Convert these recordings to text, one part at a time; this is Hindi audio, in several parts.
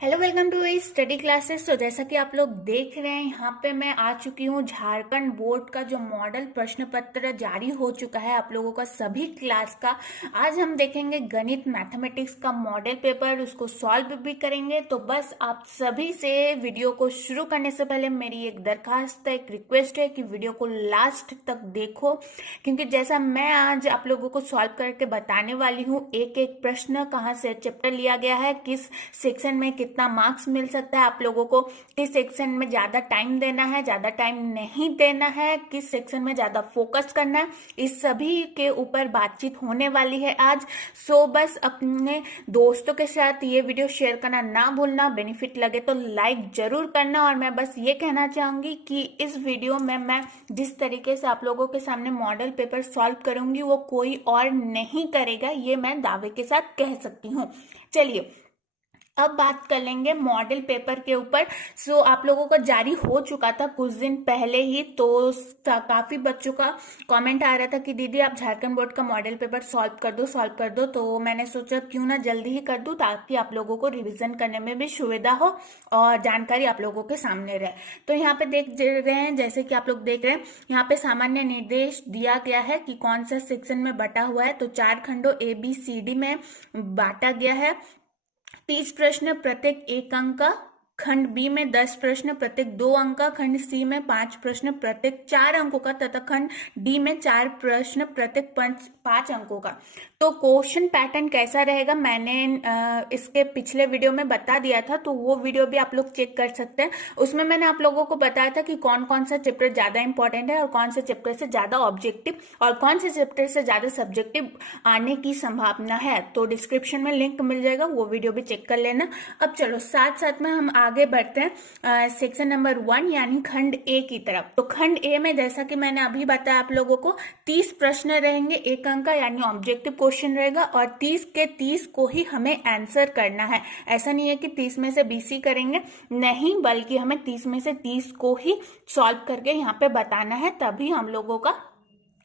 Hello, welcome to study classes. तो जैसा कि आप लोग देख रहे हैं, यहाँ पे मैं आ चुकी हूँ। झारखंड बोर्ड का जो मॉडल प्रश्न पत्र जारी हो चुका है आप लोगों का सभी क्लास का। आज हम देखेंगे गणित मैथमेटिक्स का मॉडल पेपर, उसको सॉल्व भी करेंगे। तो बस आप सभी से वीडियो को शुरू करने से पहले मेरी एक दरखास्त है, एक रिक्वेस्ट है कि वीडियो को लास्ट तक देखो, क्योंकि जैसा मैं आज आप लोगों को सॉल्व करके बताने वाली हूँ, एक एक प्रश्न कहाँ से चैप्टर लिया गया है, किस सेक्शन में कितना मार्क्स मिल सकता है, आप लोगों को किस सेक्शन में ज्यादा टाइम देना है, ज्यादा टाइम नहीं देना है, किस सेक्शन में ज्यादा फोकस करना है, इस सभी के ऊपर बातचीत होने वाली है आज। सो बस अपने दोस्तों के साथ ये वीडियो शेयर करना ना भूलना, बेनिफिट लगे तो लाइक जरूर करना। और मैं बस ये कहना चाहूंगी कि इस वीडियो में मैं जिस तरीके से आप लोगों के सामने मॉडल पेपर सॉल्व करूंगी वो कोई और नहीं करेगा, ये मैं दावे के साथ कह सकती हूँ। चलिए अब बात कर लेंगे मॉडल पेपर के ऊपर। सो आप लोगों का जारी हो चुका था कुछ दिन पहले ही, तो काफी बच्चों का कमेंट आ रहा था कि दीदी आप झारखंड बोर्ड का मॉडल पेपर सॉल्व कर दो, सॉल्व कर दो। तो मैंने सोचा क्यों ना जल्दी ही कर दूं, ताकि आप लोगों को रिवीजन करने में भी सुविधा हो और जानकारी आप लोगों के सामने रहे। तो यहाँ पे देख रहे हैं, जैसे कि आप लोग देख रहे हैं, यहाँ पे सामान्य निर्देश दिया गया है कि कौन सा सेक्शन में बटा हुआ है। तो 4 खंडों ABCD में बांटा गया है। 30 प्रश्न प्रत्येक 1 अंक का, खंड बी में 10 प्रश्न प्रत्येक 2 अंक का, खंड सी में 5 प्रश्न प्रत्येक 4 अंकों का, तथा खंड डी में 4 प्रश्न प्रत्येक 5 अंकों का। तो क्वेश्चन पैटर्न कैसा रहेगा मैंने इसके पिछले वीडियो में बता दिया था, तो वो वीडियो भी आप लोग चेक कर सकते हैं। उसमें मैंने आप लोगों को बताया था कि कौन कौन सा चैप्टर ज्यादा इंपॉर्टेंट है और कौन से चैप्टर से ज्यादा ऑब्जेक्टिव और कौन से चैप्टर से ज्यादा सब्जेक्टिव आने की संभावना है। तो डिस्क्रिप्शन में लिंक मिल जाएगा, वो वीडियो भी चेक कर लेना। अब चलो साथ साथ में हम आगे बढ़ते हैं सेक्शन नंबर 1 यानी खंड ए की तरफ। तो खंड ए में जैसा कि मैंने अभी बताया आप लोगों को 30 प्रश्न रहेंगे, 1 अंक का यानी ऑब्जेक्टिव क्वेश्चन रहेगा, और 30 के 30 को ही हमें आंसर करना है। ऐसा नहीं है कि 30 में से 20 ही करेंगे, नहीं, बल्कि हमें 30 में से 30 को ही सॉल्व करके यहाँ पे बताना है, तभी हम लोगों का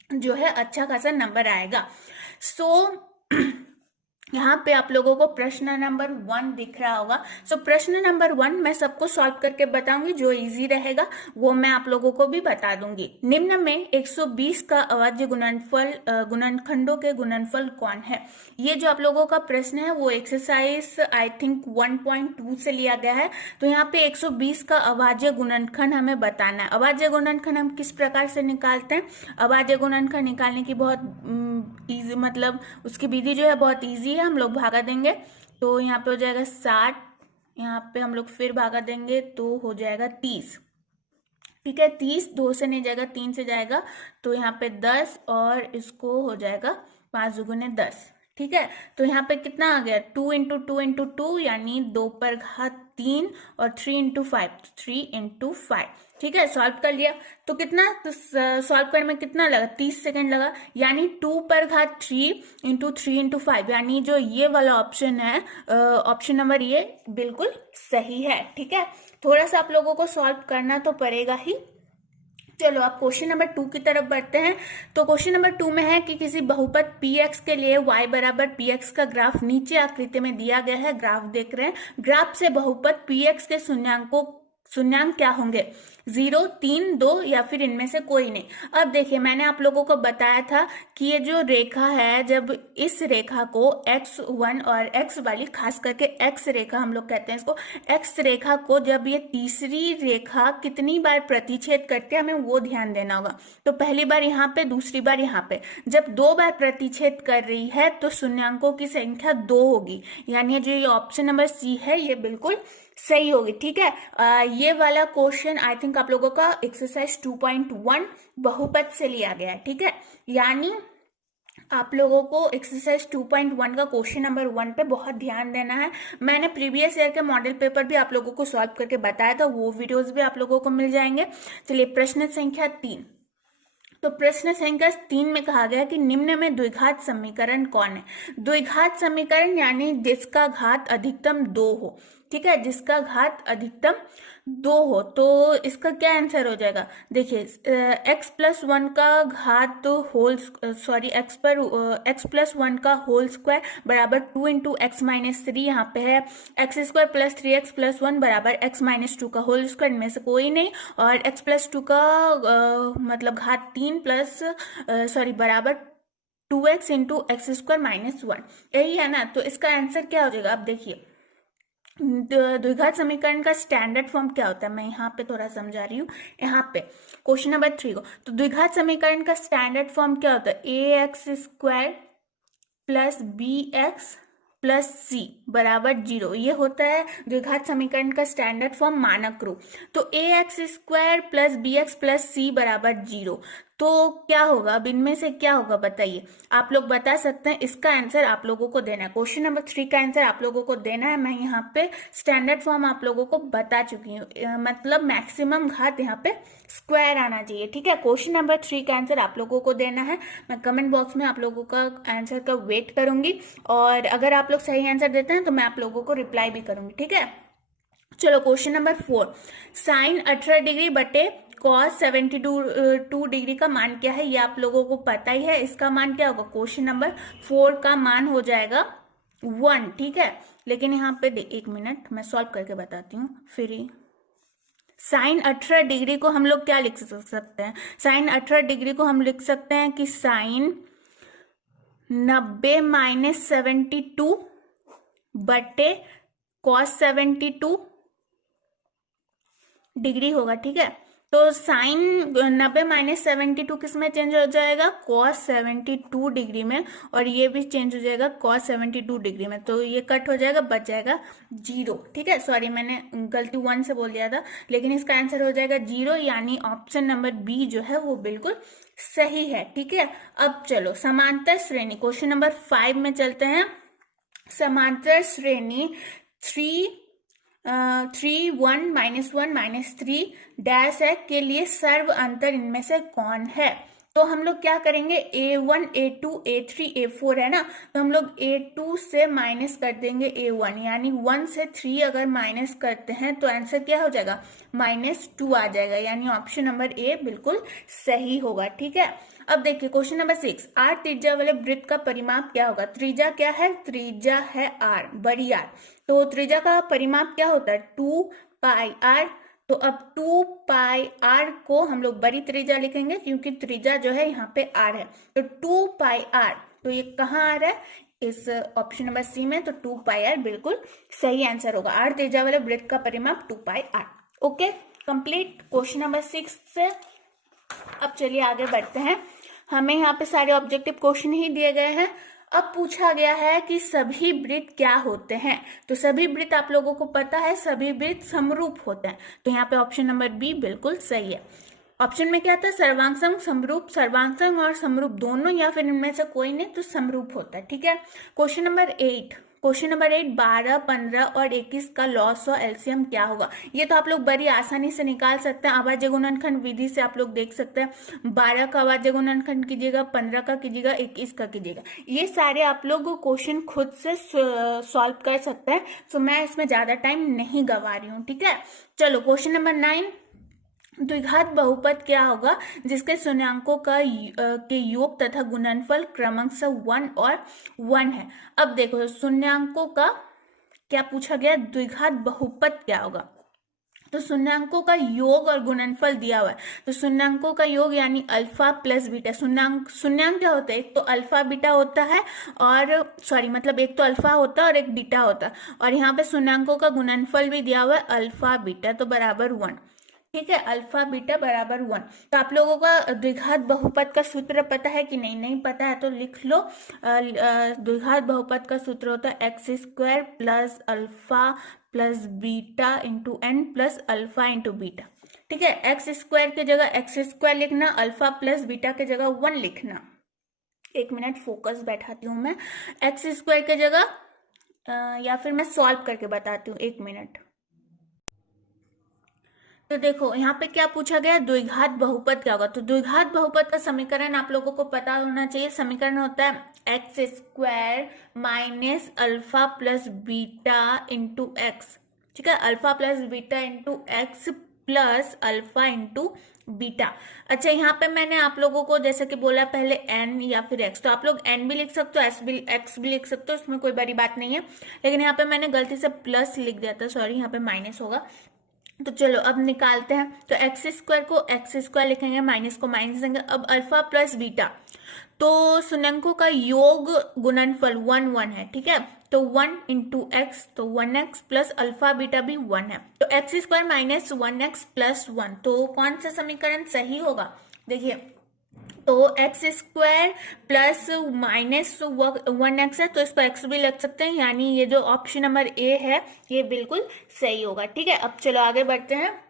जो है अच्छा खासा नंबर आएगा। यहाँ पे आप लोगों को प्रश्न नंबर 1 दिख रहा होगा। प्रश्न नंबर 1 मैं सबको सॉल्व करके बताऊंगी, जो इजी रहेगा वो मैं आप लोगों को भी बता दूंगी। निम्न में 120 का अभाज्य गुणनफल गुणनखंडों के गुणनफल कौन है। ये जो आप लोगों का प्रश्न है वो एक्सरसाइज आई थिंक 1.2 से लिया गया है। तो यहाँ पे 120 का अभाज्य गुणनखंड हमें बताना है। अभाज्य गुणनखंड हम किस प्रकार से निकालते हैं, अभाज्य गुणनखंड निकालने की बहुत इजी, मतलब उसकी विधि जो है बहुत इजी है। हम लोग भागा देंगे तो यहाँ पे हो जाएगा 60, यहाँ पे हम लोग फिर भागा देंगे तो हो जाएगा 30। ठीक है, 30 2 से नहीं जाएगा, 3 से जाएगा, तो यहाँ पे 10 और इसको हो जाएगा 5 दुगुने 10। ठीक है, तो यहाँ पे कितना आ गया, 2 इंटू 2 इंटू 2 यानी 2 पर घात 3, और 3 इंटू 5, 3 इंटू 5। ठीक है, सॉल्व कर लिया। तो कितना, तो सॉल्व करने में कितना लगा, 30 सेकेंड लगा, यानी 2 पर घात 3 इंटू 3 इंटू 5, यानी जो ये वाला ऑप्शन है, ऑप्शन नंबर ये बिल्कुल सही है। ठीक है, थोड़ा सा आप लोगों को सॉल्व करना तो पड़ेगा ही। चलो अब क्वेश्चन नंबर 2 की तरफ बढ़ते हैं। तो क्वेश्चन नंबर 2 में है कि किसी बहुपद px के लिए y बराबर px का ग्राफ नीचे आकृति में दिया गया है। ग्राफ देख रहे हैं, ग्राफ से बहुपद px के शून्यांक क्या होंगे, 0, 3, 2 या फिर इनमें से कोई नहीं। अब देखिए, मैंने आप लोगों को बताया था कि ये जो रेखा है, जब इस रेखा को x1 और x वाली, खास करके x रेखा हम लोग कहते हैं इसको, x रेखा को जब ये तीसरी रेखा कितनी बार प्रतिच्छेद करते हैं हमें वो ध्यान देना होगा। तो पहली बार यहाँ पे, दूसरी बार यहाँ पे, जब 2 बार प्रतिच्छेद कर रही है तो शून्यांकों की संख्या 2 होगी, यानी जो ये ऑप्शन नंबर सी है ये बिल्कुल सही होगी। ठीक है, ये वाला क्वेश्चन आई थिंक आप लोगों का एक्सरसाइज 2.1 बहुपद से लिया गया है। ठीक है, यानी आप लोगों को एक्सरसाइज 2.1 का क्वेश्चन नंबर 1 पे बहुत ध्यान देना है। मैंने प्रीवियस ईयर के मॉडल पेपर भी आप लोगों को सॉल्व करके बताया था, वो वीडियोस भी आप लोगों को मिल जाएंगे। चलिए प्रश्न संख्या 3। तो प्रश्न संख्या 3 में कहा गया कि निम्न में द्विघात समीकरण कौन है। द्विघात समीकरण यानी जिसका घात अधिकतम 2 हो। ठीक है, जिसका घात अधिकतम 2 हो। तो इसका क्या आंसर हो जाएगा, देखिए x+1 का घात होल सॉरी x+1 का होल स्क्वायर बराबर 2 इंटू एक्स माइनस 3, यहाँ पे है x² + 3x+1 बराबर x-2 का होल स्क्वायर, में से कोई नहीं, और x+2 का मतलब घात 3 प्लस बराबर 2x इंटू x² - 1, यही है ना। तो इसका आंसर क्या हो जाएगा, अब देखिए द्विघात समीकरण का स्टैंडर्ड फॉर्म क्या होता है, मैं यहाँ पे थोड़ा समझा रही हूँ। यहाँ पे क्वेश्चन नंबर 3 को, तो द्विघात समीकरण का स्टैंडर्ड फॉर्म क्या होता है, ax² + bx + c बराबर 0, ये होता है द्विघात समीकरण का स्टैंडर्ड फॉर्म, मानक रूप। तो ax² + bx + c बराबर 0, तो क्या होगा, अब इनमें से क्या होगा बताइए, आप लोग बता सकते हैं। इसका आंसर आप लोगों को देना है, क्वेश्चन नंबर 3 का आंसर आप लोगों को देना है। मैं यहाँ पे स्टैंडर्ड फॉर्म आप लोगों को बता चुकी हूँ, मतलब मैक्सिमम घात यहाँ पे स्क्वायर आना चाहिए, ठीक है। क्वेश्चन नंबर 3 का आंसर आप लोगों को देना है। मैं कमेंट बॉक्स में आप लोगों का आंसर का वेट करूंगी, और अगर आप लोग सही आंसर देते हैं तो मैं आप लोगों को रिप्लाई भी करूंगी, ठीक है। चलो क्वेश्चन नंबर 4, साइन 18 डिग्री बटे कॉस 72 डिग्री का मान क्या है, ये आप लोगों को पता ही है। इसका मान क्या होगा, क्वेश्चन नंबर 4 का मान हो जाएगा 1, ठीक है। लेकिन यहाँ पे एक मिनट मैं सॉल्व करके बताती हूँ फिर ही। साइन 18 डिग्री को हम लोग क्या लिख सकते हैं, साइन 18 डिग्री को हम लिख सकते हैं कि साइन 90 - 72 बटे कॉस 72 डिग्री होगा, ठीक है। तो साइन 90 - 72 किस में चेंज हो जाएगा, कॉस 72 डिग्री में, और ये भी चेंज हो जाएगा कॉस 72 डिग्री में। तो ये कट हो जाएगा, बच जाएगा 0, ठीक है। सॉरी मैंने गलती 1 से बोल दिया था, लेकिन इसका आंसर हो जाएगा 0, यानी ऑप्शन नंबर बी जो है वो बिल्कुल सही है, ठीक है। अब चलो समांतर श्रेणी, क्वेश्चन नंबर 5 में चलते हैं। समांतर श्रेणी 3 1 -1 -3 डैश है के लिए सर्व अंतर इनमें से कौन है। तो हम लोग क्या करेंगे, a1 a2 a3 a4 है ना, तो हम लोग a2 से माइनस कर देंगे a1, यानी 1 से 3 अगर माइनस करते हैं तो आंसर क्या हो जाएगा, -2 आ जाएगा, यानी ऑप्शन नंबर ए बिल्कुल सही होगा, ठीक है। अब देखिए क्वेश्चन नंबर 6, आर त्रिज्या वाले वृत्त का परिमाप क्या होगा। त्रिज्या क्या है, त्रिज्या है आर, बड़ी आर। तो त्रिज्या का परिमाप क्या होता है, 2πr। तो अब 2πr को हम लोग बड़ी त्रिज्या लिखेंगे, क्योंकि त्रिज्या जो है यहाँ पे r है। तो 2πr, तो ये कहाँ आ रहा है, इस ऑप्शन नंबर सी में। तो 2πr बिल्कुल सही आंसर होगा, आर त्रिज्या वाले वृत्त का परिमाप 2πr। Okay, complete question number 6 से। अब चलिए आगे बढ़ते हैं। हमें यहाँ पे सारे ऑब्जेक्टिव क्वेश्चन ही दिए गए हैं। अब पूछा गया है कि सभी वृत्त क्या होते हैं। तो सभी वृत्त आप लोगों को पता है, सभी वृत्त समरूप होते हैं। तो यहाँ पे ऑप्शन नंबर बी बिल्कुल सही है। ऑप्शन में क्या था, सर्वांगसम, समरूप, सर्वांगसम और समरूप दोनों, या फिर इनमें से कोई नहीं, तो समरूप होता है, ठीक है। क्वेश्चन नंबर 8, 12, 15 और 21 का लॉस और एलसीएम क्या होगा। ये तो आप लोग बड़ी आसानी से निकाल सकते हैं, अभाज्य गुणनखंड विधि से आप लोग देख सकते हैं। 12 का अभाज्य गुणनखंड कीजिएगा, 15 का कीजिएगा, 21 का कीजिएगा। ये सारे आप लोग क्वेश्चन खुद से सॉल्व कर सकते हैं, तो मैं इसमें ज्यादा टाइम नहीं गवा रही हूँ, ठीक है। चलो क्वेश्चन नंबर 9, द्विघात बहुपद क्या होगा जिसके शून्याङ्कों का के योग तथा गुणनफल क्रमशः 1 और 1 है। अब देखो शून्याङ्कों का क्या पूछा गया, द्विघात बहुपद क्या होगा। तो शून्याङ्कों का योग और गुणनफल दिया हुआ है। तो शून्याङ्कों का योग यानी अल्फा प्लस बीटा। शून्याङ्क क्या होता है, एक तो अल्फा बीटा होता है, और सॉरी मतलब एक तो अल्फा होता है और एक बीटा होता है, और यहाँ पे शून्याङ्कों का गुणनफल भी दिया हुआ है अल्फा बीटा, तो बराबर 1, ठीक है। अल्फा बीटा बराबर 1। तो आप लोगों का द्विघात बहुपद का सूत्र पता है कि नहीं, नहीं पता है तो लिख लो। द्विघात बहुपद का सूत्र होता है x² plus alpha plus beta into n plus alpha into beta, ठीक है। x² की जगह x² लिखना, अल्फा प्लस बीटा की जगह 1 लिखना। एक मिनट फोकस बैठाती हूँ मैं, x² की जगह या फिर मैं सॉल्व करके बताती हूँ, एक मिनट। तो देखो यहाँ पे क्या पूछा गया, द्विघात बहुपद क्या होगा। तो द्विघात बहुपद का समीकरण आप लोगों को पता होना चाहिए। समीकरण होता है x² minus alpha plus beta into x, ठीक है, alpha plus beta into x plus alpha into beta. अच्छा, यहाँ पे मैंने आप लोगों को जैसे कि बोला पहले एन या फिर एक्स, तो आप लोग एन भी लिख सकते हो, एक्स भी लिख सकते हो, उसमें कोई बड़ी बात नहीं है। लेकिन यहाँ पे मैंने गलती से प्लस लिख दिया था, सॉरी, यहाँ पे माइनस होगा। तो चलो अब निकालते हैं। तो एक्स स्क्वायर को एक्स स्क्वायर लिखेंगे, माइनस को माइनस देंगे। अब अल्फा प्लस बीटा, तो शून्यंकों का योग गुणनफल 1 1 है, ठीक है। तो 1 इंटू एक्स, तो 1x प्लस अल्फा बीटा भी 1 है। तो x square minus 1x plus 1, तो कौन सा समीकरण सही होगा? देखिए, तो x square plus minus 1x है, तो इसको x भी लिख सकते हैं, यानी ये जो ऑप्शन नंबर ए है ये बिल्कुल सही होगा। ठीक है, अब चलो आगे बढ़ते हैं।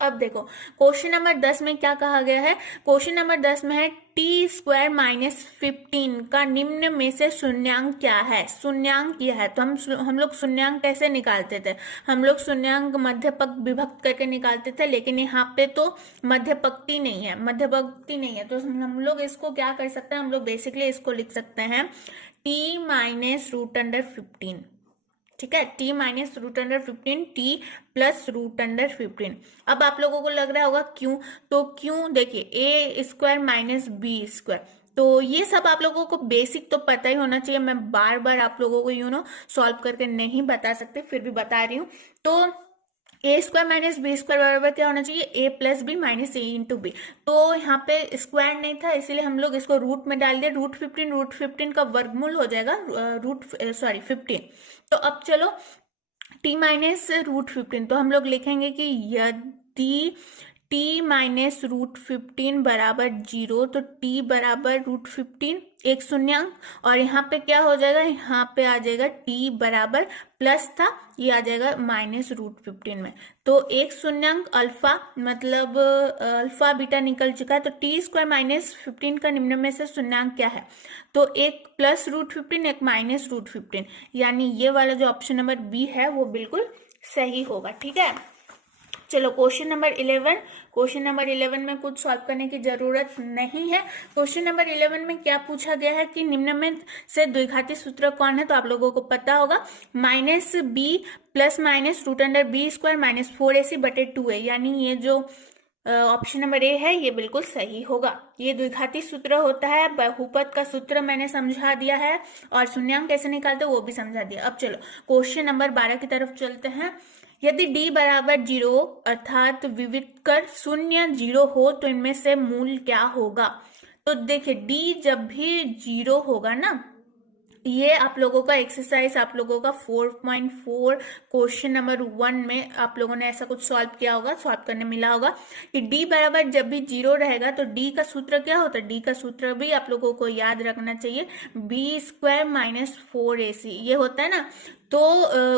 अब देखो क्वेश्चन नंबर 10 में क्या कहा गया है। क्वेश्चन नंबर 10 में है टी स्क्वायर माइनस 15 का निम्न में से शून्यांक क्या है। शून्यांक यह है, तो हम लोग शून्यांक कैसे निकालते थे? हम लोग शून्यांक मध्य पंक्ति विभक्त करके निकालते थे, लेकिन यहाँ पे तो मध्य पंक्ति नहीं है, मध्य पंक्ति नहीं है, तो हम लोग इसको क्या कर सकते हैं? हम लोग बेसिकली इसको लिख सकते हैं टी माइनस रूट अंडर 15। ठीक है, T minus root under 15, T plus root under 15। अब आप लोगों को लग रहा होगा क्यों, तो क्यों, देखिए ए स्क्वायर माइनस बी स्क्वायर, तो ये सब आप लोगों को बेसिक तो पता ही होना चाहिए। मैं बार बार आप लोगों को सॉल्व करके नहीं बता सकते, फिर भी बता रही हूँ। तो ए स्क्वायर माइनस बी स्क्वायर बराबर क्या होना चाहिए? ए प्लस बी माइनस ए इंटू बी। तो यहाँ पे स्क्वायर नहीं था, इसीलिए हम लोग इसको रूट में डाल दिया। रूट 15 का वर्गमूल हो जाएगा 15। तो अब चलो टी माइनस रूट 15, तो हम लोग लिखेंगे कि यदि टी माइनस रूट 15 बराबर 0, तो टी बराबर रूट 15 एक शून्यांक, और यहाँ पे क्या हो जाएगा? यहाँ पे आ जाएगा टी बराबर प्लस था, ये आ जाएगा माइनस रूट 15 में। तो एक शून्यांक अल्फा, मतलब अल्फा बीटा निकल चुका है। तो टी स्क्वायर माइनस 15 का निम्न में से शून्यांक क्या है? तो एक प्लस रूट 15, एक माइनस रूट 15, यानी ये वाला जो ऑप्शन नंबर बी है वो बिल्कुल सही होगा। ठीक है, चलो क्वेश्चन नंबर 11। क्वेश्चन नंबर 11 में कुछ सॉल्व करने की जरूरत नहीं है। क्वेश्चन नंबर 11 में क्या पूछा गया है कि निम्न में से द्विघाती सूत्र कौन है? तो आप लोगों को पता होगा, minus B plus minus root under B square minus 4ac बटे 2a, यानी ये जो ऑप्शन नंबर ए है ये बिल्कुल सही होगा। ये द्विघाती सूत्र होता है, बहुपद का सूत्र मैंने समझा दिया है, और शून्यांक कैसे निकालते वो भी समझा दिया। अब चलो क्वेश्चन नंबर 12 की तरफ चलते हैं। यदि d बराबर 0 अर्थात विविधकर 0 0 हो तो इनमें से मूल क्या होगा? तो देखिए d जब भी 0 होगा ना, ये आप लोगों का एक्सरसाइज, आप लोगों का 4.4 क्वेश्चन नंबर 1 में आप लोगों ने ऐसा कुछ सॉल्व किया होगा, सॉल्व करने मिला होगा कि d बराबर जब भी 0 रहेगा तो d का सूत्र क्या होता है? d का सूत्र भी आप लोगों को याद रखना चाहिए, बी स्क्वायर माइनस 4ac, ये होता है ना। तो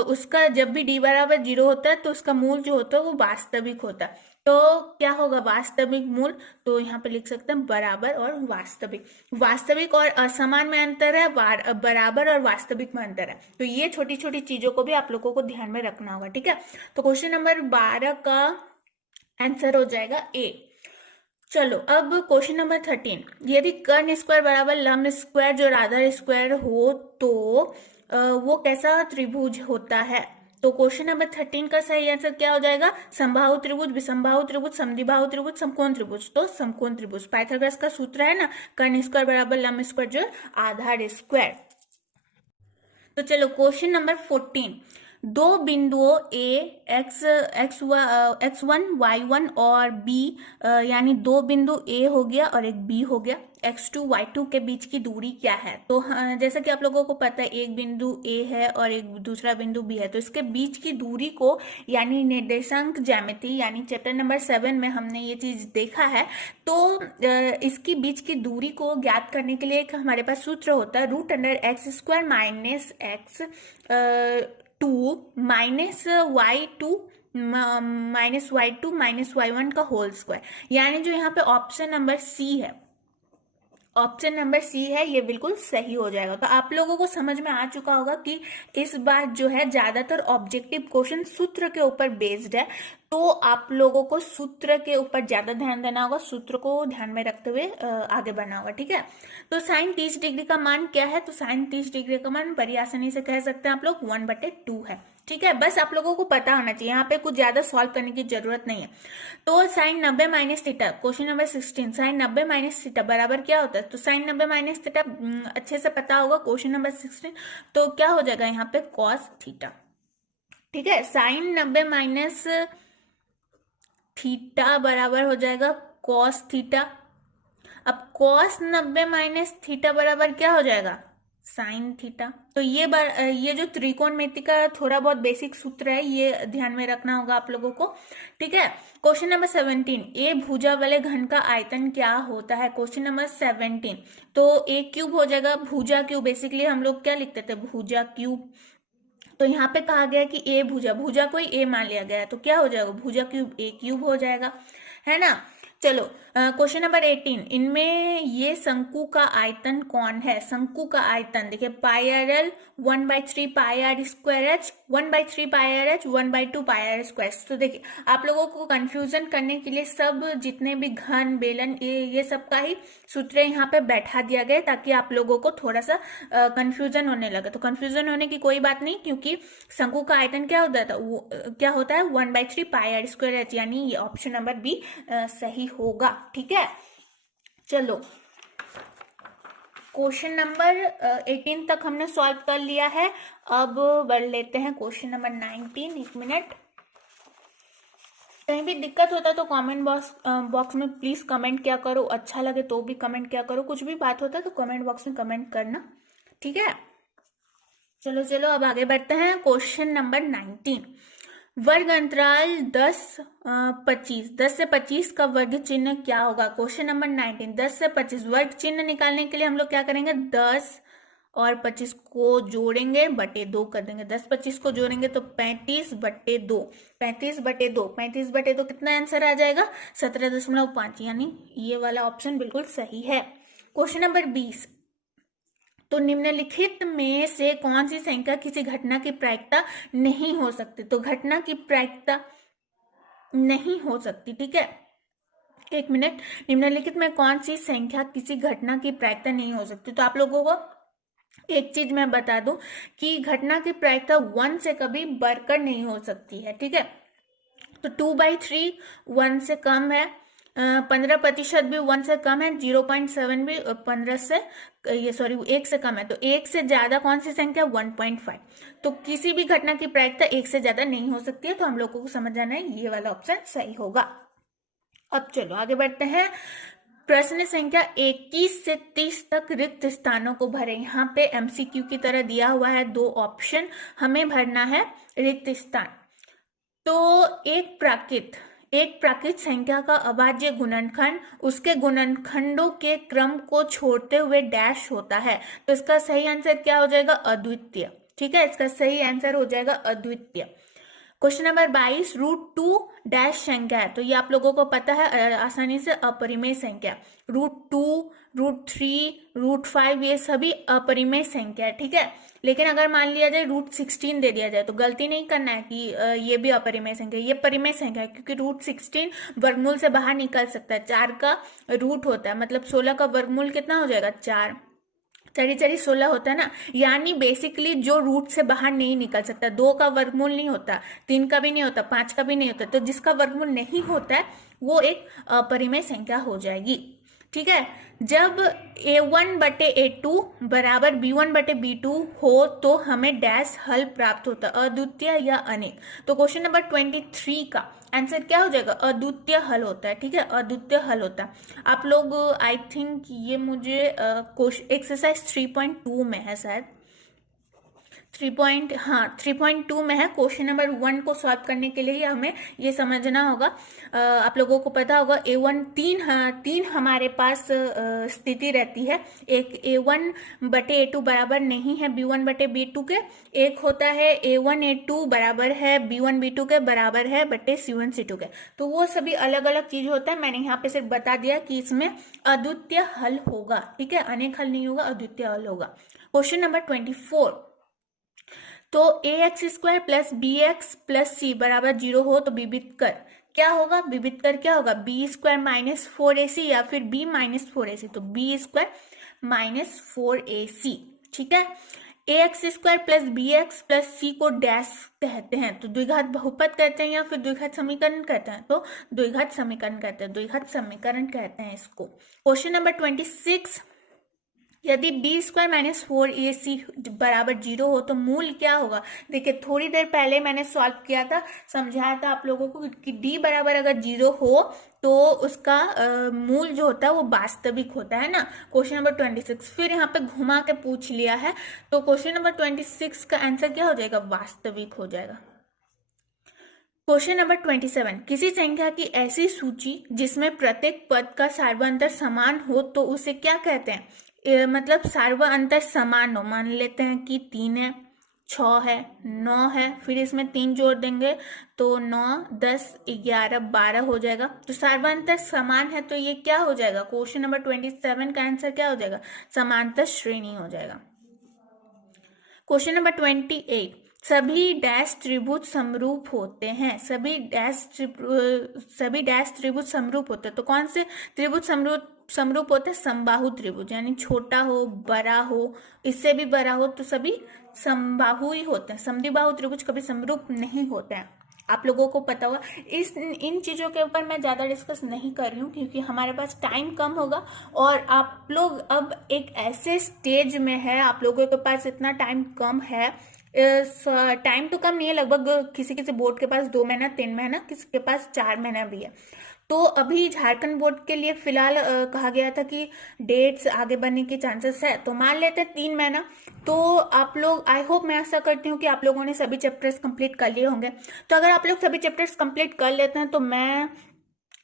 उसका जब भी d बराबर 0 होता है तो उसका मूल जो होता है वो वास्तविक होता है। तो क्या होगा? वास्तविक मूल, तो यहाँ पे लिख सकते हैं बराबर और वास्तविक। वास्तविक और असमान में अंतर है, बराबर और वास्तविक में अंतर है। तो ये छोटी छोटी चीजों को भी आप लोगों को ध्यान में रखना होगा। ठीक है, तो क्वेश्चन नंबर 12 का आंसर हो जाएगा ए। चलो अब क्वेश्चन नंबर 13, यदि कर्ण स्क्वायर बराबर लंब स्क्वायर जो आधार स्क्वायर हो तो वो कैसा त्रिभुज होता है? तो क्वेश्चन नंबर 13 का सही आंसर क्या हो जाएगा? समबाहु त्रिभुज, विषमबाहु त्रिभुज, समद्विबाहु त्रिभुज, समकोण त्रिभुज। तो समकोण त्रिभुज, पाइथागोरस का सूत्र है ना, कर्ण स्क्वायर बराबर लंब स्क्वायर जो आधार स्क्वायर। तो चलो क्वेश्चन नंबर 14, दो बिंदुओं ए x1 y1 और b, यानी दो बिंदु a हो गया और एक b हो गया, x2 y2 के बीच की दूरी क्या है? तो जैसा कि आप लोगों को पता है एक बिंदु a है और एक दूसरा बिंदु b है, तो इसके बीच की दूरी को, यानी निर्देशांक ज्यामिति, यानी चैप्टर नंबर 7 में हमने ये चीज देखा है। तो इसकी बीच की दूरी को ज्ञात करने के लिए एक हमारे पास सूत्र होता है, root under X square minus X 2 minus y2 minus y1 का होल स्क्वायर, यानी जो यहाँ पे ऑप्शन नंबर सी है, ऑप्शन नंबर सी है, ये बिल्कुल सही हो जाएगा। तो आप लोगों को समझ में आ चुका होगा कि इस बार जो है ज्यादातर ऑब्जेक्टिव क्वेश्चन सूत्र के ऊपर बेस्ड है, तो आप लोगों को सूत्र के ऊपर ज्यादा ध्यान देना होगा, सूत्र को ध्यान में रखते हुए आगे बढ़ना होगा। ठीक है, तो साइन 30 डिग्री का मान क्या है? तो साइन 30 डिग्री का मान बड़ी आसानी से कह सकते हैं आप लोग 1/2 है। ठीक है, बस आप लोगों को पता होना चाहिए, यहाँ पे कुछ ज्यादा सॉल्व करने की जरूरत नहीं है। तो sine 90 minus theta, question number 16, sine 90 minus theta बराबर क्या होता है? तो साइन 90 माइनस थीटा अच्छे से पता होगा, क्वेश्चन नंबर 16। तो क्या हो जाएगा यहाँ पे? Cos theta. ठीक है, साइन 90 माइनस थीटा बराबर हो जाएगा कॉस थीटा। अब कॉस 90 माइनस थीटा बराबर क्या हो जाएगा? Sine theta. तो ये जो त्रिकोणमिति का थोड़ा बहुत बेसिक सूत्र है, ये ध्यान में रखना होगा आप लोगों को। ठीक है, क्वेश्चन नंबर 17, ए भुजा वाले घन का आयतन क्या होता है? क्वेश्चन नंबर 17, तो ए क्यूब हो जाएगा, भुजा क्यूब, बेसिकली हम लोग क्या लिखते थे? भुजा क्यूब। तो यहाँ पे कहा गया कि ए भुजा, भुजा को ही ए मान लिया गया है, तो क्या हो जाएगा? भुजा क्यूब ए क्यूब हो जाएगा, है ना। चलो क्वेश्चन नंबर 18, इनमें ये शंकु का आयतन कौन है? शंकु का आयतन देखिए, pi R L 1/3 pi R square H, 1/3 pi R H, 1/2 pi R square. तो देखिए आप लोगों को कंफ्यूजन करने के लिए सब जितने भी घन बेलन ये सब का ही सूत्र यहाँ पे बैठा दिया गया, ताकि आप लोगों को थोड़ा सा कंफ्यूजन होने लगे। तो कंफ्यूजन होने की कोई बात नहीं, क्योंकि शंकु का आयतन क्या होता है? क्या होता है? 1/3 पाई आर स्क्वायर एच, यानी ये ऑप्शन नंबर बी सही होगा। ठीक है, चलो क्वेश्चन नंबर 18 तक हमने सॉल्व कर लिया है। अब बढ़ लेते हैं क्वेश्चन नंबर 19। एक मिनट, कहीं भी दिक्कत होता है तो कमेंट बॉक्स में प्लीज कमेंट किया करो, अच्छा लगे तो भी कमेंट किया करो, कुछ भी बात होता है तो कमेंट बॉक्स में कमेंट करना। ठीक है, चलो चलो अब आगे बढ़ते हैं। क्वेश्चन नंबर 19, वर्ग अंतराल 10 से 25 का वर्ग चिन्ह क्या होगा? क्वेश्चन नंबर 19, 10 से 25 वर्ग चिन्ह निकालने के लिए हम लोग क्या करेंगे? 10 और 25 को जोड़ेंगे, बटे 2 कर देंगे। 10 25 को जोड़ेंगे तो 35/2, 35/2, 35/2 कितना आंसर आ जाएगा? 17.5, यानी ये वाला ऑप्शन बिल्कुल सही है। क्वेश्चन नंबर 20, तो निम्नलिखित में से कौन सी संख्या किसी घटना की प्रायिकता नहीं हो सकती? तो घटना की प्रायिकता नहीं हो सकती। ठीक है, एक मिनट, निम्नलिखित में कौन सी संख्या किसी घटना की प्रायिकता नहीं हो सकती? तो आप लोगों को एक चीज मैं बता दूं कि घटना की प्रायिकता 1 से कभी बढ़कर नहीं हो सकती है। ठीक है, तो 2/3 1 से कम है, 15% भी 1 से कम है, 0.7 भी 15 से ये सॉरी 1 से कम है। तो 1 से ज्यादा कौन सी संख्या? 1.5। तो किसी भी घटना की प्रायिकता 1 से ज्यादा नहीं हो सकती है। तो हम लोगों को समझ आना है, ये वाला ऑप्शन सही होगा। अब चलो आगे बढ़ते हैं। प्रश्न संख्या 21 से 30 तक रिक्त स्थानों को भरें। यहाँ पे एमसीक्यू की तरह दिया हुआ है, 2 ऑप्शन हमें भरना है रिक्त स्थान। तो एक प्राकृत संख्या का अभाज्य गुणनखंड उसके गुणनखंडों के क्रम को छोड़ते हुए डैश होता है। तो इसका सही आंसर क्या हो जाएगा? अद्वितीय। ठीक है, इसका सही आंसर हो जाएगा अद्वितीय। क्वेश्चन नंबर 22, √2 डैश संख्या है। तो ये आप लोगों को पता है आसानी से, अपरिमेय संख्या। √2, √3, √5 ये सभी अपरिमेय संख्या है। ठीक है, लेकिन अगर मान लिया जाए √16 दे दिया जाए तो गलती नहीं करना है कि ये भी अपरिमेय संख्या, ये परिमेय संख्या है, क्योंकि √16 वर्गमूल से बाहर निकल सकता है। 4 का रूट होता है, मतलब 16 का वर्गमूल कितना हो जाएगा? 4, 4 16 होता है ना, यानी बेसिकली जो रूट से बाहर नहीं निकल सकता। 2 का वर्गमूल नहीं होता, 3 का भी नहीं होता, 5 का भी नहीं होता। तो जिसका वर्गमूल नहीं होता है वो एक अपरिमेय संख्या हो जाएगी। ठीक है, जब a1/a2 बराबर b1/b2 हो तो हमें डैश हल प्राप्त होता है, अद्वितीय या अनेक। तो क्वेश्चन नंबर 23 का आंसर क्या हो जाएगा? अद्वितीय हल होता है। ठीक है, अद्वितीय हल होता है। आप लोग आई थिंक ये मुझे एक्सरसाइज 3.2 में है शायद, 3.2 में है। क्वेश्चन नंबर 1 को सॉल्व करने के लिए हमें ये समझना होगा। आप लोगों को पता होगा A1 तीन हमारे पास स्थिति रहती है। एक A1/A2 बराबर नहीं है B1/B2 के, एक होता है A1A2 बराबर है B1B2 के बराबर है बटे C1C2 के। तो वो सभी अलग अलग चीज होता है। मैंने यहाँ पे सिर्फ बता दिया कि इसमें अद्वितीय हल होगा। ठीक है, अनेक हल नहीं होगा, अद्वितीय हल होगा। क्वेश्चन नंबर 24, तो ax² + bx + c बराबर 0 हो तो विभिन्न कर क्या होगा? विभिन्न कर क्या होगा? b² - 4ac या फिर b - 4ac। तो b² - 4ac। ठीक है, A X square plus B X plus C को डैश कहते हैं, तो द्विघात बहुपद कहते हैं या फिर द्विघात समीकरण कहते हैं, तो द्विघात समीकरण कहते हैं, द्विघात समीकरण कहते हैं इसको। क्वेश्चन नंबर 26, यदि बी स्क्वायर माइनस 4ac बराबर 0 हो तो मूल क्या होगा। देखिए थोड़ी देर पहले मैंने सॉल्व किया था, समझाया था आप लोगों को कि d बराबर अगर 0 हो तो उसका मूल जो होता है वो वास्तविक होता है ना। क्वेश्चन नंबर 26 फिर यहाँ पे घुमा के पूछ लिया है, तो क्वेश्चन नंबर 26 का आंसर क्या हो जाएगा, वास्तविक हो जाएगा। क्वेश्चन नंबर 27, किसी संख्या की ऐसी सूची जिसमें प्रत्येक पद का सार्वअंतर समान हो तो उसे क्या कहते हैं। मतलब सार्वअंतर समान हो, मान लेते हैं कि 3 है, 6 है, 9 है, फिर इसमें 3 जोड़ देंगे तो 9, 10, 11, 12 हो जाएगा। तो सार्वअंतर समान है तो ये क्या हो जाएगा, क्वेश्चन नंबर 27 का आंसर क्या हो जाएगा, समांतर श्रेणी हो जाएगा। क्वेश्चन नंबर 28, सभी डैश त्रिभुज समरूप होते हैं, सभी डैश त्रिभुज समरूप होते हैं, तो कौन से त्रिभुज समरूप होते हैं, समबाहु त्रिभुज, यानी छोटा हो बड़ा हो इससे भी बड़ा हो तो सभी समबाहु ही होते हैं, समद्विबाहु त्रिभुज कभी समरूप नहीं होते हैं, आप लोगों को पता होगा। इन चीज़ों के ऊपर मैं ज़्यादा डिस्कस नहीं कर रही हूँ क्योंकि हमारे पास टाइम कम होगा और आप लोग अब एक ऐसे स्टेज में है, आप लोगों के पास इतना टाइम कम है, टाइम तो कम नहीं है, लगभग किसी किसी बोर्ड के पास 2 महीना 3 महीना, किसी के पास 4 महीना भी है। तो अभी झारखंड बोर्ड के लिए फिलहाल कहा गया था कि डेट्स आगे बढ़ने के चांसेस है, तो मान लेते हैं 3 महीना। तो आप लोग, आई होप, मैं ऐसा करती हूँ कि आप लोगों ने सभी चैप्टर्स कंप्लीट कर लिए होंगे। तो अगर आप लोग सभी चैप्टर्स कंप्लीट कर लेते हैं तो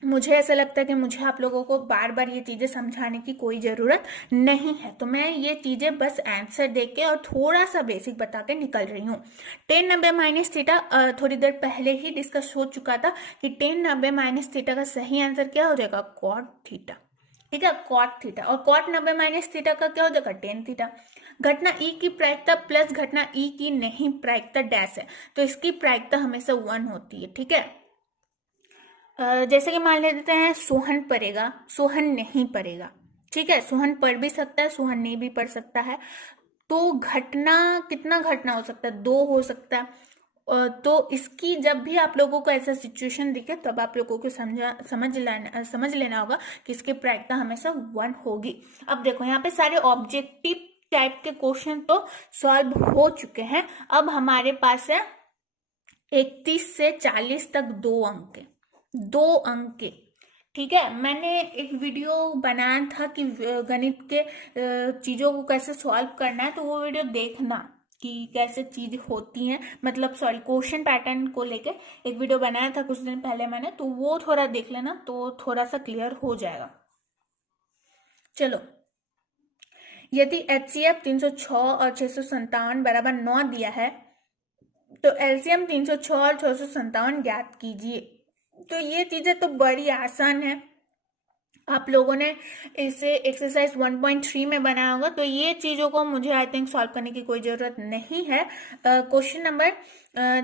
मुझे ऐसा लगता है कि मुझे आप लोगों को बार बार ये चीज़ें समझाने की कोई ज़रूरत नहीं है, तो मैं ये चीज़ें बस आंसर देके और थोड़ा सा बेसिक बता के निकल रही हूँ। 10 90 माइनस थीटा थोड़ी देर पहले ही डिस्कस हो चुका था कि 10 90 माइनस थीटा का सही आंसर क्या हो जाएगा, कॉट थीटा, ठीक है, कॉट थीटा। और कॉट 90 माइनस थीटा का क्या हो जाएगा, टेन थीटा। घटना ई की प्रायिकता प्लस घटना ई की नहीं प्रायिकता डैश है, तो इसकी प्रायिकता हमेशा 1 होती है, ठीक है। जैसे कि मान लेते हैं सोहन पढ़ेगा, सोहन नहीं पढ़ेगा, ठीक है, सोहन पढ़ भी सकता है, सोहन नहीं भी पढ़ सकता है, तो घटना कितना घटना हो सकता है, 2 हो सकता है। तो इसकी जब भी आप लोगों को ऐसा सिचुएशन दिखे तब आप लोगों को समझ लेना होगा कि इसकी प्रायिकता हमेशा 1 होगी। अब देखो यहाँ पे सारे ऑब्जेक्टिव टाइप के क्वेश्चन तो सॉल्व हो चुके हैं, अब हमारे पास है 31 से 40 तक 2 अंक के, ठीक है। मैंने एक वीडियो बनाया था कि गणित के चीज़ों को कैसे सॉल्व करना है, तो वो वीडियो देखना कि कैसे चीज होती हैं, मतलब सॉरी क्वेश्चन पैटर्न को लेके एक वीडियो बनाया था कुछ दिन पहले मैंने, तो वो थोड़ा देख लेना तो थोड़ा सा क्लियर हो जाएगा। चलो, यदि HCF 306 और 657 बराबर 9 दिया है तो LCM 306 और 657 ज्ञात कीजिए। तो ये चीजें तो बड़ी आसान है, आप लोगों ने इसे एक्सरसाइज 1.3 में बनाया होगा, तो ये चीज़ों को मुझे आई थिंक सॉल्व करने की कोई ज़रूरत नहीं है। Question number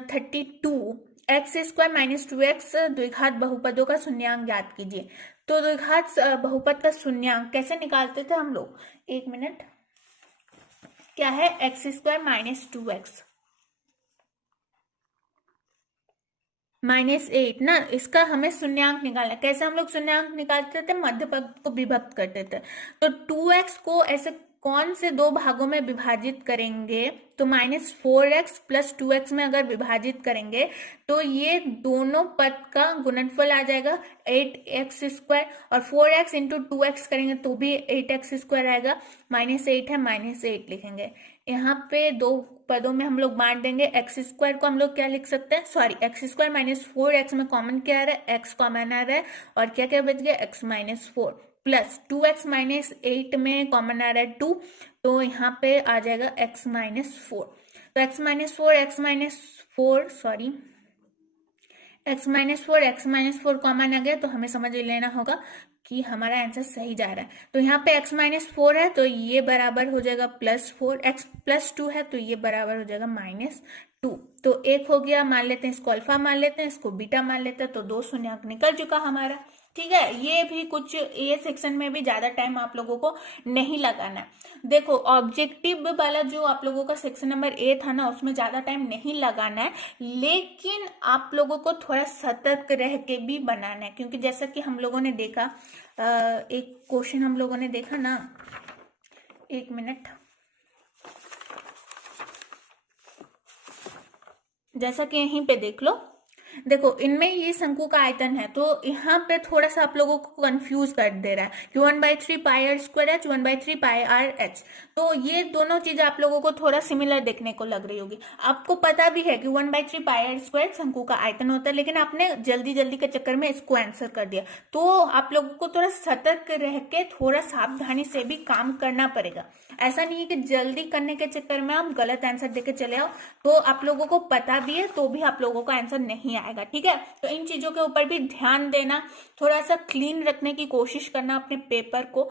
32, x square minus 2x द्विघात बहुपदों का शून्यांक ज्ञात कीजिए। तो द्विघात बहुपद का शून्यांक कैसे निकालते थे हम लोग, 1 मिनट, क्या है, एक्स स्क्वायर माइनस 2x -8 ना, इसका हमें शून्यांक निकालना। कैसे हम लोग शून्यांक निकालते थे, मध्य पद को विभक्त करते थे, तो 2x को ऐसे कौन से 2 भागों में विभाजित करेंगे, तो -4x प्लस 2x में अगर विभाजित करेंगे तो ये दोनों पद का गुणनफल आ जाएगा 8x स्क्वायर, और 4x इंटू 2x करेंगे तो भी 8x स्क्वायर आएगा, -8 है -8 लिखेंगे। यहाँ पे 2 पदों में हम लोग बांट देंगे, एक्स स्क्वायर को हम लोग क्या लिख सकते हैं, सॉरी एक्स स्क्वायर -4x में कॉमन क्या आ रहा है, x कॉमन आ रहा है, और क्या क्या बच गया, x -4 प्लस 2x -8 में कॉमन आ रहा है 2, तो यहाँ पे आ जाएगा x -4, तो x -4 कॉमन आ गया, तो हमें समझ लेना होगा कि हमारा आंसर सही जा रहा है। तो यहाँ पे x -4 है तो ये बराबर हो जाएगा +4, x +2 है तो ये बराबर हो जाएगा -2, तो एक हो गया, मान लेते हैं इसको अल्फा मान लेते हैं, इसको बीटा मान लेते हैं, तो 2 शून्यांक निकल चुका हमारा। ठीक है, ये भी कुछ ए सेक्शन में भी ज्यादा टाइम आप लोगों को नहीं लगाना है। देखो ऑब्जेक्टिव वाला जो आप लोगों का सेक्शन नंबर ए था ना, उसमें ज्यादा टाइम नहीं लगाना है, लेकिन आप लोगों को थोड़ा सतर्क रह के भी बनाना है, क्योंकि जैसा कि हम लोगों ने देखा एक क्वेश्चन हम लोगों ने देखा ना, एक मिनट, जैसा कि यहीं पे देख लो, देखो इनमें ये शंकु का आयतन है, तो यहाँ पे थोड़ा सा आप लोगों को कंफ्यूज कर दे रहा है कि 1/3 pi R square H, 1/3 pi R H, तो ये दोनों चीजें आप लोगों को थोड़ा सिमिलर देखने को लग रही होगी। आपको पता भी है कि 1/3 पाई आर स्क्वायर शंकु का आयतन होता है, लेकिन आपने जल्दी जल्दी के चक्कर में इसको आंसर कर दिया, तो आप लोगों को थोड़ा सतर्क रह के थोड़ा सावधानी से भी काम करना पड़ेगा। ऐसा नहीं है कि जल्दी करने के चक्कर में आप गलत आंसर देके चले आओ, तो आप लोगों को पता भी है तो भी आप लोगों का आंसर नहीं आएगा। ठीक है, तो इन चीजों के ऊपर भी ध्यान देना, थोड़ा सा क्लीन रखने की कोशिश करना अपने पेपर को।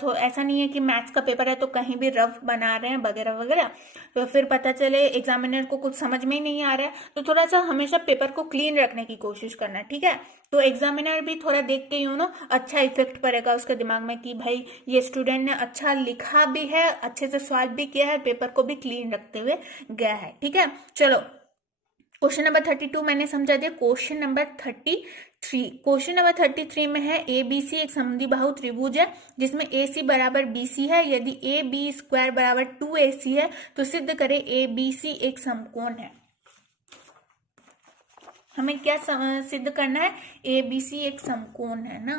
तो ऐसा नहीं है कि मैथ्स का पेपर है तो कहीं भी रफ बना रहे हैं वगैरह वगैरह, तो फिर पता चले एग्जामिनर को कुछ समझ में ही नहीं आ रहा है। तो थोड़ा सा हमेशा पेपर को क्लीन रखने की कोशिश करना, ठीक है। तो एग्जामिनर भी थोड़ा देख के यू नो अच्छा इफेक्ट पड़ेगा उसके दिमाग में कि भाई ये स्टूडेंट ने अच्छा लिखा भी है, अच्छे से सॉल्व भी किया है, पेपर को भी क्लीन रखते हुए गया है। ठीक है, चलो क्वेश्चन नंबर 32 मैंने समझा दिया। क्वेश्चन नंबर 33 में है ए बी सी एक समद्विबाहु त्रिभुज है जिसमें ए सी बराबर बी सी है, यदि ए बी स्क्वायर बराबर 2ac है तो सिद्ध करें ए बी सी एक समकोण है। हमें क्या सिद्ध करना है, ए बी सी एक समकोण है ना।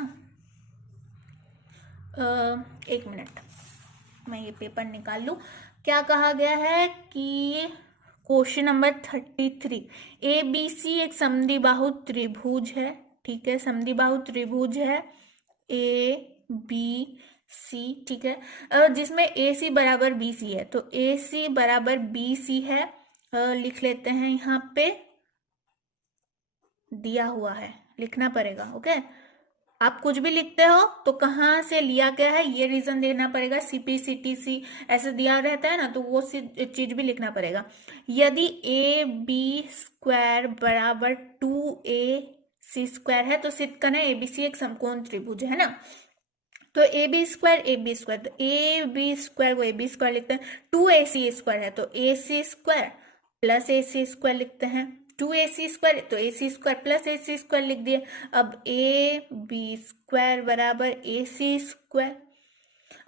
एक मिनट मैं ये पेपर निकाल लूं। क्या कहा गया है कि question number 33, A B C एक समद्विबाहु त्रिभुज है, ठीक है, समद्विबाहु त्रिभुज है ए बी सी, ठीक है, जिसमें ए सी बराबर बी सी है, तो ए सी बराबर बी सी है, लिख लेते हैं, यहाँ पे दिया हुआ है, लिखना पड़ेगा। ओके, आप कुछ भी लिखते हो तो कहाँ से लिया गया है ये रीजन देना पड़ेगा, सीपी सीटीसी ऐसे दिया रहता है ना, तो वो चीज भी लिखना पड़ेगा। यदि ए बी स्क्वायर बराबर 2ac² है तो सिद्ध करना है एबीसी एक समकोण त्रिभुज है ना। तो ए बी स्क्वायर, तो ए बी स्क्वायर को ए बी स्क्वायर लिखते हैं, 2ac² है तो ए सी स्क्वायर प्लस ए सी स्क्वायर लिखते हैं, 2ac² तो ए सी स्क्वायर प्लस ए सी स्क्वायर लिख दिए। अब ए बी स्क्वायर बराबर ए सी स्क्वायर,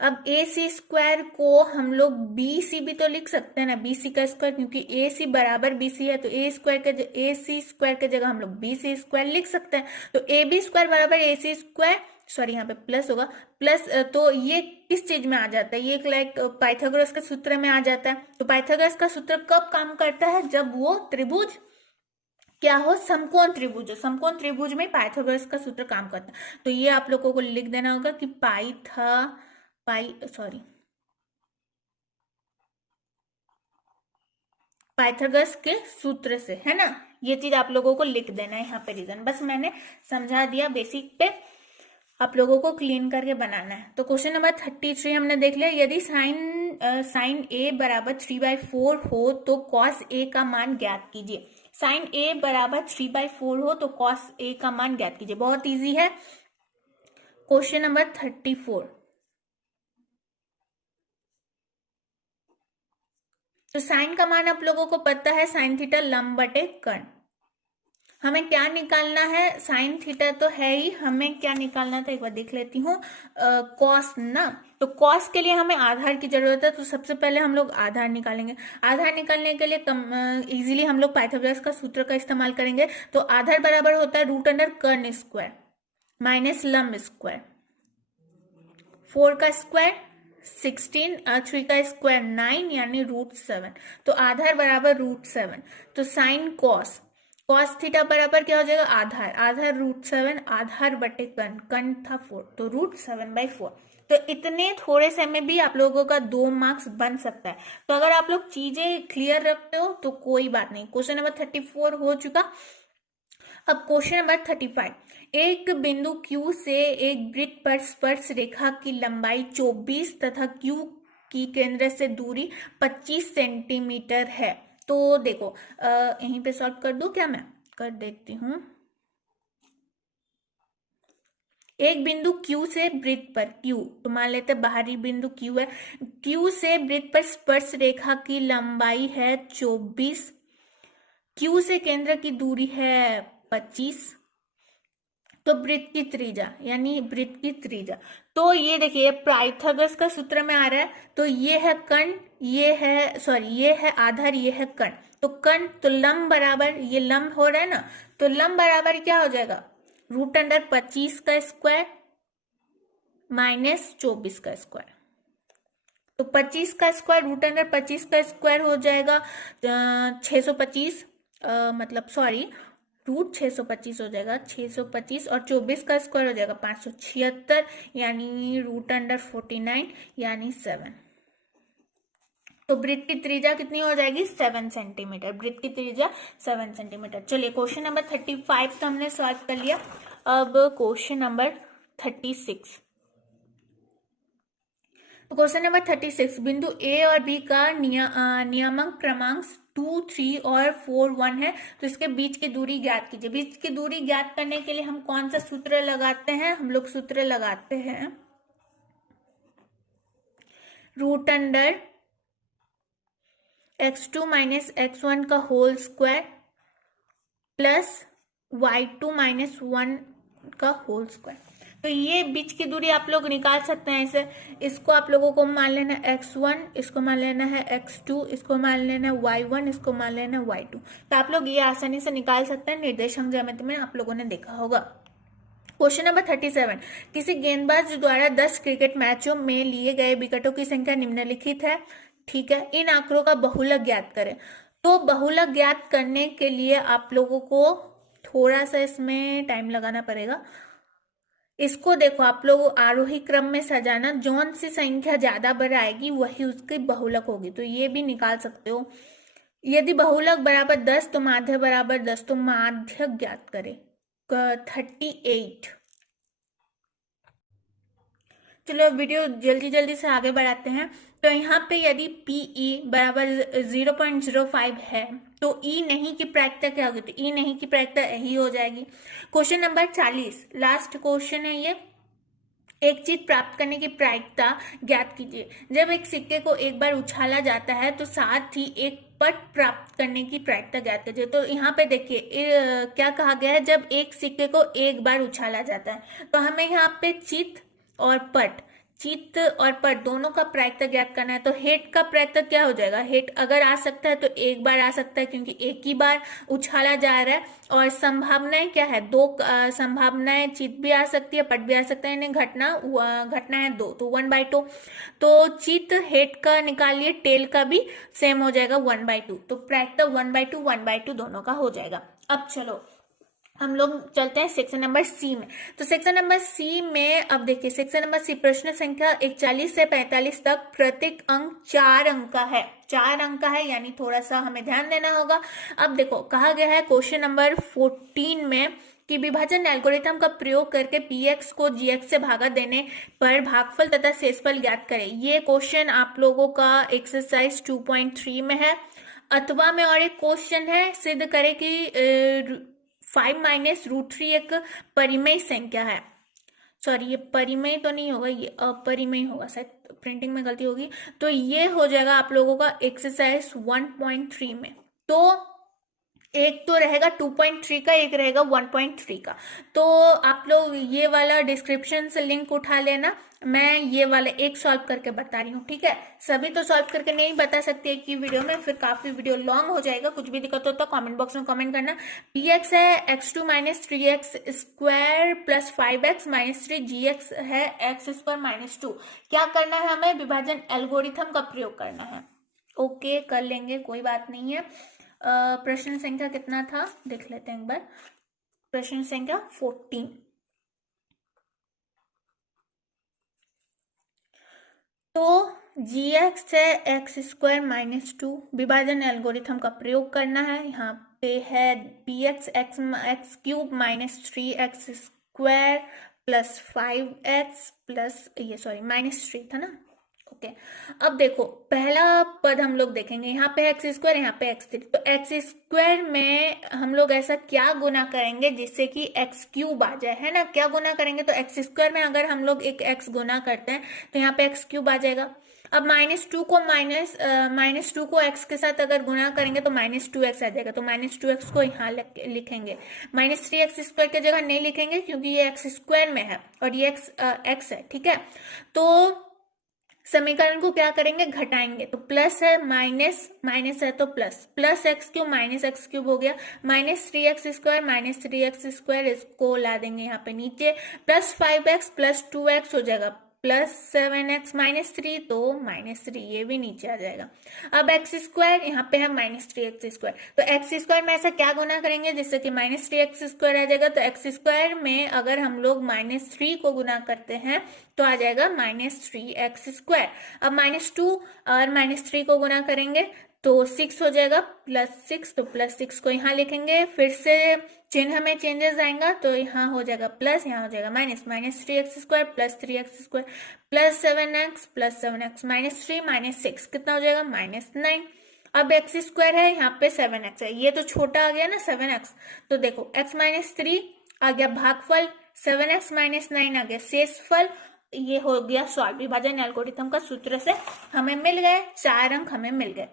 अब ए सी स्क्वायर को हम लोग बी सी भी तो लिख सकते हैं ना, बी सी का स्क्वायर, क्योंकि ए सी बराबर बी सी है तो ए सी स्क्वायर के जगह हम लोग बी सी स्क्वायर लिख सकते हैं। तो ए बी स्क्वायर बराबर ए सी स्क्वायर, सॉरी यहाँ पे प्लस होगा, प्लस, तो ये किस चीज में आ जाता है, ये लाइक पाइथागोरस के सूत्र में आ जाता है। तो पाइथागोरस का सूत्र कब काम करता है, जब वो त्रिभुज क्या हो, समकोण त्रिभुज हो, समकोण त्रिभुज में पाइथागोरस का सूत्र काम करता है। तो ये आप लोगों को लिख देना होगा कि पाइथागोरस के सूत्र से, है ना, ये चीज आप लोगों को लिख देना है यहाँ पे रीजन, बस मैंने समझा दिया, बेसिक पे आप लोगों को क्लीन करके बनाना है। तो क्वेश्चन नंबर 33 हमने देख लिया, यदि साइन ए बराबर 3/4 हो तो कॉस ए का मान ज्ञात कीजिए। साइन ए बराबर 3/4 हो तो कॉस ए का मान ज्ञात कीजिए, बहुत इजी है। क्वेश्चन नंबर 34, तो साइन का मान आप लोगों को पता है, साइन थीटा लंब बटे कर्ण। हमें क्या निकालना है, साइन थीटा तो है ही, हमें क्या निकालना था एक बार देख लेती हूँ, कॉस ना। तो कॉस के लिए हमें आधार की जरूरत है, तो सबसे पहले हम लोग आधार निकालेंगे। आधार निकालने के लिए इजीली हम लोग पाइथागोरस का सूत्र का इस्तेमाल करेंगे। तो आधार बराबर होता है √ कर्ण स्क्वायर माइनस लंब स्क्वायर, 4 का स्क्वायर 16, 3 का स्क्वायर 9 यानी √7, तो आधार बराबर √7। तो साइन कॉस थीटा बराबर क्या हो जाएगा, आधार √7, आधार बटे कर्ण था 4, तो √7/4। तो इतने थोड़े से में भी आप लोगों का 2 मार्क्स बन सकता है। तो अगर आप लोग चीजें क्लियर रखते हो तो कोई बात नहीं। क्वेश्चन नंबर 34 हो चुका। अब क्वेश्चन नंबर 35, एक बिंदु Q से एक वृत्त पर स्पर्श रेखा की लंबाई 24 तथा Q की केंद्र से दूरी 25 सेंटीमीटर है। तो देखो यहीं पे सॉल्व कर दूं क्या, मैं कर देखती हूँ। एक बिंदु Q से वृत्त पर Q, तो मान लेते हैं बाहरी बिंदु Q है, Q से वृत्त पर स्पर्श रेखा की लंबाई है 24, Q से केंद्र की दूरी है 25, तो वृत्त की त्रिज्या, यानी वृत्त की त्रिज्या, तो ये देखिए पाइथागोरस का सूत्र में आ रहा है, तो ये है कर्ण, ये है आधार, ये है कर्ण, तो कर्ण तो लंब बराबर, ये लंब हो रहा है ना, तो लंब बराबर क्या हो जाएगा, √25 का स्क्वायर माइनस 24 का स्क्वायर, तो 25 का स्क्वायर √25 का स्क्वायर हो जाएगा 625, मतलब सॉरी √625 हो जाएगा 625, और 24 का स्क्वायर हो जाएगा 576, यानी √49 यानी 7। तो वृत्त की त्रिज्या कितनी हो जाएगी, 7 सेंटीमीटर, वृत्त की त्रिज्या 7 सेंटीमीटर। चलिए क्वेश्चन नंबर 35 तो हमने सॉल्व कर लिया। अब क्वेश्चन नंबर 36, तो क्वेश्चन नंबर 36, बिंदु ए और बी का नियामक क्रमांक 2, 3 और 4, 1 है, तो इसके बीच की दूरी ज्ञात कीजिए। बीच की दूरी ज्ञात करने के लिए हम कौन सा सूत्र लगाते हैं, हम लोग सूत्र लगाते हैं √(x2 - x1) का होल स्क्वायर प्लस y2 - 1 का होल स्क्वायर। तो ये बीच की दूरी आप लोग निकाल सकते हैं ऐसे, इसको आप लोगों को मान लेना है x1, इसको मान लेना है x2, इसको मान लेना है y1, इसको मान लेना है y2, तो आप लोग ये आसानी से निकाल सकते हैं, निर्देशांक ज्यामिति में आप लोगों ने देखा होगा। क्वेश्चन नंबर 37, किसी गेंदबाज द्वारा 10 क्रिकेट मैचों में लिए गए विकेटों की संख्या निम्नलिखित है, ठीक है, इन आंकड़ों का बहुलक ज्ञात करें। तो बहुलक ज्ञात करने के लिए आप लोगों को थोड़ा सा इसमें टाइम लगाना पड़ेगा। इसको देखो, आप लोग आरोही क्रम में सजाना, जौन सी संख्या ज्यादा बार आएगी वही उसकी बहुलक होगी, तो ये भी निकाल सकते हो। यदि बहुलक बराबर 10 तो माध्य बराबर 10, तो माध्य ज्ञात करें 38। चलो वीडियो जल्दी से आगे बढ़ाते हैं। तो यहाँ पे यदि PE बराबर 0.05 है तो E नहीं की प्रायिकता क्या होगी, तो E नहीं की प्रायिकता यही हो जाएगी। क्वेश्चन नंबर 40, लास्ट क्वेश्चन है ये, एक चीज प्राप्त करने की प्रायिकता ज्ञात कीजिए। जब एक सिक्के को एक बार उछाला जाता है तो साथ ही एक पट प्राप्त करने की प्रायिकता ज्ञात कीजिए। तो यहाँ पे देखिए क्या कहा गया है, जब एक सिक्के को एक बार उछाला जाता है तो हमें यहाँ पे चित्त और पट, चित्त और पट दोनों का प्रायिकता ज्ञात करना है। तो हेट का प्रायिकता क्या हो जाएगा, हेट अगर आ सकता है तो एक बार आ सकता है क्योंकि एक ही बार उछाला जा रहा है, और संभावनाएं क्या है, दो संभावनाएं, चित्त भी आ सकती है पट भी आ सकता है, इन्हें घटना है 2, तो 1/2। तो चित्त हेट का निकालिए, टेल का भी सेम हो जाएगा 1/2, तो प्रायिकता 1/2 1/2 दोनों का हो जाएगा। अब चलो हम लोग चलते हैं सेक्शन नंबर सी में। तो सेक्शन नंबर सी में अब देखिए, सेक्शन नंबर सी प्रश्न संख्या 41 से 45 तक प्रत्येक अंक 4 अंक का है, 4 अंक का है, यानी थोड़ा सा हमें ध्यान देना होगा। अब देखो कहा गया है क्वेश्चन नंबर 14 में कि विभाजन एल्गोरिथम का प्रयोग करके px को gx से भागा देने पर भागफल तथा शेषफल ज्ञात करें। ये क्वेश्चन आप लोगों का एक्सरसाइज 2.3 में है। अथवा में और एक क्वेश्चन है, सिद्ध करें कि 5 - √3 एक परिमेय संख्या है। सॉरी, ये परिमेय तो नहीं होगा, ये अपरिमेय होगा, शायद प्रिंटिंग में गलती होगी। तो ये हो जाएगा आप लोगों का एक्सरसाइज 1.3 में। तो एक तो रहेगा 2.3 का, एक रहेगा 1.3 का। तो आप लोग ये वाला डिस्क्रिप्शन से लिंक उठा लेना, मैं ये वाला एक सॉल्व करके बता रही हूँ, ठीक है। सभी तो सॉल्व करके नहीं बता सकती एक ही वीडियो में, फिर काफी वीडियो लॉन्ग हो जाएगा। कुछ भी दिक्कत हो तो कमेंट बॉक्स में कमेंट करना। px है x2 - 3x square plus 5x - 3, gx है x² - 2। क्या करना है, हमें विभाजन एल्गोरिथम का प्रयोग करना है। ओके, कर लेंगे, कोई बात नहीं है। प्रश्न संख्या कितना था देख लेते हैं एक बार। प्रश्न संख्या 14। तो gx है x² - 2, विभाजन एल्गोरिथम का प्रयोग करना है। यहाँ पे है px x³ - 3x² plus 5x plus, ये सॉरी -3 था ना, ओके। अब देखो पहला पद हम लोग देखेंगे, यहाँ पे एक्स स्क्वायर, यहाँ पे एक्स थ्री, तो एक्स स्क्वायर में हम लोग ऐसा क्या गुना करेंगे जिससे कि एक्स क्यूब आ जाए, है ना। क्या गुना करेंगे, तो एक्स स्क्वायर में अगर हम लोग एक एक्स गुना करते हैं तो यहाँ पे एक्स क्यूब आ जाएगा। अब माइनस टू को एक्स के साथ अगर गुना करेंगे तो -2x आ जाएगा, तो -2x को यहाँ लिखेंगे। -3x² की जगह नहीं लिखेंगे क्योंकि ये एक्स स्क्वायर में है और ये एक्स है, ठीक है। तो समीकरण को क्या करेंगे, घटाएंगे, तो प्लस है माइनस, माइनस है तो plus, plus x cube minus x cube हो गया, -3x² इसको ला देंगे यहाँ पे नीचे, प्लस 5x प्लस 2x हो जाएगा, प्लस 7x -3 तो -3, ये भी नीचे आ जाएगा। अब एक्स स्क्वायर यहाँ पे है -3x², तो एक्स स्क्वायर में ऐसा क्या गुना करेंगे जिससे कि -3x² आ जाएगा, तो एक्स स्क्वायर में अगर हम लोग -3 को गुना करते हैं तो आ जाएगा -3x²। अब -2 और -3 को गुना करेंगे तो 6 हो जाएगा, +6, तो +6 को यहाँ लिखेंगे, फिर से चिन्ह में चेंजेस आएगा तो यहाँ हो जाएगा प्लस, यहाँ हो जाएगा minus, -3x² plus 3x² plus 7x plus 7x -3 -6 कितना हो जाएगा, -9। अब एक्स स्क्वायर है, यहाँ पे 7x है, ये तो छोटा आ गया ना 7x, तो देखो x -3 आ गया भागफल, 7x -9 आ गया शेषफल, ये हो गया सॉल्व। विभाजन एल्गोरिथम का सूत्र से हमें मिल गए 4 अंक, हमें मिल गए।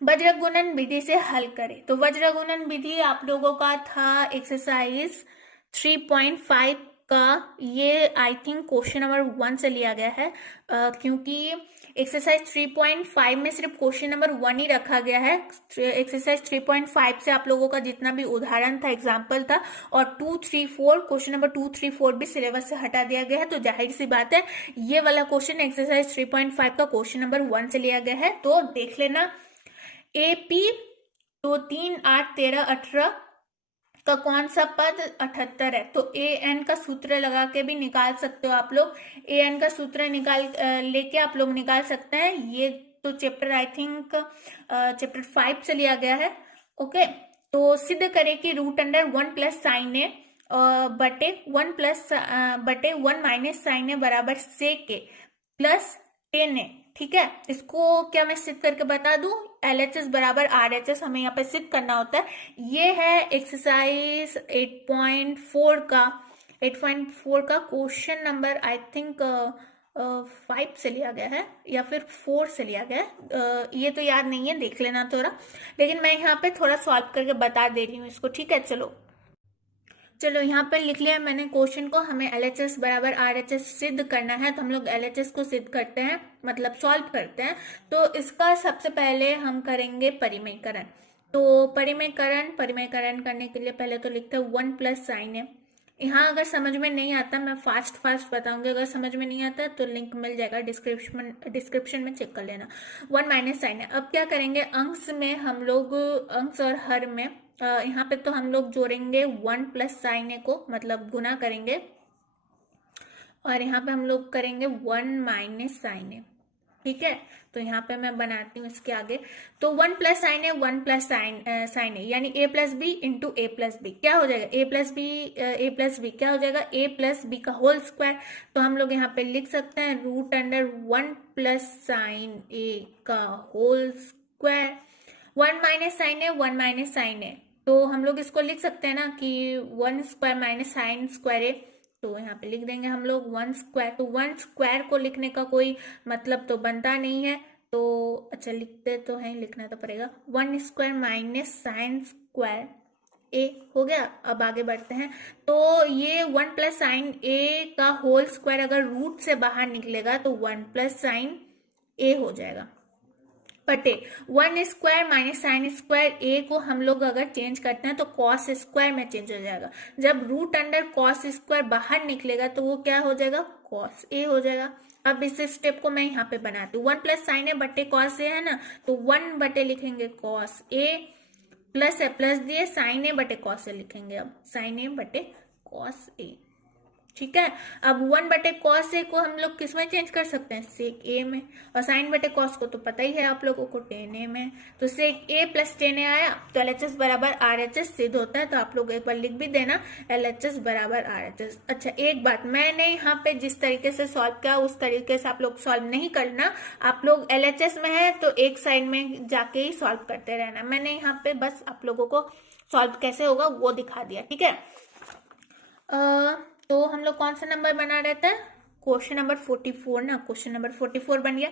वज्रगुणन विधि से हल करें, तो वज्रगुणन विधि आप लोगों का था एक्सरसाइज 3.5 का, ये आई थिंक क्वेश्चन नंबर 1 से लिया गया है, क्योंकि एक्सरसाइज 3.5 में सिर्फ क्वेश्चन नंबर 1 ही रखा गया है। एक्सरसाइज 3.5 से आप लोगों का जितना भी उदाहरण था, एग्जाम्पल था, और 2, 3, 4 क्वेश्चन नंबर 2, 3, 4 भी सिलेबस से हटा दिया गया है, तो जाहिर सी बात है ये वाला क्वेश्चन एक्सरसाइज 3.5 का क्वेश्चन नंबर 1 से लिया गया है, तो देख लेना। AP तो 3, 8, 13, 18 का कौन सा पद 78 है, तो AN का सूत्र लगा के भी निकाल सकते हो आप लोग, AN का सूत्र निकाल लेके आप लोग निकाल सकते हैं। ये तो चैप्टर आई थिंक चैप्टर 5 से लिया गया है, ओके। तो सिद्ध करें कि √1 प्लस साइन ए बटे 1 माइनस साइन ए बराबर सेक ए प्लस 10 ए, ठीक है। इसको क्या मैं सिद्ध करके बता दूं, LHS बराबर RHS हमें यहाँ पे सिद्ध करना होता है। ये है एक्सरसाइज 8.4 का क्वेश्चन नंबर आई थिंक 5 से लिया गया है या फिर 4 से लिया गया है, ये तो याद नहीं है, देख लेना थोड़ा, लेकिन मैं यहाँ पे थोड़ा सॉल्व करके बता दे रही हूँ इसको, ठीक है। चलो यहाँ पर लिख लिया मैंने क्वेश्चन को, हमें LHS बराबर RHS सिद्ध करना है, तो हम लोग LHS को सिद्ध करते हैं, मतलब सॉल्व करते हैं। तो इसका सबसे पहले हम करेंगे परिमेयकरण, तो परिमेयकरण करने के लिए पहले तो लिखते हैं 1 प्लस साइन ए। यहाँ अगर समझ में नहीं आता, मैं फास्ट बताऊंगी, अगर समझ में नहीं आता तो लिंक मिल जाएगा डिस्क्रिप्शन में, चेक कर लेना। 1 माइनस साइन ए। अब क्या करेंगे, अंश में हम लोग, अंश और हर में यहाँ पे तो हम लोग जोड़ेंगे 1 प्लस साइन ए को, मतलब गुना करेंगे, और यहाँ पे हम लोग करेंगे 1 माइनस साइन ए, ठीक है। तो यहाँ पे मैं बनाती हूँ इसके आगे, तो 1 plus sine A 1 plus sine A, यानी a plus B into A plus B, क्या हो जाएगा a प्लस बी क्या हो जाएगा, a प्लस बी का होल स्क्वायर। तो हम लोग यहाँ पे लिख सकते हैं √1 प्लस साइन ए का whole square, 1 minus sign A 1 minus sign ए, तो हम लोग इसको लिख सकते हैं ना कि 1 स्क्वायर माइनस साइन स्क्वायर ए, तो यहाँ पे लिख देंगे हम लोग 1 स्क्वायर। तो 1 स्क्वायर को लिखने का कोई मतलब तो बनता नहीं है, तो अच्छा लिखते तो हैं, लिखना तो पड़ेगा, 1 स्क्वायर माइनस साइन स्क्वायर ए हो गया। अब आगे बढ़ते हैं, तो ये 1 प्लस साइन ए का होल स्क्वायर अगर रूट से बाहर निकलेगा तो 1 प्लस साइन ए हो जाएगा, बटे 1 स्क्वायर माइनस साइन स्क्वायर ए को हम लोग अगर चेंज करते हैं तो कॉस स्क्वायर में चेंज हो जाएगा। जब रूट अंडर कॉस स्क्वायर बाहर निकलेगा तो वो क्या हो जाएगा, कॉस ए हो जाएगा। अब इस स्टेप को मैं यहाँ पे बनाती हूँ, 1 प्लस साइन ए बटे कॉस ए है ना, तो 1 बटे लिखेंगे कॉस ए, प्लस है प्लस दिए साइन ए बटे कॉस ए लिखेंगे, अब साइन ए बटे कॉस ए, ठीक है। अब 1/cos ए को हम लोग किस में चेंज कर सकते हैं, सेक ए में, और sin/cos को तो पता ही है आप लोगों को, tan ए में। तो सेक ए प्लस tan ए आया, तो LHS बराबर RHS सिद्ध होता है। तो आप लोग एक बार लिख भी देना LHS बराबर RHS। अच्छा, एक बात, मैंने यहाँ पे जिस तरीके से सॉल्व किया उस तरीके से आप लोग सॉल्व नहीं करना। आप लोग LHS में है तो एक साइड में जाके ही सॉल्व करते रहना। मैंने यहाँ पे बस आप लोगों को सॉल्व कैसे होगा वो दिखा दिया, ठीक है। तो हम लोग कौन सा नंबर बना रहता है, क्वेश्चन नंबर 44 ना, क्वेश्चन नंबर 44 बन गया।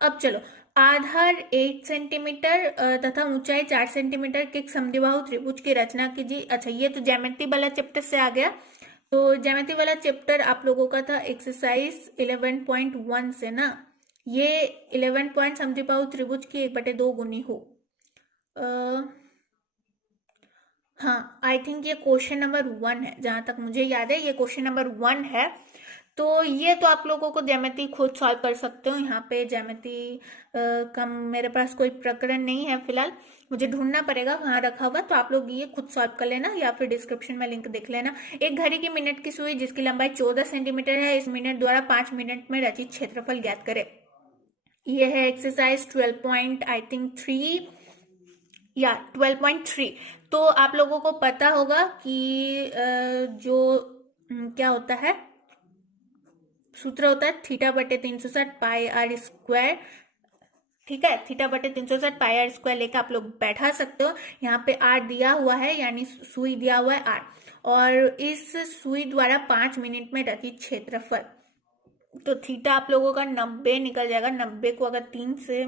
अब चलो, आधार 8 सेंटीमीटर तथा ऊंचाई 4 सेंटीमीटर के एक समद्विबाहु त्रिभुज की रचना कीजिए। अच्छा, ये तो ज्यामिति वाला चैप्टर से आ गया। तो ज्यामिति वाला चैप्टर आप लोगों का था एक्सरसाइज 11.1 से ना। ये 11 पॉइंट समद्विबाहु त्रिभुज की 1/2 गुनी हो। हाँ, आई थिंक ये क्वेश्चन नंबर 1 है, जहां तक मुझे याद है ये क्वेश्चन नंबर 1 है। तो ये तो आप लोगों को ज्यामिति खुद सॉल्व कर सकते हो। यहाँ पे ज्यामिति का मेरे पास कोई प्रकरण नहीं है फिलहाल, मुझे ढूंढना पड़ेगा कहाँ रखा हुआ। तो आप लोग ये खुद सॉल्व कर लेना या फिर डिस्क्रिप्शन में लिंक देख लेना। एक घड़ी की मिनट की सुई जिसकी लंबाई 14 सेंटीमीटर है, इस मिनट द्वारा 5 मिनट में रचित क्षेत्रफल ज्ञात करे। ये है एक्सरसाइज 12.3 या 12.3। तो आप लोगों को पता होगा कि जो क्या होता है, सूत्र होता है θ/360πr²। ठीक है, θ/360πr² लेकर आप लोग बैठा सकते हो। यहाँ पे r दिया हुआ है, यानी सुई दिया हुआ है r, और इस सुई द्वारा 5 मिनट में रचित क्षेत्रफल। तो थीटा आप लोगों का 90 निकल जाएगा। 90 को अगर 3 से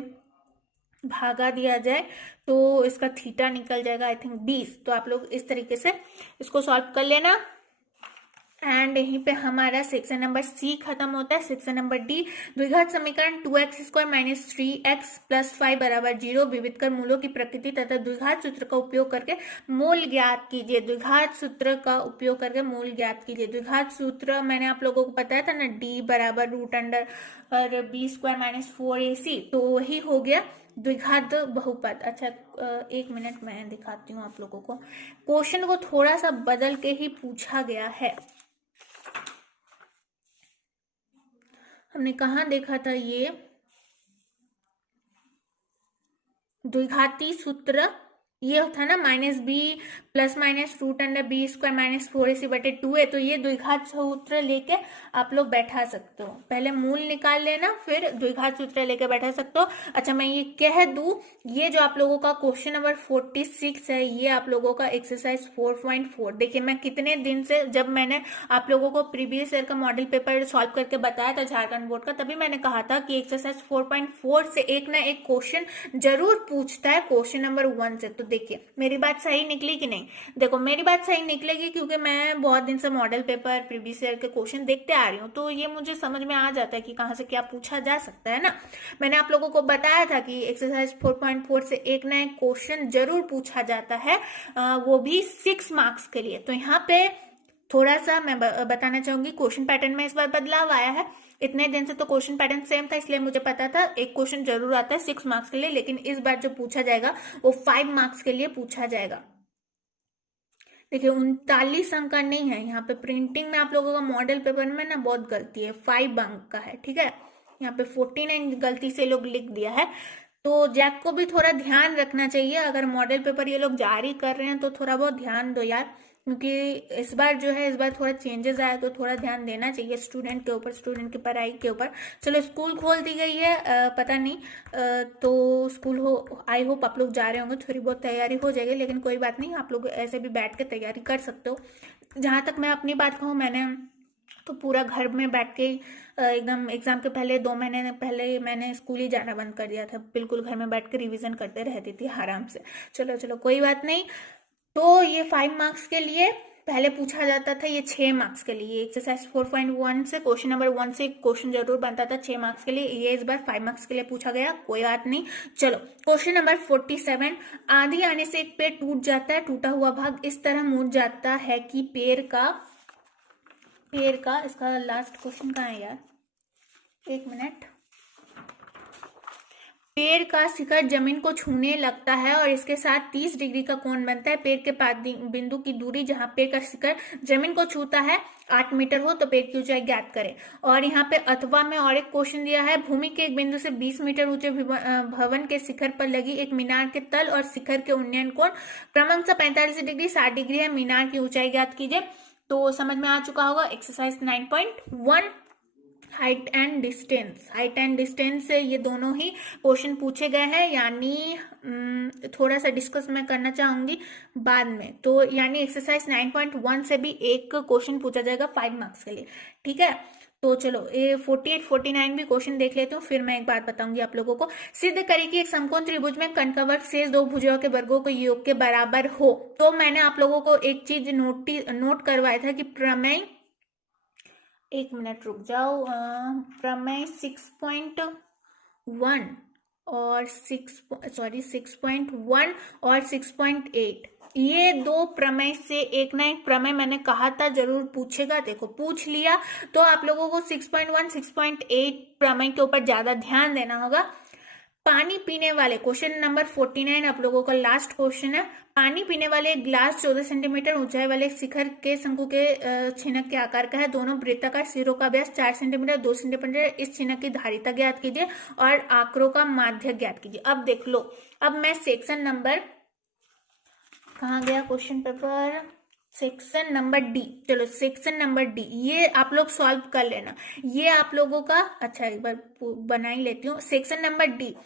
भागा दिया जाए तो इसका थीटा निकल जाएगा आई थिंक 20। तो आप लोग इस तरीके से इसको सॉल्व कर लेना। एंड यहीं पे हमारा सेक्शन नंबर सी खत्म होता है। सेक्शन नंबर डी, द्विघात समीकरण 2x² - 3x + 5 = 0 विविध कर मूलों की प्रकृति तथा द्विघात सूत्र का उपयोग करके मूल ज्ञात कीजिए। द्विघात सूत्र का उपयोग करके मूल ज्ञात कीजिए। द्विघात सूत्र मैंने आप लोगों को बताया था ना, d बराबर √b² - 4ac। तो वही हो गया द्विघात बहुपद। अच्छा, एक मिनट मैं दिखाती हूँ आप लोगों को। क्वेश्चन को थोड़ा सा बदल के ही पूछा गया है। हमने कहा देखा था ये द्विघाती सूत्र, ये था ना -b + √b² - 4ac/2 है। तो ये द्विघात सूत्र लेके आप लोग बैठा सकते हो। पहले मूल निकाल लेना, फिर द्विघात सूत्र लेके बैठा सकते हो। अच्छा, मैं ये कह दूं, ये जो आप लोगों का क्वेश्चन नंबर 46 है, ये आप लोगों का एक्सरसाइज 4.4। देखिए, मैं कितने दिन से, जब मैंने आप लोगों को प्रीवियस ईयर का मॉडल पेपर सॉल्व करके बताया था झारखंड बोर्ड का, तभी मैंने कहा था कि एक्सरसाइज 4.4 से एक ना एक क्वेश्चन जरूर पूछता है क्वेश्चन नंबर 1 से। तो देखिए, मेरी बात सही निकली कि नहीं। देखो, मेरी बात सही निकलेगी क्योंकि मैं बहुत दिन से मॉडल पेपर प्रीवियस ईयर के क्वेश्चन देखते आ रही हूँ। तो ये मुझे समझ में आ जाता है कि कहाँ से क्या पूछा जा सकता है ना। मैंने आप लोगों को बताया था कि एक्सरसाइज 4.4 से एक ना एक क्वेश्चन जरूर पूछा जाता है, वो भी 6 मार्क्स के लिए। तो यहाँ पे थोड़ा सा मैं बताना चाहूंगी, क्वेश्चन पैटर्न में इस बार बदलाव आया है। इतने दिन से तो क्वेश्चन पैटर्न सेम था, इसलिए मुझे पता था एक क्वेश्चन जरूर आता है 6 मार्क्स के लिए, लेकिन इस बार जो पूछा जाएगा वो 5 मार्क्स के लिए पूछा जाएगा। देखिए, 39 अंक का नहीं है। यहाँ पे प्रिंटिंग में आप लोगों का मॉडल पेपर में ना बहुत गलती है, 5 अंक का है। ठीक है, यहाँ पे 49 गलती से लोग लिख दिया है। तो जैक को भी थोड़ा ध्यान रखना चाहिए। अगर मॉडल पेपर ये लोग जारी कर रहे हैं तो थोड़ा बहुत ध्यान दो यार, क्योंकि इस बार जो है, इस बार थोड़ा चेंजेस आया तो थोड़ा ध्यान देना चाहिए स्टूडेंट के ऊपर, स्टूडेंट की पढ़ाई के ऊपर। चलो, स्कूल खोल दी गई है, पता नहीं, तो स्कूल हो, आई होप आप लोग जा रहे होंगे, थोड़ी बहुत तैयारी हो जाएगी। लेकिन कोई बात नहीं, आप लोग ऐसे भी बैठ के तैयारी कर सकते हो। जहाँ तक मैं अपनी बात कहूँ, मैंने तो पूरा घर में बैठ के एकदम एग्जाम के पहले 2 महीने पहले मैंने स्कूल ही जाना बंद कर दिया था। बिल्कुल घर में बैठ के रिवीजन करते रहती थी आराम से। चलो कोई बात नहीं। तो ये 5 मार्क्स के लिए पहले पूछा जाता था, ये 6 मार्क्स के लिए। एक्सरसाइज 4.1 से क्वेश्चन नंबर 1 से क्वेश्चन जरूर बनता था 6 मार्क्स के लिए। ये इस बार 5 मार्क्स के लिए पूछा गया, कोई बात नहीं। चलो, क्वेश्चन नंबर 47, आंधी आने से एक पेड़ टूट जाता है। टूटा हुआ भाग इस तरह मुड़ जाता है कि पेड़ का इसका लास्ट क्वेश्चन कहाँ है यार, एक मिनट। पेड़ का शिखर जमीन को छूने लगता है और इसके साथ 30 डिग्री का कोण बनता है। पेड़ के पास बिंदु की दूरी जहां पेड़ का शिखर जमीन को छूता है 8 मीटर हो तो पेड़ की ऊंचाई ज्ञात करें। और यहाँ पे अथवा में और एक क्वेश्चन दिया है, भूमि के एक बिंदु से 20 मीटर ऊंचे भवन के शिखर पर लगी एक मीनार के तल और शिखर के उन्नयन कोण क्रमशः 45 डिग्री 60 डिग्री है। मीनार की ऊंचाई ज्ञात कीजिए। तो समझ में आ चुका होगा। Exercise 9.1 height and distance. Height and distance से ये दोनों ही क्वेश्चन पूछे गए हैं, यानी थोड़ा सा डिस्कस मैं करना चाहूंगी बाद में। तो यानी एक्सरसाइज 9.1 से भी एक क्वेश्चन पूछा जाएगा 5 मार्क्स के लिए, ठीक है। तो चलो ये 48 49 भी क्वेश्चन देख लेते हो, फिर मैं एक बात बताऊंगी आप लोगों को। सिद्ध करें कि एक समकोण त्रिभुज में कर्ण का वर्ग शेष दो भुजाओं के वर्गों के योग के बराबर हो। तो मैंने आप लोगों को एक चीज नोट करवाया था कि प्रमेय, एक मिनट रुक जाओ, प्रमेय 6.1 और 6.1 और 6.8 ये दो प्रमेय से एक ना एक प्रमेय मैंने कहा था जरूर पूछेगा। देखो पूछ लिया तो आप लोगों को 6.1 6.8 प्रमेय के ऊपर ज्यादा ध्यान देना होगा। पानी पीने वाले, क्वेश्चन नंबर 49 आप लोगों का लास्ट क्वेश्चन है। पानी पीने वाले एक ग्लास 14 सेंटीमीटर ऊंचाई वाले शिखर के शंकु के छिनक के आकार का है। दोनों वृत्ताकार सिरों का व्यास 4 सेंटीमीटर 2 सेंटीमीटर। इस छिनक की धारिता ज्ञात कीजिए और आंकड़ों का माध्य ज्ञात कीजिए। अब देख लो, अब मैं सेक्शन नंबर, कहाँ गया question paper, section number D. चलो सेक्शन नंबर डी ये आप लोग सॉल्व कर लेना। ये आप लोगों का, अच्छा एक बार बना ही लेती हूँ। Section number D,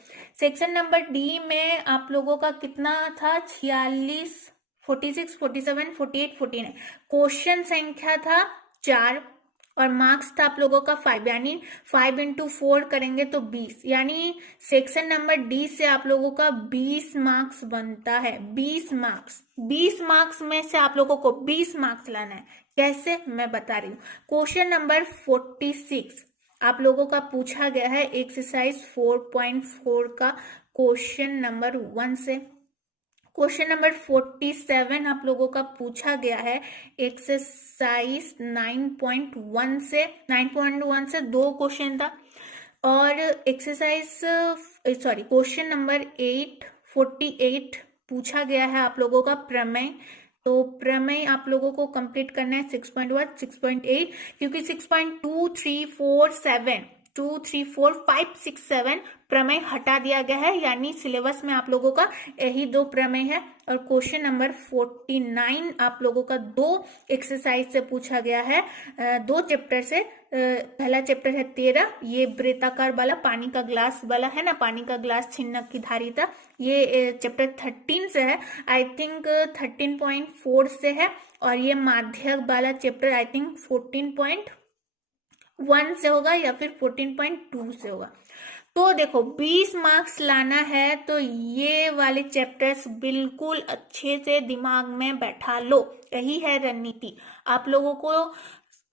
section number D में आप लोगों का कितना था, 46 46 47 48 49। क्वेश्चन संख्या था 4 और मार्क्स था आप लोगों का 5, यानी 5 into 4 करेंगे तो 20, यानी सेक्शन नंबर डी से आप लोगों का 20 मार्क्स बनता है। 20 मार्क्स, 20 मार्क्स में से आप लोगों को 20 मार्क्स लाना है। कैसे, मैं बता रही हूँ। क्वेश्चन नंबर 46 आप लोगों का पूछा गया है एक्सरसाइज 4.4 का क्वेश्चन नंबर 1 से। क्वेश्चन नंबर 47 आप लोगों का पूछा गया है एक्सरसाइज 9.1 से। 9.1 से 2 क्वेश्चन था और एक्सरसाइज क्वेश्चन नंबर 48 पूछा गया है आप लोगों का प्रमेय। तो प्रमेय आप लोगों को कंप्लीट करना है 6.1 6.8, क्योंकि 6.2 3 4 7 2 3 4 5 6 7 प्रमेय हटा दिया गया है, यानी सिलेबस में आप लोगों का यही 2 प्रमेय है। और क्वेश्चन नंबर 49 आप लोगों का 2 एक्सरसाइज से पूछा गया है, 2 चैप्टर से। पहला चैप्टर है 13, ये वृत्ताकार वाला पानी का ग्लास वाला है ना, पानी का ग्लास छिन्नक की धारिता, ये चैप्टर 13 से है, आई थिंक 13.4 से है। और ये माध्यक वाला चैप्टर आई थिंक 14.1 से होगा या फिर 14.2 से होगा। तो देखो 20 मार्क्स लाना है तो ये वाले चैप्टर्स बिल्कुल अच्छे से दिमाग में बैठा लो। यही है रणनीति। आप लोगों को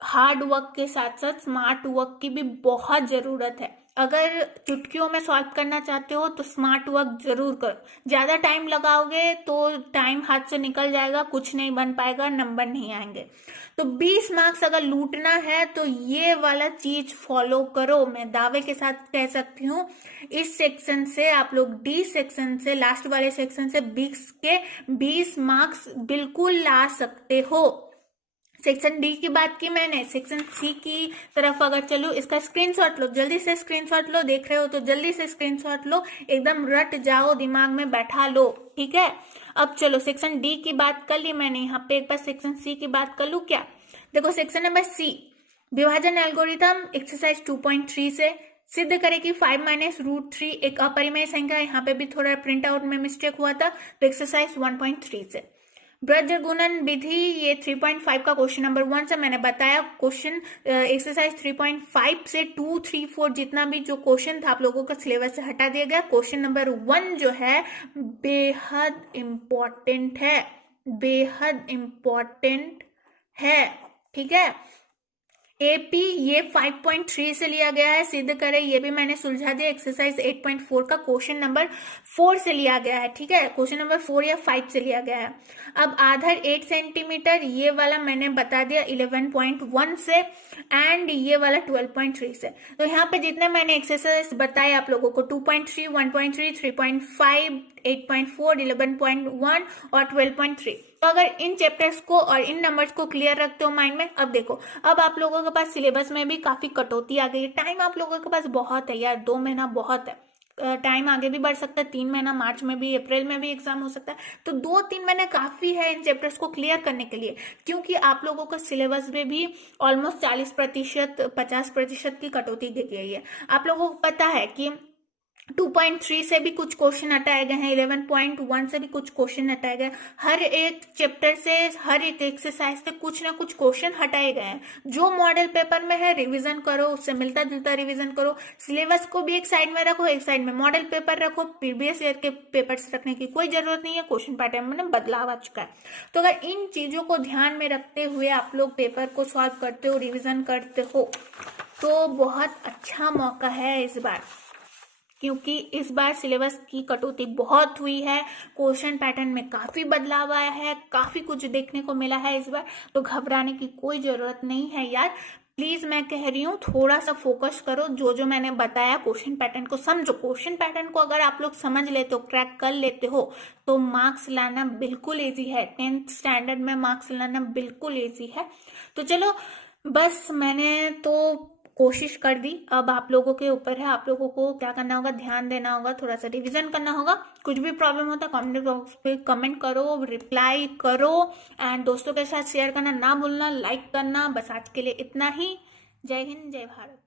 हार्ड वर्क के साथ साथ स्मार्ट वर्क की भी बहुत जरूरत है। अगर चुटकियों में सॉल्व करना चाहते हो तो स्मार्ट वर्क जरूर करो। ज्यादा टाइम लगाओगे तो टाइम हाथ से निकल जाएगा, कुछ नहीं बन पाएगा, नंबर नहीं आएंगे। तो 20 मार्क्स अगर लूटना है तो ये वाला चीज फॉलो करो। मैं दावे के साथ कह सकती हूँ इस सेक्शन से आप लोग, डी सेक्शन से, लास्ट वाले सेक्शन से 20 के 20 मार्क्स बिल्कुल ला सकते हो। सेक्शन डी की बात की मैंने। सेक्शन सी की तरफ अगर चलो, इसका स्क्रीनशॉट लो, जल्दी से स्क्रीनशॉट लो। देख रहे हो तो जल्दी से स्क्रीनशॉट लो, एकदम रट जाओ, दिमाग में बैठा लो, ठीक है। अब चलो सेक्शन डी की बात कर ली मैंने, यहाँ पे एक बार सेक्शन सी की बात कर लू क्या। देखो सेक्शन नंबर सी, विभाजन एल्गोरिथम एक्सरसाइज 2.3 से। सिद्ध करें कि 5 - √3 एक अपरिमेय संख्या है। यहाँ पे भी थोड़ा प्रिंट आउट में मिस्टेक हुआ था, तो एक्सरसाइज 1.3 से। ब्रज गुणन विधि, ये 3.5 का क्वेश्चन नंबर 1 से मैंने बताया। क्वेश्चन एक्सरसाइज 3.5 से 2 3 4 जितना भी जो क्वेश्चन था आप लोगों का सिलेबस से हटा दिया गया। क्वेश्चन नंबर 1 जो है बेहद इंपॉर्टेंट है, बेहद इंपॉर्टेंट है, ठीक है। एपी ये 5.3 से लिया गया है, सिद्ध करें, ये भी मैंने सुलझा दिया। एक्सरसाइज 8.4 का क्वेश्चन नंबर 4 से लिया गया है, ठीक है, क्वेश्चन नंबर 4 या 5 से लिया गया है। अब आधार 8 सेंटीमीटर, ये वाला मैंने बता दिया 11.1 से, एंड ये वाला 12.3 से। तो यहाँ पे जितने मैंने एक्सरसाइज बताए आप लोगों को 2.3, 1.3, 3.5, 8.4, 11.1 और 12.3, तो अगर इन चैप्टर्स को और इन नंबर्स को क्लियर रखते हो माइंड में, अब देखो अब आप लोगों के पास सिलेबस में भी काफी कटौती आ गई है। टाइम आप लोगों के पास बहुत है यार, 2 महीना बहुत है, टाइम आगे भी बढ़ सकता है, 3 महीना, मार्च में भी, अप्रैल में भी एग्जाम हो सकता है, तो 2-3 महीने काफी है इन चैप्टर्स को क्लियर करने के लिए, क्योंकि आप लोगों का सिलेबस में भी ऑलमोस्ट 40%, 50% की कटौती दी गई है। आप लोगों को पता है कि 2.3 से भी कुछ क्वेश्चन हटाए गए हैं, 11.1 से भी कुछ क्वेश्चन हटाए गए, हर एक चैप्टर से, हर एक एक्सरसाइज से कुछ ना कुछ क्वेश्चन हटाए गए हैं। जो मॉडल पेपर में है रिवीजन करो, उससे मिलता जुलता रिवीजन करो, सिलेबस को भी एक साइड में रखो, एक साइड में मॉडल पेपर रखो, प्रीवियस ईयर के पेपर्स रखने की कोई जरूरत नहीं है, क्वेश्चन पैटर्न में बदलाव आ चुका है। तो अगर इन चीजों को ध्यान में रखते हुए आप लोग पेपर को सॉल्व करते हो, रिविजन करते हो, तो बहुत अच्छा मौका है इस बार, क्योंकि इस बार सिलेबस की कटौती बहुत हुई है, क्वेश्चन पैटर्न में काफी बदलाव आया है, काफी कुछ देखने को मिला है इस बार, तो घबराने की कोई जरूरत नहीं है यार। प्लीज मैं कह रही हूँ थोड़ा सा फोकस करो, जो जो मैंने बताया क्वेश्चन पैटर्न को समझो। क्वेश्चन पैटर्न को अगर आप लोग समझ लेते हो, क्रैक कर लेते हो, तो मार्क्स लाना बिल्कुल इजी है, 10th स्टैंडर्ड में मार्क्स लाना बिल्कुल इजी है। तो चलो, बस मैंने तो कोशिश कर दी, अब आप लोगों के ऊपर है, आप लोगों को क्या करना होगा, ध्यान देना होगा, थोड़ा सा रिवीजन करना होगा। कुछ भी प्रॉब्लम होता है कमेंट बॉक्स पे कमेंट करो, रिप्लाई करो, एंड दोस्तों के साथ शेयर करना ना भूलना, लाइक करना। बस आज के लिए इतना ही। जय हिंद, जय Bharat.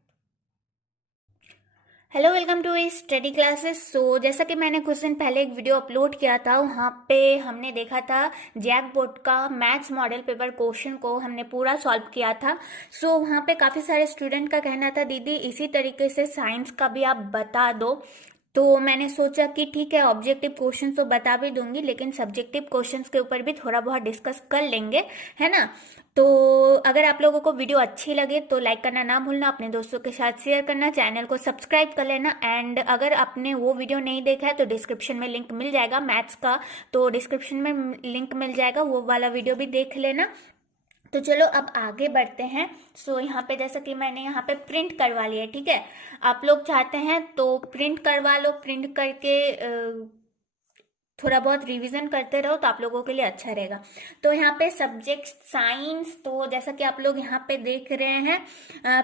Hello, welcome to study classes. So जैसा कि मैंने कुछ दिन पहले एक वीडियो अपलोड किया था, वहाँ पे हमने देखा था जैक बोर्ड का मैथ्स मॉडल पेपर क्वेश्चन को हमने पूरा सॉल्व किया था। सो वहाँ पे काफ़ी सारे स्टूडेंट का कहना था दीदी इसी तरीके से साइंस का भी आप बता दो, तो मैंने सोचा कि ठीक है, ऑब्जेक्टिव क्वेश्चन तो बता भी दूंगी, लेकिन सब्जेक्टिव क्वेश्चंस के ऊपर भी थोड़ा बहुत डिस्कस कर लेंगे, है ना। तो अगर आप लोगों को वीडियो अच्छी लगे तो लाइक करना ना भूलना, अपने दोस्तों के साथ शेयर करना, चैनल को सब्सक्राइब कर लेना, एंड अगर आपने वो वीडियो नहीं देखा है तो डिस्क्रिप्शन में लिंक मिल जाएगा मैथ्स का, तो डिस्क्रिप्शन में लिंक मिल जाएगा, वो वाला वीडियो भी देख लेना। तो चलो अब आगे बढ़ते हैं। सो यहाँ पे जैसा कि मैंने यहाँ पे प्रिंट करवा लिया है, ठीक है, आप लोग चाहते हैं तो प्रिंट करवा लो, प्रिंट करके थोड़ा बहुत रिवीजन करते रहो तो आप लोगों के लिए अच्छा रहेगा। तो यहाँ पे सब्जेक्ट साइंस, तो जैसा कि आप लोग यहाँ पे देख रहे हैं,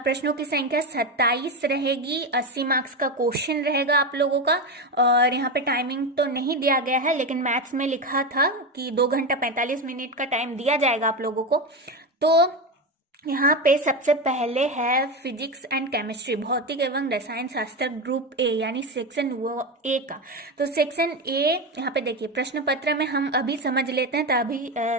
प्रश्नों की संख्या 27 रहेगी, 80 मार्क्स का क्वेश्चन रहेगा आप लोगों का, और यहाँ पे टाइमिंग तो नहीं दिया गया है, लेकिन मैथ्स में लिखा था कि 2 घंटा 45 मिनट का टाइम दिया जाएगा आप लोगों को। तो यहाँ पे सबसे पहले है फिजिक्स एंड केमिस्ट्री, भौतिक एवं रसायन शास्त्र ग्रुप ए, यानी सेक्शन वो ए का। तो सेक्शन ए यहाँ पे देखिए, प्रश्न पत्र में हम अभी समझ लेते हैं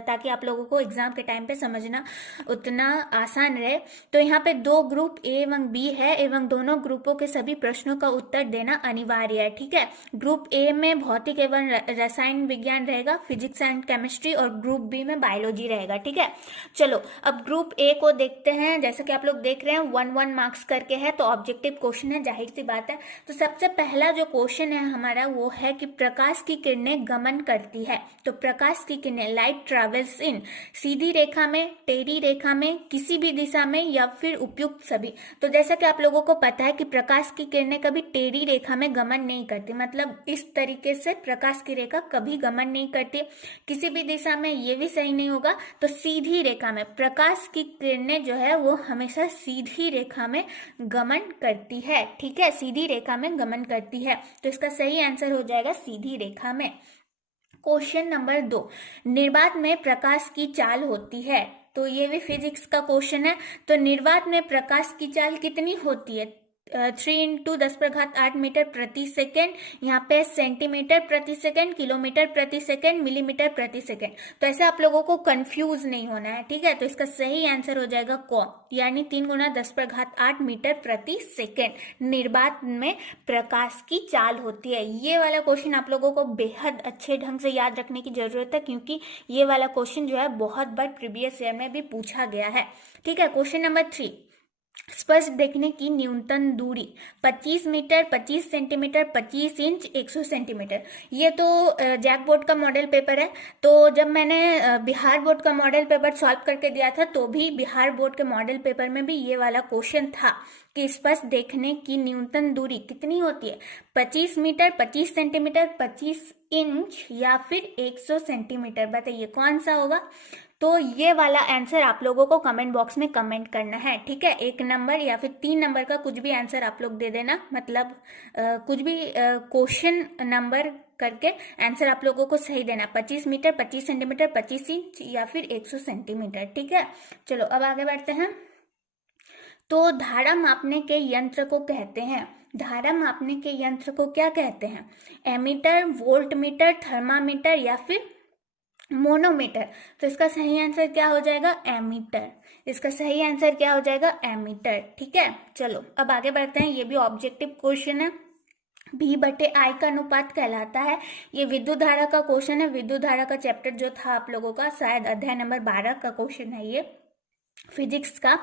ताकि आप लोगों को एग्जाम के टाइम पे समझना उतना आसान रहे। तो यहाँ पे 2 ग्रुप ए एवं बी है, एवं दोनों ग्रुपों के सभी प्रश्नों का उत्तर देना अनिवार्य है, ठीक है। ग्रुप ए में भौतिक एवं रसायन विज्ञान रहेगा, फिजिक्स एंड केमिस्ट्री, और ग्रुप बी में बायोलॉजी रहेगा, ठीक है। चलो अब ग्रुप ए को देखते हैं। जैसा कि आप लोग देख रहे हैं 1-1 मार्क्स करके है, तो ऑब्जेक्टिव क्वेश्चन है, जाहिर सी बात है। तो सबसे पहला जो क्वेश्चन है हमारा वो है कि प्रकाश की किरणें गमन करती है, तो प्रकाश की किरणें, लाइट ट्रेवल्स इन, सीधी रेखा में, टेढ़ी रेखा में, किसी भी दिशा में, या फिर उपयुक्त सभी। तो जैसा कि आप लोगों को पता है कि प्रकाश की किरणें कभी टेढ़ी रेखा में गमन नहीं करती, मतलब इस तरीके से प्रकाश की रेखा कभी गमन नहीं करती, किसी भी दिशा में ये भी सही नहीं होगा। तो सीधी रेखा में प्रकाश की किरणें जो है वो हमेशा सीधी रेखा में गमन करती है, ठीक है, सीधी रेखा में गमन करती है। तो इसका सही आंसर हो जाएगा सीधी रेखा में। क्वेश्चन नंबर 2, निर्वात में प्रकाश की चाल होती है, तो ये भी फिजिक्स का क्वेश्चन है। तो निर्वात में प्रकाश की चाल कितनी होती है, 3 × 10⁸ मीटर प्रति सेकेंड, यहाँ पे सेंटीमीटर प्रति सेकेंड, किलोमीटर प्रति सेकेंड, मिलीमीटर प्रति सेकेंड। तो ऐसे आप लोगों को कंफ्यूज नहीं होना है, ठीक है। तो इसका सही आंसर हो जाएगा कौन, यानी 3 × 10⁸ मीटर प्रति सेकेंड निर्वात में प्रकाश की चाल होती है। ये वाला क्वेश्चन आप लोगों को बेहद अच्छे ढंग से याद रखने की जरूरत है, क्योंकि ये वाला क्वेश्चन जो है बहुत बार प्रीवियस ईयर में भी पूछा गया है, ठीक है। क्वेश्चन नंबर 3, स्पष्ट देखने की न्यूनतम दूरी 25 मीटर, 25 सेंटीमीटर, 25 इंच, 100 सेंटीमीटर। ये तो जैक बोर्ड का मॉडल पेपर है। तो जब मैंने बिहार बोर्ड का मॉडल पेपर सॉल्व करके दिया था तो भी बिहार बोर्ड के मॉडल पेपर में भी ये वाला क्वेश्चन था कि स्पष्ट देखने की न्यूनतम दूरी कितनी होती है, 25 मीटर, 25 सेंटीमीटर, 25 इंच या फिर 100 सेंटीमीटर। बताइए कौन सा होगा। तो ये वाला आंसर आप लोगों को कमेंट बॉक्स में कमेंट करना है, ठीक है। 1 नंबर या फिर 3 नंबर का कुछ भी आंसर आप लोग दे देना, मतलब कुछ भी क्वेश्चन नंबर करके आंसर आप लोगों को सही देना। 25 मीटर, 25 सेंटीमीटर, 25 इंच या फिर 100 सेंटीमीटर, ठीक है। चलो अब आगे बढ़ते हैं। तो धारा मापने के यंत्र को कहते हैं, धारा मापने के यंत्र को क्या कहते हैं, एमीटर, वोल्ट मीटर, थर्मामीटर या फिर मोनोमीटर। तो इसका सही आंसर क्या हो जाएगा, एमीटर। इसका सही आंसर क्या हो जाएगा, एमीटर, ठीक है। चलो अब आगे बढ़ते हैं। ये भी ऑब्जेक्टिव क्वेश्चन है। V बटे I का अनुपात कहलाता है। ये विद्युत धारा का क्वेश्चन है। विद्युत धारा का चैप्टर जो था आप लोगों का, शायद अध्याय नंबर 12 का क्वेश्चन है ये, फिजिक्स का।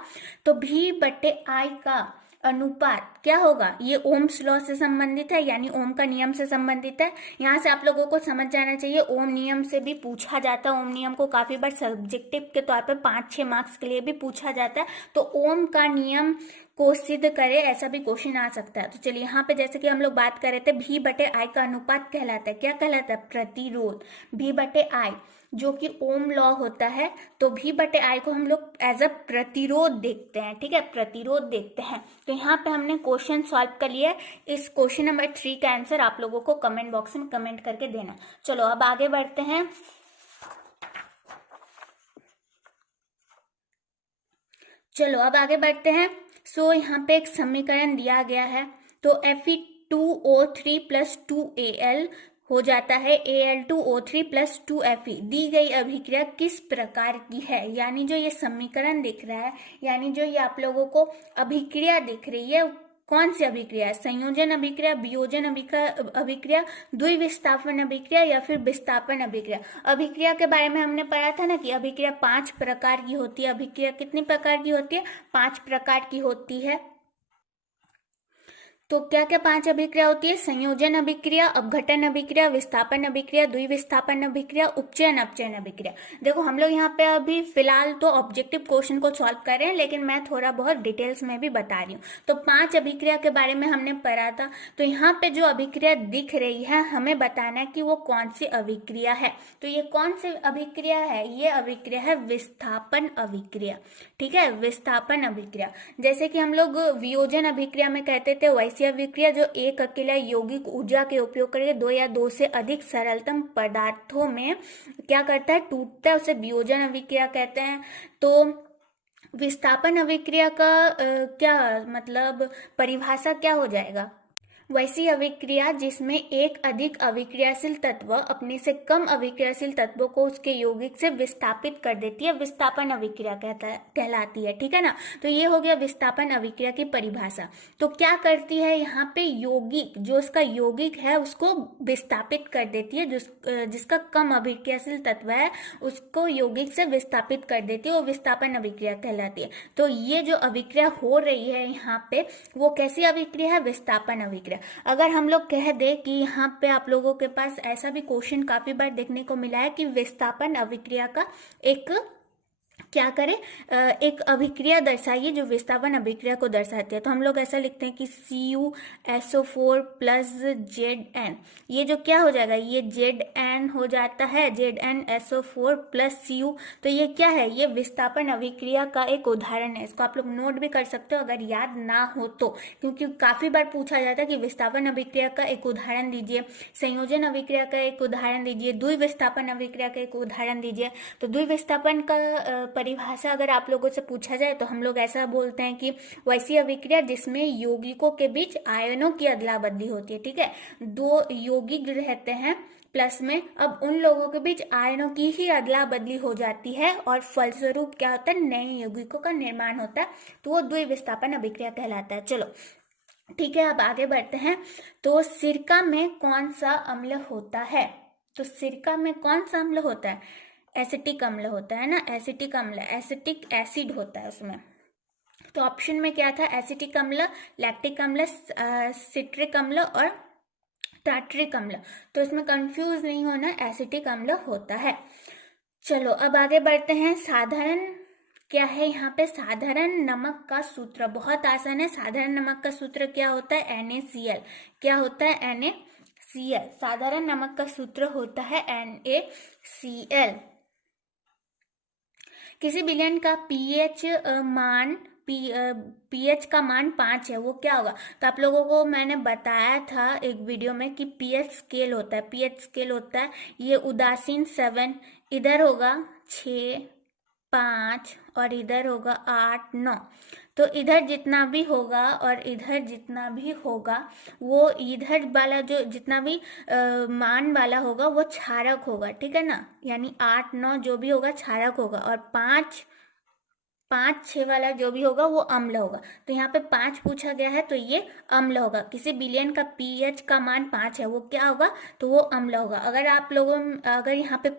तो V बटे I का अनुपात क्या होगा, ये ओम्स लॉ से संबंधित है, यानी ओम का नियम से संबंधित है। यहाँ से आप लोगों को समझ जाना चाहिए, ओम नियम से भी पूछा जाता है। ओम नियम को काफी बार सब्जेक्टिव के तौर पर 5-6 मार्क्स के लिए भी पूछा जाता है। तो ओम का नियम को सिद्ध करे ऐसा भी क्वेश्चन आ सकता है। तो चलिए यहाँ पे जैसे कि हम लोग बात कर रहे थे, V बटे I का अनुपात कहलाता है, क्या कहलाता है, प्रतिरोध। V बटे I जो कि ओम लॉ होता है, तो V बटे I को हम लोग एज अ प्रतिरोध देखते हैं, ठीक है, प्रतिरोध देखते हैं। तो यहाँ पे हमने क्वेश्चन सॉल्व कर लिया। इस क्वेश्चन नंबर 3 का आंसर आप लोगों को कमेंट बॉक्स में कमेंट करके देना। चलो अब आगे बढ़ते हैं। चलो अब आगे बढ़ते हैं। सो यहाँ पे एक समीकरण दिया गया है। तो Fe2O3 प्लस 2Al हो जाता है Al2O3 प्लस 2Fe। दी गई अभिक्रिया किस प्रकार की है, यानी जो ये समीकरण दिख रहा है, यानी जो ये आप लोगों को अभिक्रिया दिख रही है, कौन सी अभिक्रिया है, संयोजन अभिक्रिया, वियोजन अभिक्रिया, द्विविस्थापन अभिक्रिया या फिर विस्थापन अभिक्रिया। अभिक्रिया के बारे में हमने पढ़ा था ना कि अभिक्रिया 5 प्रकार की होती है। अभिक्रिया कितनी प्रकार की होती है, 5 प्रकार की होती है। तो क्या क्या 5 अभिक्रिया होती है, संयोजन अभिक्रिया, अपघटन अभिक्रिया, विस्थापन अभिक्रिया, द्विविस्थापन अभिक्रिया, उपचयन अपचयन अभिक्रिया। देखो हम लोग यहाँ पे अभी फिलहाल तो ऑब्जेक्टिव क्वेश्चन को सॉल्व कर रहे हैं, लेकिन मैं थोड़ा बहुत डिटेल्स में भी बता रही हूँ। तो 5 अभिक्रिया के बारे में हमने पढ़ा था। तो यहाँ पे जो अभिक्रिया दिख रही है, हमें बताना है कि वो कौन सी अभिक्रिया है। तो ये कौन सी अभिक्रिया है, ये अभिक्रिया है विस्थापन अभिक्रिया, ठीक है, विस्थापन अभिक्रिया। जैसे कि हम लोग वियोजन अभिक्रिया में कहते थे, वैसी अभिक्रिया जो एक अकेला यौगिक ऊर्जा के उपयोग करके 2 या 2 से अधिक सरलतम पदार्थों में क्या करता है, टूटता है, उसे वियोजन अभिक्रिया कहते हैं। तो विस्थापन अभिक्रिया का क्या मतलब परिभाषा क्या हो जाएगा, वैसी अभिक्रिया जिसमें एक अधिक अभिक्रियाशील तत्व अपने से कम अभिक्रियाशील तत्वों को उसके यौगिक से विस्थापित कर देती है, विस्थापन अभिक्रिया कहलाती है, ठीक है ना। तो ये हो गया विस्थापन अभिक्रिया की परिभाषा। तो क्या करती है यहाँ पे, यौगिक जो उसका यौगिक है उसको विस्थापित कर देती है, जिसका कम अभिक्रियाशील तत्व है उसको यौगिक से विस्थापित कर देती है, वो विस्थापन अभिक्रिया कहलाती है। तो ये जो अभिक्रिया हो रही है यहाँ पे, वो कैसी अभिक्रिया है, विस्थापन अभिक्रिया। अगर हम लोग कह दे कि यहाँ पे आप लोगों के पास ऐसा भी क्वेश्चन काफी बार देखने को मिला है कि विस्थापन अभिक्रिया का एक क्या करें, एक अभिक्रिया दर्शाइए जो विस्थापन अभिक्रिया को दर्शाती है। तो हम लोग ऐसा लिखते हैं कि CuSO4 प्लस Zn, ये जो क्या हो जाएगा, ये Zn हो जाता है, ZnSO4 प्लस Cu। तो ये क्या है, ये विस्थापन अभिक्रिया का एक उदाहरण है। इसको आप लोग नोट भी कर सकते हो अगर याद ना हो तो, क्योंकि काफी बार पूछा जाता है कि विस्थापन अभिक्रिया का एक उदाहरण दीजिए, संयोजन अभिक्रिया का एक उदाहरण दीजिए, द्विविस्थापन अभिक्रिया का एक उदाहरण दीजिए। तो द्विविस्थापन का परिभाषा अगर आप लोगों से पूछा जाए तो हम लोग ऐसा बोलते हैं कि वैसी अभिक्रिया जिसमें यौगिकों के बीच आयनों की अदला बदली होती है, ठीक है। 2 यौगिक रहते हैं प्लस में, अब उन लोगों के बीच आयनों की ही अदला बदली हो जाती है और फलस्वरूप क्या होता है, नए यौगिकों का निर्माण होता है। तो वो द्विविस्थापन अभिक्रिया कहलाता है। चलो ठीक है, अब आगे बढ़ते हैं। तो सिरका में कौन सा अम्ल होता है, तो सिरका में कौन सा अम्ल होता है, एसिटिक अम्ल होता है ना, एसिटिक अम्ल, एसिटिक एसिड होता है उसमें। तो ऑप्शन में क्या था, एसिटिक अम्ल, लैक्टिक अम्ल, सिट्रिक अम्ल और टार्टरिक अम्ल। तो इसमें कंफ्यूज नहीं होना, एसिटिक अम्ल होता है। चलो अब आगे बढ़ते हैं। साधारण क्या है यहाँ पे, साधारण नमक का सूत्र बहुत आसान है। साधारण नमक का सूत्र क्या होता है, NaCl। क्या होता है, NaCl। साधारण नमक का सूत्र होता है NaCl। किसी विलयन का पीएच का मान 5 है, वो क्या होगा। तो आप लोगों को मैंने बताया था एक वीडियो में कि पीएच स्केल होता है, पीएच स्केल होता है ये उदासीन 7, इधर होगा 6, 5 और इधर होगा 8, 9। तो इधर जितना भी होगा और इधर जितना भी होगा, वो इधर वाला जो जितना भी मान वाला होगा वो क्षारक होगा, ठीक है ना। यानी 8, 9 जो भी होगा क्षारक होगा, और 5, 6 वाला जो भी होगा वो अम्ल होगा। तो यहाँ पे 5 पूछा गया है, तो ये अम्ल होगा। किसी विलयन का पीएच का मान 5 है, वो क्या होगा, तो वो अम्ल होगा। अगर यहाँ पे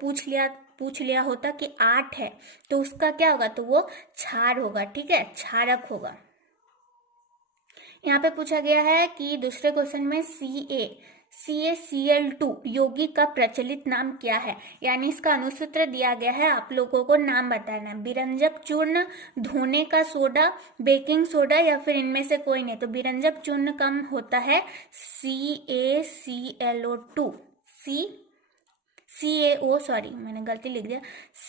पूछ लिया होता कि 8 है, तो उसका क्या होगा, तो वो क्षार होगा, ठीक है, क्षारक होगा। यहाँ पे पूछा गया है कि दूसरे क्वेश्चन में CaCl2 यौगिक का प्रचलित नाम क्या है। यानी इसका अनुसूत्र दिया गया है, आप लोगों को नाम बताना है। विरंजक चूर्ण, धोने का सोडा, बेकिंग सोडा या फिर इनमें से कोई नहीं। तो विरंजक चूर्ण कम होता है CaClO2, सॉरी मैंने गलती लिख दिया,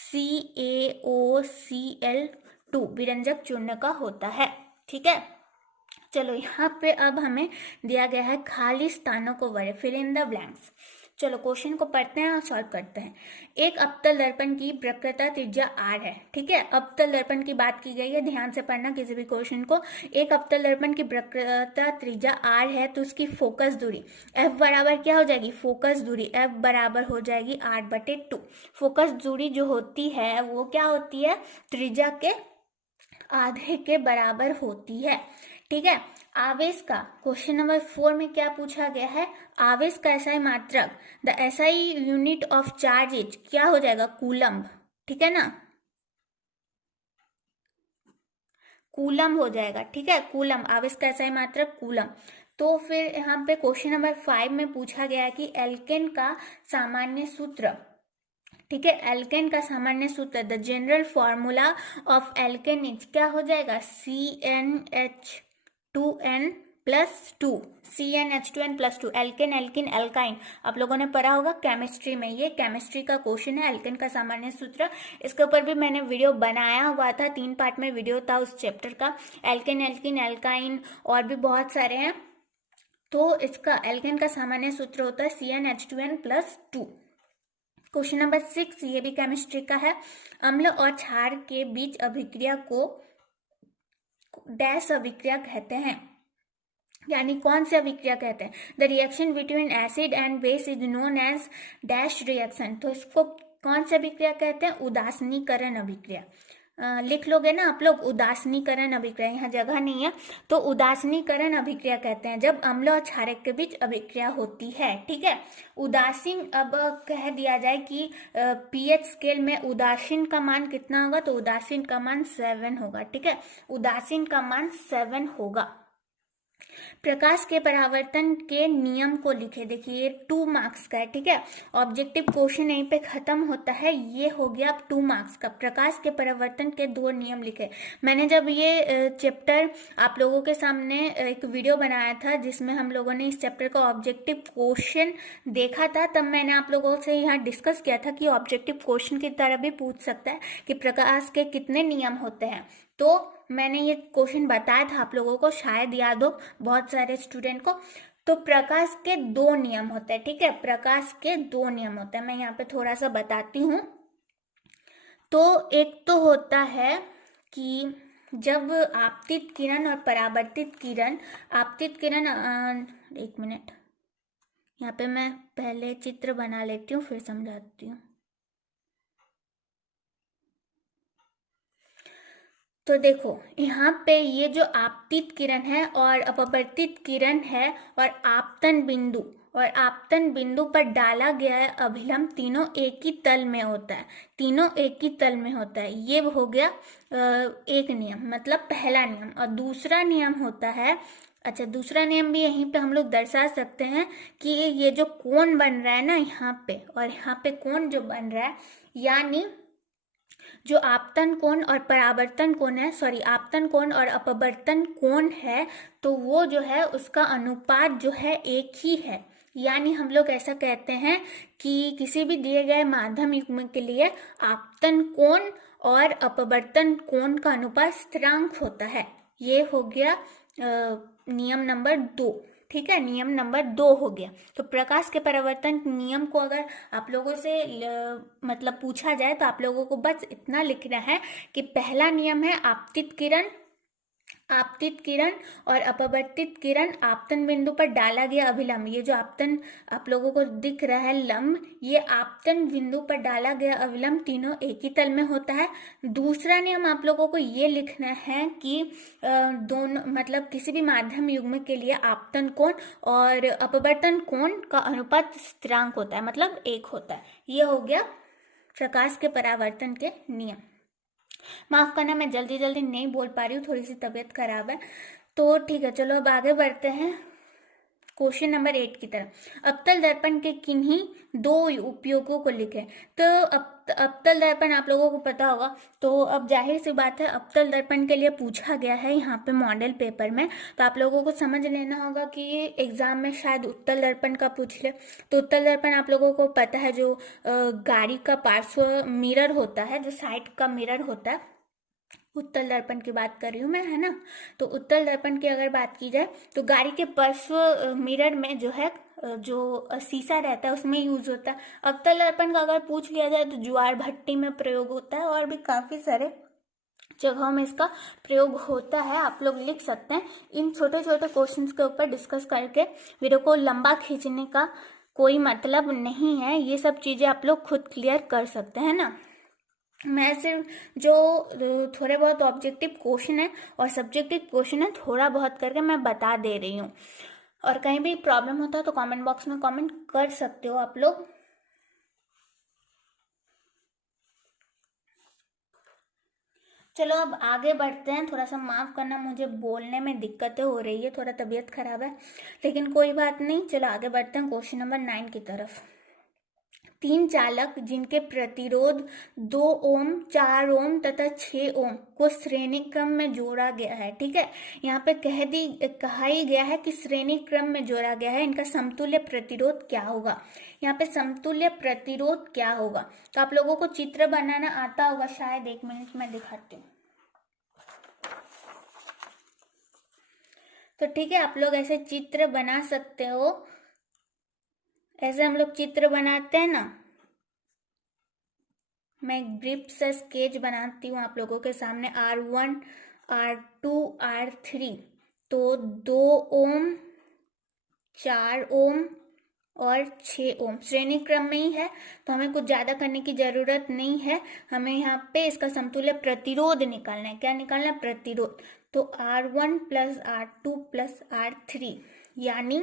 CaOCl2 विरंजक चूर्ण का होता है, ठीक है। चलो यहाँ पे अब हमें दिया गया है खाली स्थानों को भरें, फिल इन द ब्लैंक्स। चलो क्वेश्चन को पढ़ते हैं और सॉल्व करते हैं। एक अवतल दर्पण की वक्रता त्रिज्या r है, ठीक है। अवतल दर्पण की बात की गई है, ध्यान से पढ़ना किसी भी क्वेश्चन को। एक अवतल दर्पण की वक्रता त्रिज्या r है, तो उसकी फोकस दूरी f बराबर क्या हो जाएगी, फोकस दूरी f बराबर हो जाएगी 8/2। फोकस दूरी जो होती है वो क्या होती है, त्रिज्या के आधे के बराबर होती है, ठीक है। आवेश का क्वेश्चन नंबर 4 में क्या पूछा गया है, आवेश का SI मात्रक, the SI unit of charge is क्या हो जाएगा, कूलम्ब, ठीक है ना, कूलम्ब हो जाएगा, ठीक है, कूलम्ब। आवेश का SI मात्रक कूलम्ब। तो फिर यहाँ पे क्वेश्चन नंबर 5 में पूछा गया कि एल्केन का सामान्य सूत्र, ठीक है, एल्केन का सामान्य सूत्र, the general formula of alkene is क्या हो जाएगा, CnH2n+2, CnH2n+2। Alkene, alkene, alkyne आप लोगों ने पढ़ा होगा केमिस्ट्री में, ये केमिस्ट्री का क्वेश्चन है, एल्केन का सामान्य सूत्र। इसके ऊपर भी मैंने वीडियो बनाया हुआ था, 3 पार्ट में वीडियो था उस चैप्टर का। एल्केन, एल्किन, एल्काइन और भी बहुत सारे हैं। तो इसका एल्केन का सामान्य सूत्र होता है CnH2n+2। क्वेश्चन नंबर 6 ये भी केमिस्ट्री का है। अम्ल और क्षार के बीच अभिक्रिया को डैश अभिक्रिया कहते हैं, यानी कौन सी अभिक्रिया कहते हैं, the reaction between acid and base is known as dash reaction. तो इसको कौन सी अभिक्रिया कहते हैं, उदासीनीकरण अभिक्रिया। लिख लोगे ना आप लोग, उदासीनीकरण अभिक्रिया, यहाँ जगह नहीं है, तो उदासीनीकरण अभिक्रिया कहते हैं जब अम्ल और क्षारक के बीच अभिक्रिया होती है, ठीक है। उदासीन, अब कह दिया जाए कि पीएच स्केल में उदासीन का मान कितना होगा, तो उदासीन का मान 7 होगा, ठीक है, उदासीन का मान 7 होगा। प्रकाश के परावर्तन के नियम को लिखे, देखिए 2 मार्क्स का है, ठीक है। ऑब्जेक्टिव क्वेश्चन यहीं पे खत्म होता है, ये हो गया अब 2 मार्क्स का। प्रकाश के परावर्तन के 2 नियम लिखे। मैंने जब ये चैप्टर आप लोगों के सामने एक वीडियो बनाया था जिसमें हम लोगों ने इस चैप्टर का ऑब्जेक्टिव क्वेश्चन देखा था, तब मैंने आप लोगों से यहाँ डिस्कस किया था कि ऑब्जेक्टिव क्वेश्चन की तरह भी पूछ सकता है कि प्रकाश के कितने नियम होते हैं। तो मैंने ये क्वेश्चन बताया था आप लोगों को, शायद याद हो बहुत सारे स्टूडेंट को। तो प्रकाश के 2 नियम होते हैं, ठीक है, प्रकाश के 2 नियम होते हैं। मैं यहाँ पे थोड़ा सा बताती हूँ। तो एक तो होता है कि जब आपतित किरण और परावर्तित किरण, आपतित किरण, एक मिनट, यहाँ पे मैं पहले चित्र बना लेती हूँ फिर समझाती हूँ। तो देखो यहाँ पे ये जो आपतित किरण है और अपवर्तित किरण है और आपतन बिंदु और आपतन बिंदु पर डाला गया है अभिलंब तीनों एक ही तल में होता है, तीनों एक ही तल में होता है। ये हो गया एक नियम, मतलब पहला नियम। और दूसरा नियम होता है, अच्छा दूसरा नियम भी यहीं पे हम लोग दर्शा सकते हैं कि ये जो कोण बन रहा है ना यहाँ पे, और यहाँ पे कोण जो बन रहा है, यानी जो आपतन कोण और परावर्तन कोण है, सॉरी आपतन कोण और अपवर्तन कोण है, तो वो जो है उसका अनुपात जो है एक ही है। यानी हम लोग ऐसा कहते हैं कि किसी भी दिए गए माध्यम युग्म के लिए आपतन कोण और अपवर्तन कोण का अनुपात स्थिरांक होता है। ये हो गया नियम नंबर 2। ठीक है, नियम नंबर 2 हो गया। तो प्रकाश के परावर्तन नियम को अगर आप लोगों से मतलब पूछा जाए तो आप लोगों को बस इतना लिखना है कि पहला नियम है आपतित किरण और अपवर्तित किरण आपतन बिंदु पर डाला गया अभिलंब, ये जो आपतन आप लोगों को दिख रहा है लंब, ये आपतन बिंदु पर डाला गया अभिलंब तीनों एक ही तल में होता है। दूसरा नियम आप लोगों को ये लिखना है कि दोनों मतलब किसी भी माध्यम युग्म के लिए आपतन कोण और अपवर्तन कोण का अनुपात स्थिरांक होता है, मतलब एक होता है। ये हो गया प्रकाश के परावर्तन के नियम। माफ करना, मैं जल्दी जल्दी नहीं बोल पा रही हूँ, थोड़ी सी तबीयत खराब है। तो ठीक है, चलो अब आगे बढ़ते हैं क्वेश्चन नंबर 8 की तरफ। अवतल दर्पण के किन्हीं दो उपयोगों को लिखें। तो अवतल दर्पण आप लोगों को पता होगा, तो अब जाहिर सी बात है अवतल दर्पण के लिए पूछा गया है यहाँ पे मॉडल पेपर में, तो आप लोगों को समझ लेना होगा कि एग्जाम में शायद उत्तल दर्पण का पूछ ले। तो उत्तल दर्पण आप लोगों को पता है, जो गाड़ी का पार्श्व मिरर होता है, जो साइड का मिरर होता है, उत्तल दर्पण की बात कर रही हूँ मैं, है ना। तो उत्तल दर्पण की अगर बात की जाए तो गाड़ी के पार्श्व मिरर में जो है जो शीशा रहता है उसमें यूज होता है। अवतल दर्पण का अगर पूछ लिया जाए तो ज्वार भट्टी में प्रयोग होता है, और भी काफी सारे जगहों में इसका प्रयोग होता है। आप लोग लिख सकते हैं। इन छोटे छोटे क्वेश्चंस के ऊपर डिस्कस करके वीडियो को लंबा खींचने का कोई मतलब नहीं है, ये सब चीजें आप लोग खुद क्लियर कर सकते हैं ना। मैं सिर्फ जो थोड़े बहुत ऑब्जेक्टिव क्वेश्चन है और सब्जेक्टिव क्वेश्चन है थोड़ा बहुत करके मैं बता दे रही हूँ, और कहीं भी प्रॉब्लम होता है तो कमेंट बॉक्स में कमेंट कर सकते हो आप लोग। चलो अब आगे बढ़ते हैं। थोड़ा सा माफ करना, मुझे बोलने में दिक्कतें हो रही है, थोड़ा तबीयत खराब है, लेकिन कोई बात नहीं। चलो आगे बढ़ते हैं क्वेश्चन नंबर 9 की तरफ। 3 चालक जिनके प्रतिरोध 2 ओम, 4 ओम तथा 6 ओम को श्रेणी क्रम में जोड़ा गया है। ठीक है, यहाँ पे कहा ही गया है कि श्रेणी क्रम में जोड़ा गया है, इनका समतुल्य प्रतिरोध क्या होगा। यहाँ पे समतुल्य प्रतिरोध क्या होगा, तो आप लोगों को चित्र बनाना आता होगा शायद। 1 मिनट में दिखाती हूँ। तो ठीक है, आप लोग ऐसे चित्र बना सकते हो, ऐसे हम लोग चित्र बनाते हैं ना। मैं एक ब्रीफ सा स्केच बनाती हूँ आप लोगों के सामने। R1, R2, R3, तो 2 ओम, 4 ओम और 6 ओम श्रेणी क्रम में ही है, तो हमें कुछ ज्यादा करने की जरूरत नहीं है। हमें यहाँ पे इसका समतुल्य प्रतिरोध निकालना है। क्या निकालना है? प्रतिरोध। तो R1 plus R2 plus R3 यानी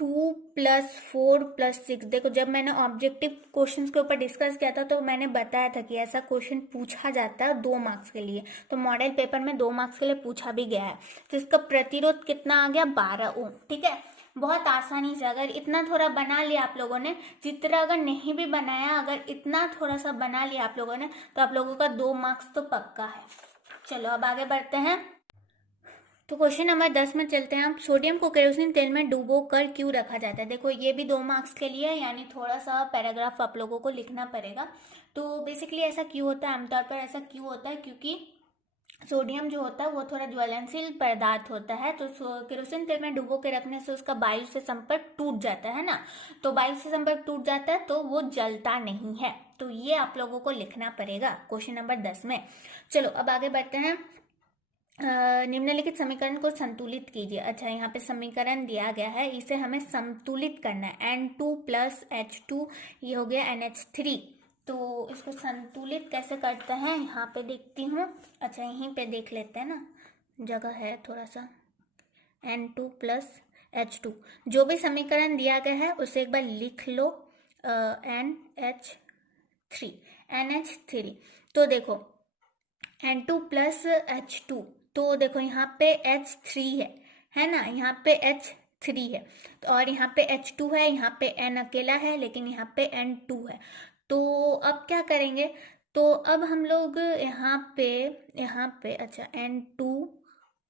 2 प्लस 4 प्लस 6। देखो, जब मैंने ऑब्जेक्टिव क्वेश्चंस के ऊपर डिस्कस किया था तो मैंने बताया था कि ऐसा क्वेश्चन पूछा जाता है 2 मार्क्स के लिए, तो मॉडल पेपर में 2 मार्क्स के लिए पूछा भी गया है। तो इसका प्रतिरोध कितना आ गया? 12 ओम। ठीक है, बहुत आसानी से अगर इतना थोड़ा बना लिया आप लोगों ने, चित्र अगर नहीं भी बनाया, अगर इतना थोड़ा सा बना लिया आप लोगों ने, तो आप लोगों का 2 मार्क्स तो पक्का है। चलो अब आगे बढ़ते हैं। तो क्वेश्चन नंबर 10 में चलते हैं। अब सोडियम को केरोसिन तेल में डुबो कर क्यों रखा जाता है? देखो, ये भी 2 मार्क्स के लिए, यानी थोड़ा सा पैराग्राफ आप लोगों को लिखना पड़ेगा। तो बेसिकली ऐसा क्यों होता है? आमतौर पर ऐसा क्यों होता है? क्योंकि सोडियम जो होता है वो थोड़ा ज्वलनशील पदार्थ होता है, तो केरोसिन तेल में डुबो के रखने से उसका वायु से संपर्क टूट जाता है ना। तो वायु से संपर्क टूट जाता है तो वो जलता नहीं है। तो ये आप लोगों को लिखना पड़ेगा क्वेश्चन नंबर 10 में। चलो अब आगे बढ़ते हैं। निम्नलिखित समीकरण को संतुलित कीजिए। अच्छा, यहाँ पे समीकरण दिया गया है, इसे हमें संतुलित करना है। N2 प्लस H2, ये हो गया NH3। तो इसको संतुलित कैसे करते हैं यहाँ पे देखती हूँ। अच्छा, यहीं पे देख लेते हैं ना, जगह है थोड़ा सा। N2 plus H2। जो भी समीकरण दिया गया है उसे एक बार लिख लो, NH3, NH3। तो देखो N2 प्लस H2, तो देखो यहाँ पे H3 है ना, यहाँ पे H3 है, तो और यहाँ पे H2 है, यहाँ पे N अकेला है, लेकिन यहाँ पे N2 है। तो अब क्या करेंगे, तो अब हम लोग यहाँ पे अच्छा N2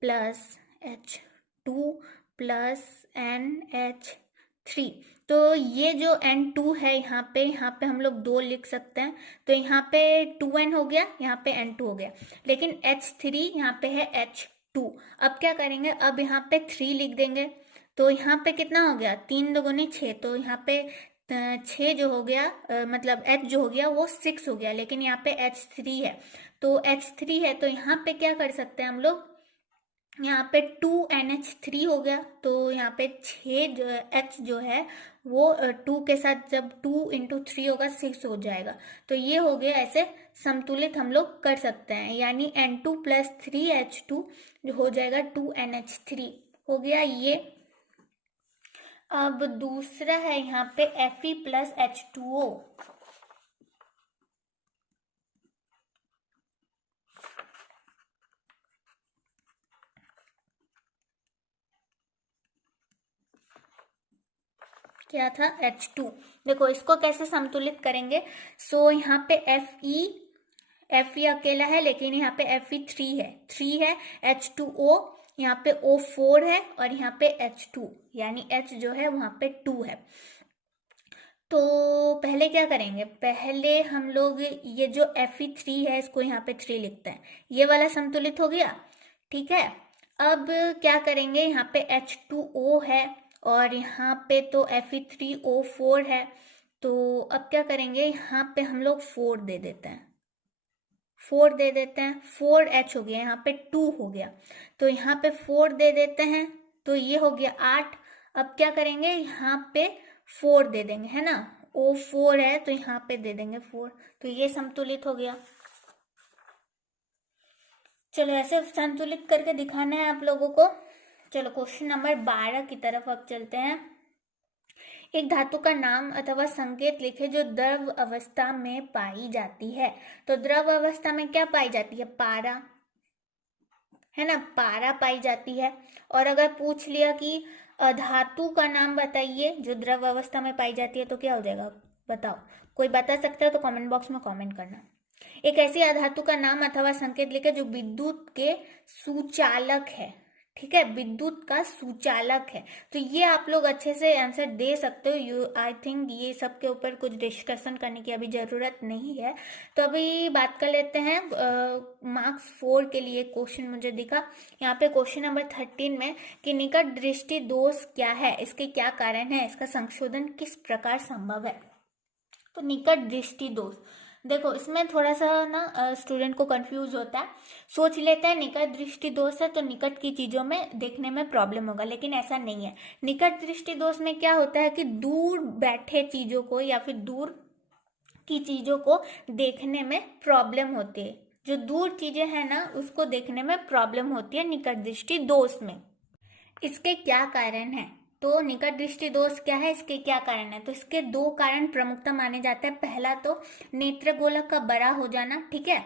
plus H2 plus NH3, तो ये जो N2 है यहाँ पे हम लोग 2 लिख सकते हैं, तो यहाँ पे 2N हो गया, यहाँ पे N2 हो गया, लेकिन H3 यहाँ पे है H2। अब क्या करेंगे, अब यहाँ पे 3 लिख देंगे, तो यहाँ पे कितना हो गया, 3 दूनी 6, तो यहाँ पे 6 जो हो गया, मतलब H जो हो गया वो 6 हो गया, लेकिन यहाँ पे H3 है, तो H3 है, तो यहाँ पे क्या कर सकते हैं हम लोग, यहाँ पे 2NH3 हो गया, तो यहाँ पे 6 जो H जो है वो 2 के साथ जब 2 इंटू 3 होगा 6 हो जाएगा, तो ये हो गया, ऐसे संतुलित हम लोग कर सकते हैं, यानी N2 प्लस 3H2 जो हो जाएगा 2NH3 हो गया ये। अब दूसरा है यहाँ पे Fe प्लस H2O, क्या था, H2। देखो इसको कैसे संतुलित करेंगे, सो यहाँ पे Fe अकेला है, लेकिन यहाँ पे Fe3 है, 3 है, H2O यहाँ पे O4 है, और यहाँ पे H2 यानी H जो है वहाँ पे 2 है। तो पहले क्या करेंगे, पहले हम लोग ये जो Fe3 है इसको यहाँ पे 3 लिखते हैं, ये वाला संतुलित हो गया, ठीक है। अब क्या करेंगे, यहाँ पे H2O है, और यहाँ पे तो Fe3O4 है, तो अब क्या करेंगे, यहाँ पे हम लोग 4 दे देते हैं, 4H हो गया, यहाँ पे 2 हो गया, तो यहाँ पे 4 दे देते हैं, तो ये हो गया 8। अब क्या करेंगे, यहाँ पे 4 दे देंगे, है ना, O4 है, तो यहाँ पे दे देंगे 4, तो ये संतुलित हो गया। चलो ऐसे संतुलित करके दिखाना है आप लोगों को। चलो क्वेश्चन नंबर 12 की तरफ अब चलते हैं। एक धातु का नाम अथवा संकेत लिखे जो द्रव अवस्था में पाई जाती है, तो द्रव अवस्था में क्या पाई जाती है, पारा, है ना, पारा पाई जाती है। और अगर पूछ लिया कि धातु का नाम बताइए जो द्रव अवस्था में पाई जाती है, तो क्या हो जाएगा, बताओ, कोई बता सकता है तो कमेंट बॉक्स में कमेंट करना। एक ऐसी अधातु का नाम अथवा संकेत लिखे जो विद्युत के सुचालक है, ठीक है, विद्युत का सुचालक है, तो ये आप लोग अच्छे से आंसर दे सकते हो। आई थिंक ये सब के ऊपर कुछ डिस्कशन करने की अभी जरूरत नहीं है। तो अभी बात कर लेते हैं मार्क्स 4 के लिए। क्वेश्चन मुझे दिखा यहाँ पे क्वेश्चन नंबर 13 में कि निकट दृष्टि दोष क्या है, इसके क्या कारण है, इसका संशोधन किस प्रकार संभव है। तो निकट दृष्टि दोष, देखो इसमें थोड़ा सा ना स्टूडेंट को कंफ्यूज होता है, सोच लेते हैं निकट दृष्टि दोष है तो निकट की चीज़ों में देखने में प्रॉब्लम होगा, लेकिन ऐसा नहीं है। निकट दृष्टि दोष में क्या होता है कि दूर बैठे चीज़ों को या फिर दूर की चीज़ों को देखने में प्रॉब्लम होती है, जो दूर चीज़ें हैं ना उसको देखने में प्रॉब्लम होती है निकट दृष्टि दोष में। इसके क्या कारण है, तो निकट दृष्टि दोष क्या है, इसके क्या कारण है, तो इसके 2 कारण प्रमुखता माने जाते हैं। पहला तो नेत्र गोलक का बड़ा हो जाना, ठीक है,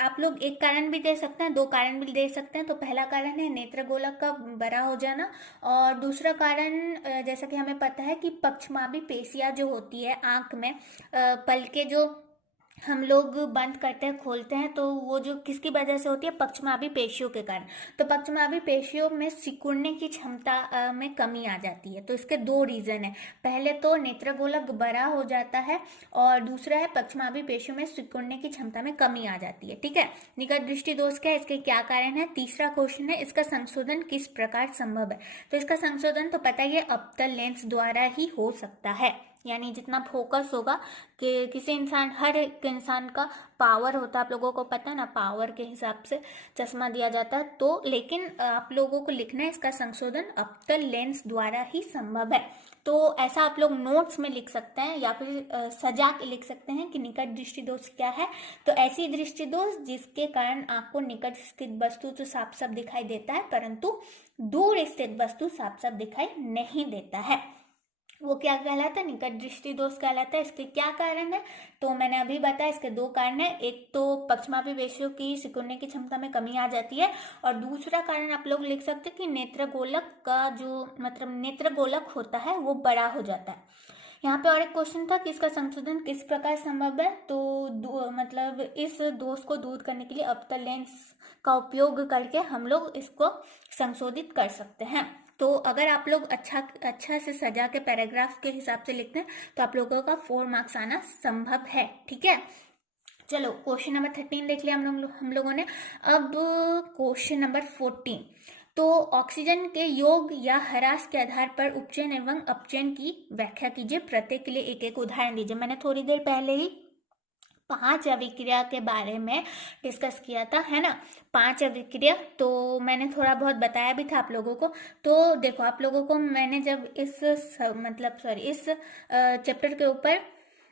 आप लोग एक कारण भी दे सकते हैं, 2 कारण भी दे सकते हैं। तो पहला कारण है नेत्र गोलक का बड़ा हो जाना, और दूसरा कारण जैसा कि हमें पता है कि पक्षमाभी पेशियां जो होती है आंख में, पलके जो हम लोग बंद करते हैं खोलते हैं, तो वो जो किसकी वजह से होती है, पक्षमाभी पेशियों के कारण। तो पक्षमाभी पेशियों में सिकुड़ने की क्षमता में कमी आ जाती है। तो इसके 2 रीजन है, पहले तो नेत्रगोलक बड़ा हो जाता है, और दूसरा है पक्षमाभी पेशियों में सिकुड़ने की क्षमता में कमी आ जाती है, ठीक है। निकट दृष्टि दोष क्या है, इसके क्या कारण है। तीसरा क्वेश्चन है इसका संशोधन किस प्रकार संभव है, तो इसका संशोधन तो पता ही है, अवतल लेंस द्वारा ही हो सकता है, यानी जितना फोकस होगा कि किसी इंसान, हर एक इंसान का पावर होता है, आप लोगों को पता है ना, पावर के हिसाब से चश्मा दिया जाता है। तो लेकिन आप लोगों को लिखना है इसका संशोधन अवतल लेंस द्वारा ही संभव है। तो ऐसा आप लोग नोट्स में लिख सकते हैं या फिर सजा के लिख सकते हैं कि निकट दृष्टि दोष क्या है। तो ऐसी दृष्टि दोष जिसके कारण आंख को निकट स्थित वस्तु तो साफ साफ दिखाई देता है, परंतु दूर स्थित वस्तु साफ साफ दिखाई नहीं देता है, वो क्या कहलाता है, निकट दृष्टि दोष कहलाता है। इसके क्या कारण है, तो मैंने अभी बताया, इसके दो कारण है। एक तो पक्षमापी पेशियों की सिकुड़ने की क्षमता में कमी आ जाती है, और दूसरा कारण आप लोग लिख सकते हैं कि नेत्र गोलक का जो मतलब नेत्र गोलक होता है वो बड़ा हो जाता है। यहाँ पे और एक क्वेश्चन था कि इसका संशोधन किस प्रकार संभव है, तो मतलब इस दोष को दूर करने के लिए अवतल लेंस का उपयोग करके हम लोग इसको संशोधित कर सकते हैं। तो अगर आप लोग अच्छा से सजा के पैराग्राफ के हिसाब से लिखते हैं तो आप लोगों का 4 मार्क्स आना संभव है। ठीक है, चलो क्वेश्चन नंबर 13 देख लिया हम लोगों ने। अब क्वेश्चन नंबर 14, तो ऑक्सीजन के योग या ह्रास के आधार पर उपचयन एवं अपचयन की व्याख्या कीजिए, प्रत्येक के लिए एक एक उदाहरण दीजिए। मैंने थोड़ी देर पहले ही 5 अभिक्रिया के बारे में डिस्कस किया था, है ना, 5 अभिक्रिया, तो मैंने थोड़ा बहुत बताया भी था आप लोगों को। तो देखो आप लोगों को मैंने जब इस चैप्टर के ऊपर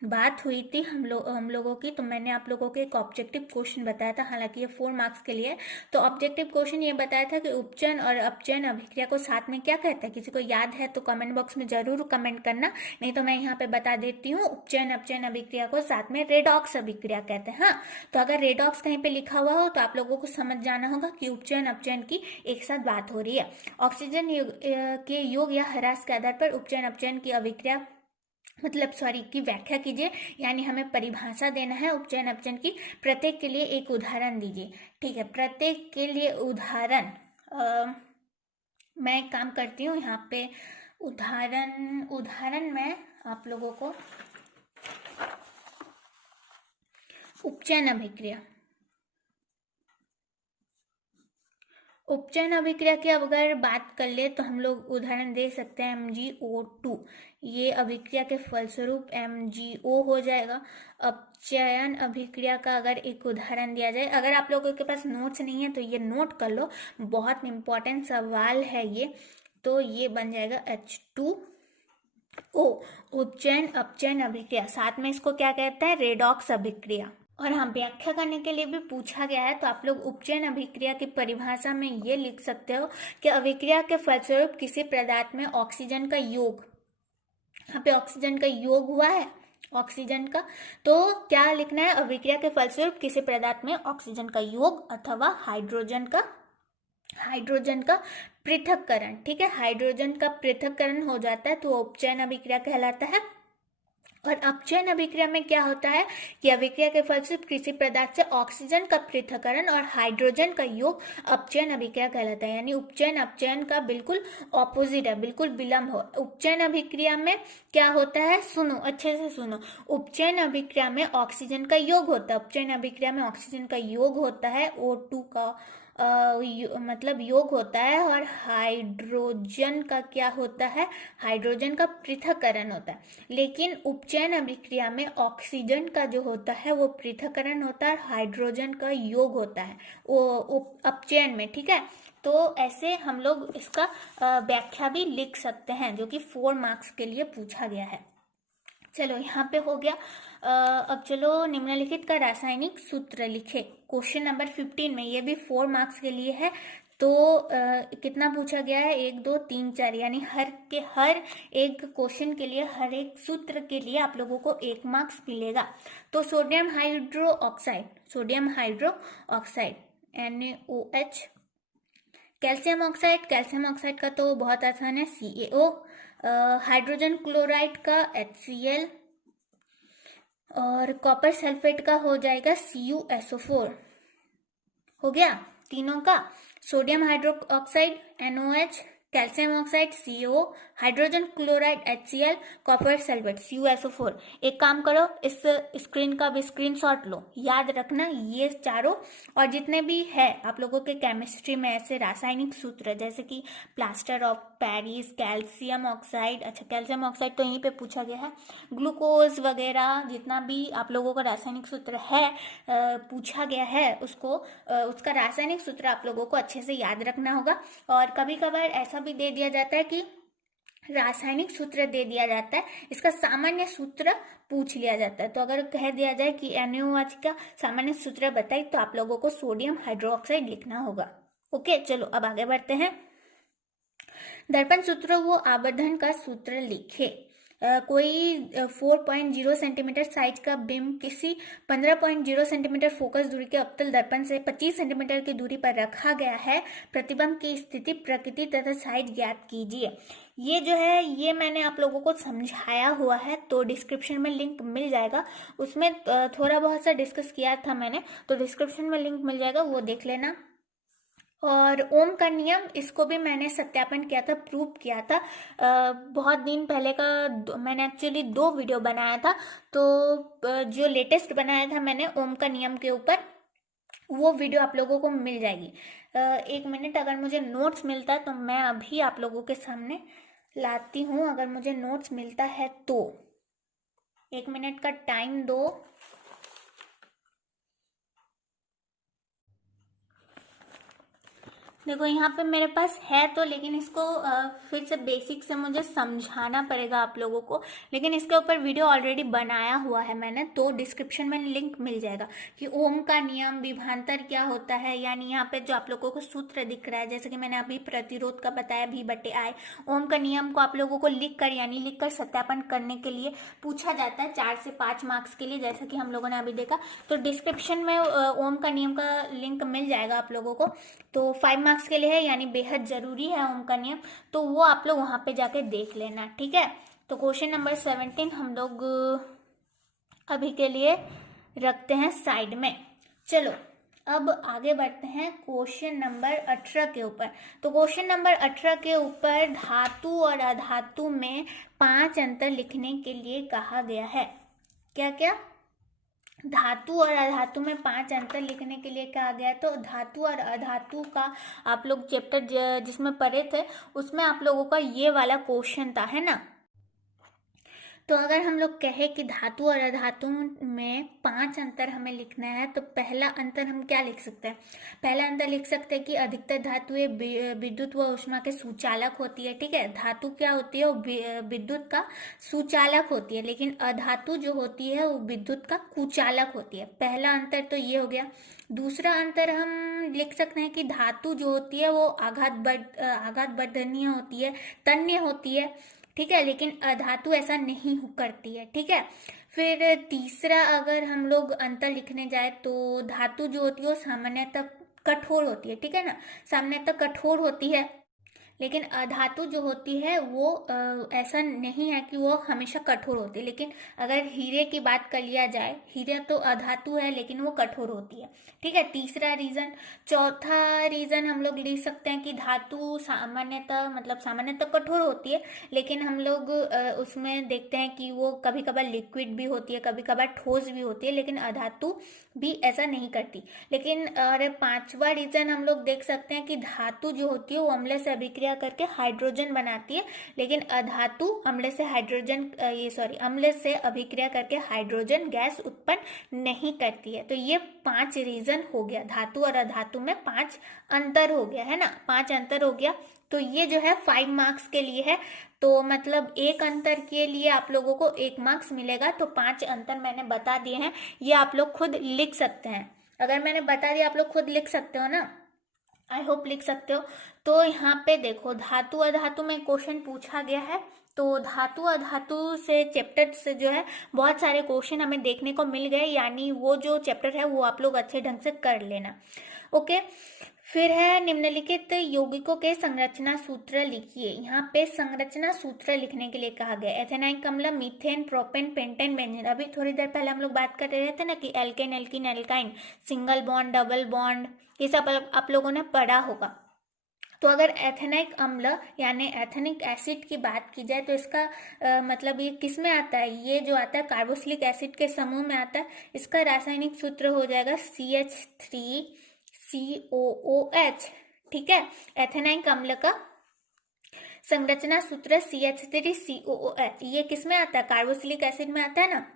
बात हुई थी हम लोगों की, तो मैंने आप लोगों को एक ऑब्जेक्टिव क्वेश्चन बताया था, हालांकि ये 4 मार्क्स के लिए। तो ऑब्जेक्टिव क्वेश्चन ये बताया था कि उपचयन और अपचयन अभिक्रिया को साथ में क्या कहता है। किसी को याद है तो कमेंट बॉक्स में जरूर कमेंट करना, नहीं तो मैं यहाँ पे बता देती हूँ। उपचयन अपचयन अभिक्रिया को साथ में रेडॉक्स अभिक्रिया कहते हैं। हाँ, तो अगर रेडॉक्स कहीं पे लिखा हुआ हो तो आप लोगों को समझ जाना होगा कि उपचयन अपचयन की एक साथ बात हो रही है। ऑक्सीजन के योग या ह्रास के आधार पर उपचयन अपचयन की अभिक्रिया की व्याख्या कीजिए, यानी हमें परिभाषा देना है उपचयन अपचयन की। प्रत्येक के लिए एक उदाहरण दीजिए। ठीक है, प्रत्येक के लिए उदाहरण मैं काम करती हूँ यहाँ पे। उदाहरण मैं आप लोगों को उपचयन अभिक्रिया की अगर बात कर ले तो हम लोग उदाहरण दे सकते हैं MgO2, ये अभिक्रिया के फलस्वरूप MgO हो जाएगा। अपचयन अभिक्रिया का अगर एक उदाहरण दिया जाए, अगर आप लोगों के पास नोट्स नहीं है तो ये नोट कर लो, बहुत इंपॉर्टेंट सवाल है ये। तो ये बन जाएगा H2O। उपचयन अपचयन अभिक्रिया, साथ में इसको क्या कहते हैं, रेडॉक्स अभिक्रिया। और हाँ, व्याख्या करने के लिए भी पूछा गया है, तो आप लोग उपचयन अभिक्रिया की परिभाषा में ये लिख सकते हो कि अभिक्रिया के फलस्वरूप किसी पदार्थ में ऑक्सीजन का योग, यहाँ पे ऑक्सीजन का योग हुआ है ऑक्सीजन का, तो क्या लिखना है, अभिक्रिया के फलस्वरूप किसी पदार्थ में ऑक्सीजन का योग अथवा हाइड्रोजन का पृथक्करण। ठीक है, हाइड्रोजन का पृथक्करण हो जाता है तो उपचयन अभिक्रिया कहलाता है। और अपचयन अभिक्रिया में क्या होता है कि अभिक्रिया के फलस्वरूप किसी पदार्थ से ऑक्सीजन का पृथक्करण और हाइड्रोजन का योग अपचयन अभिक्रिया कहलाता है। यानी उपचयन अपचयन का बिल्कुल ऑपोजिट है, बिल्कुल विलंब हो। उपचयन अभिक्रिया में क्या होता है, सुनो अच्छे से सुनो। उपचयन अभिक्रिया में ऑक्सीजन का योग होता है, उपचयन अभिक्रिया में ऑक्सीजन का योग होता है, O2 का योग होता है, और हाइड्रोजन का क्या होता है, हाइड्रोजन का पृथक्करण होता है। लेकिन उपचयन अभिक्रिया में ऑक्सीजन का जो होता है वो पृथक्करण होता है, हाइड्रोजन का योग होता है वो अपचयन में। ठीक है, तो ऐसे हम लोग इसका व्याख्या भी लिख सकते हैं, जो कि 4 मार्क्स के लिए पूछा गया है। चलो यहाँ पे हो गया। अब चलो निम्नलिखित का रासायनिक सूत्र लिखे, क्वेश्चन नंबर 15 में, ये भी 4 मार्क्स के लिए है। तो कितना पूछा गया है, 1 2 3 4, यानी हर एक क्वेश्चन के लिए, हर एक सूत्र के लिए आप लोगों को 1 मार्क्स मिलेगा। तो sodium hydro oxide NaOH, calcium oxide का तो बहुत आसान है, CaO, हाइड्रोजन क्लोराइड का HCl, और कॉपर सल्फेट का हो जाएगा CuSO4। हो गया तीनों का। Sodium hydro oxide NOH, calcium oxide CO, hydrogen chloride HCl, copper sulphate CuSO4। एक काम करो, इस स्क्रीन का भी स्क्रीनशॉट लो, याद रखना ये चारों। और जितने भी है आप लोगों के केमिस्ट्री में ऐसे रासायनिक सूत्र, जैसे कि plaster of Paris, calcium oxide, अच्छा कैल्शियम ऑक्साइड तो यहीं पे पूछा गया है, ग्लूकोज वगैरह, जितना भी आप लोगों का रासायनिक सूत्र है पूछा गया है, उसको उसका रासायनिक सूत्र आप लोगों को अच्छे से याद रखना होगा। और कभी कभार ऐसा भी दे दिया जाता है कि रासायनिक सूत्र दे दिया जाता है, इसका सामान्य सूत्र पूछ लिया जाता है। तो अगर कह दिया जाए कि NaOH का सामान्य सूत्र बताइए, तो आप लोगों को सोडियम हाइड्रोक्साइड लिखना होगा। ओके, चलो अब आगे बढ़ते हैं। दर्पण सूत्र वो आवर्धन का सूत्र लिखे। कोई 4.0 सेंटीमीटर साइज का बिंब किसी 15.0 सेंटीमीटर फोकस दूरी के अवतल दर्पण से 25 सेंटीमीटर की दूरी पर रखा गया है। प्रतिबिंब की स्थिति, प्रकृति तथा साइज ज्ञात कीजिए। ये जो है ये मैंने आप लोगों को समझाया हुआ है, तो डिस्क्रिप्शन में लिंक मिल जाएगा। उसमें थोड़ा बहुत सा डिस्कस किया था मैंने, तो डिस्क्रिप्शन में लिंक मिल जाएगा, वो देख लेना। और ओम का नियम, इसको भी मैंने सत्यापन किया था, प्रूव किया था। बहुत दिन पहले का मैंने एक्चुअली 2 वीडियो बनाया था, तो जो लेटेस्ट बनाया था मैंने ओम का नियम के ऊपर, वो वीडियो आप लोगों को मिल जाएगी। 1 मिनट, अगर मुझे नोट्स मिलता है तो मैं अभी आप लोगों के सामने लाती हूँ, अगर मुझे नोट्स मिलता है तो। 1 मिनट का टाइम दो। देखो यहाँ पे मेरे पास है तो, लेकिन इसको फिर से बेसिक से मुझे समझाना पड़ेगा आप लोगों को। लेकिन इसके ऊपर वीडियो ऑलरेडी बनाया हुआ है मैंने, तो डिस्क्रिप्शन में लिंक मिल जाएगा कि ओम का नियम, विभवांतर क्या होता है। यानी यहाँ पे जो आप लोगों को सूत्र दिख रहा है, जैसे कि मैंने अभी प्रतिरोध का बताया V/I। ओम का नियम को आप लोगों को लिख कर सत्यापन करने के लिए पूछा जाता है 4 से 5 मार्क्स के लिए, जैसा कि हम लोगों ने अभी देखा। तो डिस्क्रिप्शन में ओम का नियम का लिंक मिल जाएगा आप लोगों को। तो 5 मार्क्स के लिए है, यानी बेहद जरूरी है ओम का नियम, तो वो आप लोग वहां पे जाके देख लेना, ठीक है। तो क्वेश्चन नंबर 17 हम लोग अभी के लिए रखते हैं साइड में। चलो अब आगे बढ़ते हैं क्वेश्चन नंबर 18 के ऊपर। तो क्वेश्चन नंबर 18 के ऊपर धातु और अधातु में 5 अंतर लिखने के लिए कहा गया है। क्या क्या? धातु और अधातु में 5 अंतर लिखने के लिए कहा गया। तो धातु और अधातु का आप लोग चैप्टर जिसमें पढ़े थे, उसमें आप लोगों का ये वाला क्वेश्चन था, है ना। तो अगर हम लोग कहे कि धातु और अधातु में 5 अंतर हमें लिखना है, तो पहला अंतर हम क्या लिख सकते हैं? पहला अंतर लिख सकते हैं कि अधिकतर धातुएं विद्युत व ऊष्मा के सुचालक होती है, ठीक है। धातु क्या होती है? वो विद्युत का सुचालक होती है, लेकिन अधातु जो होती है वो विद्युत का कुचालक होती है। पहला अंतर तो ये हो गया। दूसरा अंतर हम लिख सकते हैं कि धातु जो होती है वो आघात वर्धनीय होती है, तन्य होती है, ठीक है, लेकिन अधातु ऐसा नहीं करती है, ठीक है। फिर तीसरा अगर हम लोग अंतर लिखने जाए, तो धातु जो होती है वो सामान्यतः कठोर होती है, ठीक है ना, सामान्यतः कठोर होती है। लेकिन अधातु जो होती है वो ऐसा नहीं है कि वो हमेशा कठोर होती है। लेकिन अगर हीरे की बात कर लिया जाए, हीरा तो अधातु है लेकिन वो कठोर होती है, ठीक है, तीसरा रीजन। चौथा रीजन हम लोग लिख सकते हैं कि धातु सामान्यतः कठोर होती है, लेकिन हम लोग उसमें देखते हैं कि वो कभी कभार लिक्विड भी होती है, कभी कभार ठोस भी होती है, लेकिन अधातु भी ऐसा नहीं करती। लेकिन और 5वां रीजन हम लोग देख सकते हैं कि धातु जो होती है वो अम्ल से अभिक्रिया करके हाइड्रोजन बनाती है, लेकिन अधातु अम्ल से अभिक्रिया करके हाइड्रोजन गैस उत्पन्न नहीं करती है। तो ये 5 रीजन हो गया। धातु और अधातु में 5 अंतर हो गया, है ना, 5 अंतर हो गया। तो ये जो है 5 मार्क्स के लिए है। तो मतलब एक अंतर के लिए आप लोगों को 1 मार्क्स मिलेगा। तो 5 अंतर मैंने बता दिए हैं, ये आप लोग खुद लिख सकते हैं। अगर मैंने बता दिया आप लोग खुद लिख सकते हो ना, आई होप लिख सकते हो। तो यहाँ पे देखो, धातु अधातु में क्वेश्चन पूछा गया है। तो धातु अधातु से चैप्टर से जो है बहुत सारे क्वेश्चन हमें देखने को मिल गए, यानी वो जो चैप्टर है वो आप लोग अच्छे ढंग से कर लेना, ओके। फिर है निम्नलिखित यौगिकों के संरचना सूत्र लिखिए। यहाँ पे संरचना सूत्र लिखने के लिए कहा गया। एथेनाइक अम्ल, मीथेन, प्रोपेन, पेंटेन, बेंजीन। अभी थोड़ी देर पहले हम लोग बात कर रहे थे ना कि alkane, alkene, alkyne, single bond, double bond, ये सब आप लोगों ने पढ़ा होगा। तो अगर एथेनिक अम्ल यानी एथेनिक एसिड की बात की जाए तो इसका मतलब ये किस में आता है, ये जो आता है कार्बोक्सिलिक एसिड के समूह में आता है। इसका रासायनिक सूत्र हो जाएगा CH3COOH। ठीक है, एथेनिक अम्ल का संरचना सूत्र CH3COOH, ये किस में आता है, कार्बोक्सिलिक एसिड में आता है ना।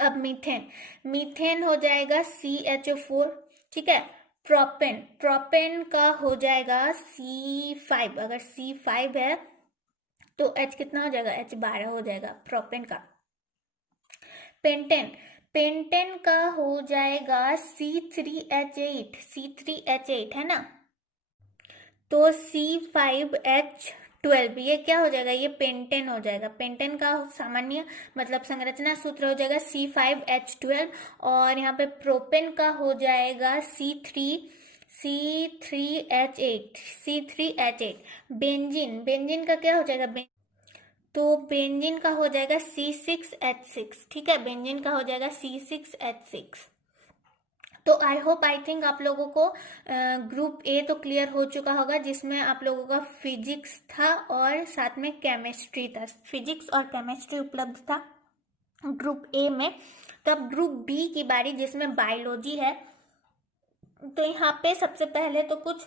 अब मीथेन, मीथेन हो जाएगा CHO4। ठीक है, प्रोपेन, प्रोपेन का हो जाएगा C5। अगर C5 है तो H कितना हो जाएगा, H12 हो जाएगा प्रोपेन का। पेंटेन, पेंटेन का हो जाएगा C3H8, C3H8 है ना, तो C5H12, ये क्या हो जाएगा, ये पेंटेन हो जाएगा। पेंटेन का सामान्य मतलब संरचना सूत्र हो जाएगा C5H12। और यहाँ पे प्रोपेन का हो जाएगा C3H8। बेंजीन, बेंजीन का क्या हो जाएगा, तो बेंजीन का हो जाएगा C6H6। ठीक है, बेंजीन का हो जाएगा C6H6। तो आई होप आई थिंक आप लोगों को ग्रुप ए तो क्लियर हो चुका होगा, जिसमें आप लोगों का फिजिक्स था और साथ में केमिस्ट्री था। फिजिक्स और केमिस्ट्री उपलब्ध था ग्रुप ए में। तो अब ग्रुप बी की बारी, जिसमें बायोलॉजी है। तो यहाँ पे सबसे पहले तो कुछ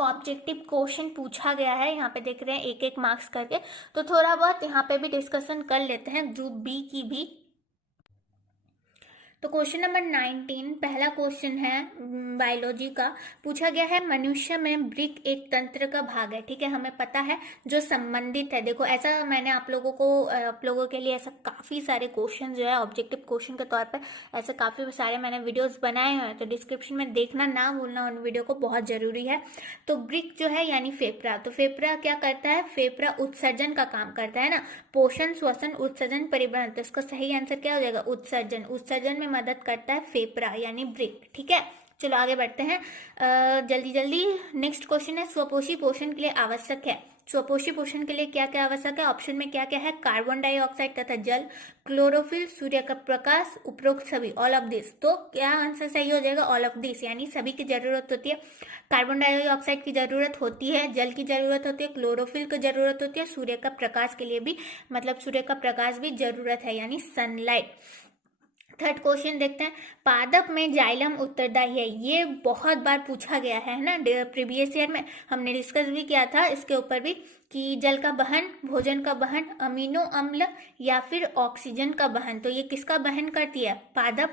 ऑब्जेक्टिव क्वेश्चन पूछा गया है, यहाँ पे देख रहे हैं एक एक मार्क्स करके। तो थोड़ा बहुत यहाँ पे भी डिस्कशन कर लेते हैं ग्रुप बी की भी। तो क्वेश्चन नंबर 19, पहला क्वेश्चन है बायोलॉजी का। पूछा गया है मनुष्य में वृक्क एक तंत्र का भाग है। ठीक है, हमें पता है जो संबंधित है। देखो ऐसा मैंने आप लोगों के लिए ऐसा काफ़ी सारे क्वेश्चन जो है ऑब्जेक्टिव क्वेश्चन के तौर पे ऐसे काफ़ी सारे मैंने वीडियोस बनाए हैं, तो डिस्क्रिप्शन में देखना ना भूलना उन वीडियो को, बहुत ज़रूरी है। तो वृक्क जो है यानी फेफड़ा, तो फेफड़ा क्या करता है, फेफड़ा उत्सर्जन का काम करता है ना, पोषण, श्वसन, उत्सर्जन, परिवहन। तो इसका सही आंसर क्या हो जाएगा, उत्सर्जन। उत्सर्जन में मदद करता है फेफड़ा यानी वृक्क। ठीक है, चलो आगे बढ़ते हैं जल्दी जल्दी। नेक्स्ट क्वेश्चन है स्वपोषी पोषण के लिए आवश्यक है। स्वपोषी पोषण के लिए क्या क्या आवश्यक है, ऑप्शन में क्या क्या है, कार्बन डाइऑक्साइड तथा जल, क्लोरोफिल, सूर्य का प्रकाश, उपरोक्त सभी, ऑल ऑफ दिस। तो क्या आंसर सही हो जाएगा, ऑल ऑफ दिस, यानी सभी की जरूरत होती है। कार्बन डाइऑक्साइड की जरूरत होती है, जल की जरूरत होती है, क्लोरोफिल की जरूरत होती है, सूर्य का प्रकाश के लिए भी मतलब सूर्य का प्रकाश भी जरूरत है यानी सनलाइट। थर्ड क्वेश्चन देखते हैं, पादप में जाइलम उत्तरदायी है। ये बहुत बार पूछा गया है ना, प्रीवियस ईयर में हमने डिस्कस भी किया था इसके ऊपर भी, कि जल का वहन, भोजन का वहन, अमीनो अम्ल या फिर ऑक्सीजन का वहन। तो ये किसका वहन करती है, पादप।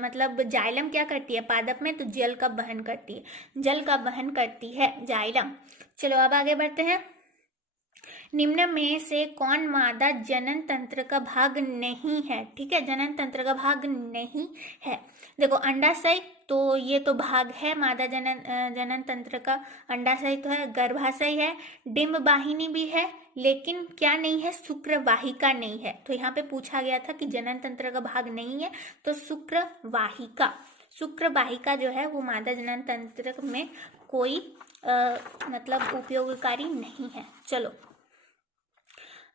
मतलब जाइलम क्या करती है पादप में, तो जल का वहन करती है, जल का वहन करती है जाइलम। चलो अब आगे बढ़ते हैं। निम्न में से कौन मादा जनन तंत्र का भाग नहीं है। ठीक है, जनन तंत्र का भाग नहीं है। देखो अंडाशय, तो ये तो भाग है मादा जनन तंत्र का। अंडाशय तो है, गर्भाशय है, डिंब वाहिनी भी है, लेकिन क्या नहीं है, शुक्र वाहिका नहीं है। तो यहाँ पे पूछा गया था कि जनन तंत्र का भाग नहीं है, तो शुक्र वाहिका, शुक्र वाहिका जो है वो मादा जनन तंत्र में कोई मतलब उपयोगकारी नहीं है। चलो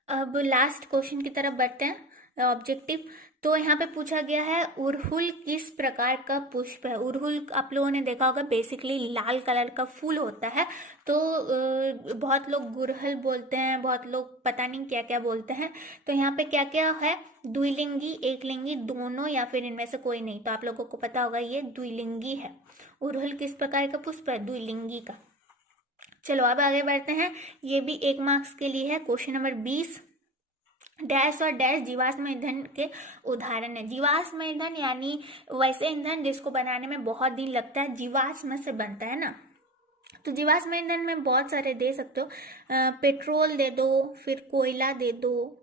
अब लास्ट क्वेश्चन की तरफ बढ़ते हैं ऑब्जेक्टिव। तो यहाँ पे पूछा गया है उड़हुल किस प्रकार का पुष्प है। उड़हुल आप लोगों ने देखा होगा, बेसिकली लाल कलर का फूल होता है। तो बहुत लोग गुड़हल बोलते हैं, बहुत लोग पता नहीं क्या क्या बोलते हैं। तो यहाँ पे क्या क्या है, द्विलिंगी, एकलिंगी, दोनों या फिर इनमें से कोई नहीं। तो आप लोगों को पता होगा ये द्विलिंगी है। उड़हुल किस प्रकार का पुष्प है, द्विलिंगी का। चलो अब आगे बढ़ते हैं, ये भी 1 मार्क्स के लिए है। क्वेश्चन नंबर 20, डैश और डैश जीवाश्म ईंधन के उदाहरण है। जीवाश्म ईंधन यानी वैसे ईंधन जिसको बनाने में बहुत दिन लगता है, जीवाश्म से बनता है ना। तो जीवाश्म ईंधन में बहुत सारे दे सकते हो, पेट्रोल दे दो, फिर कोयला दे दो।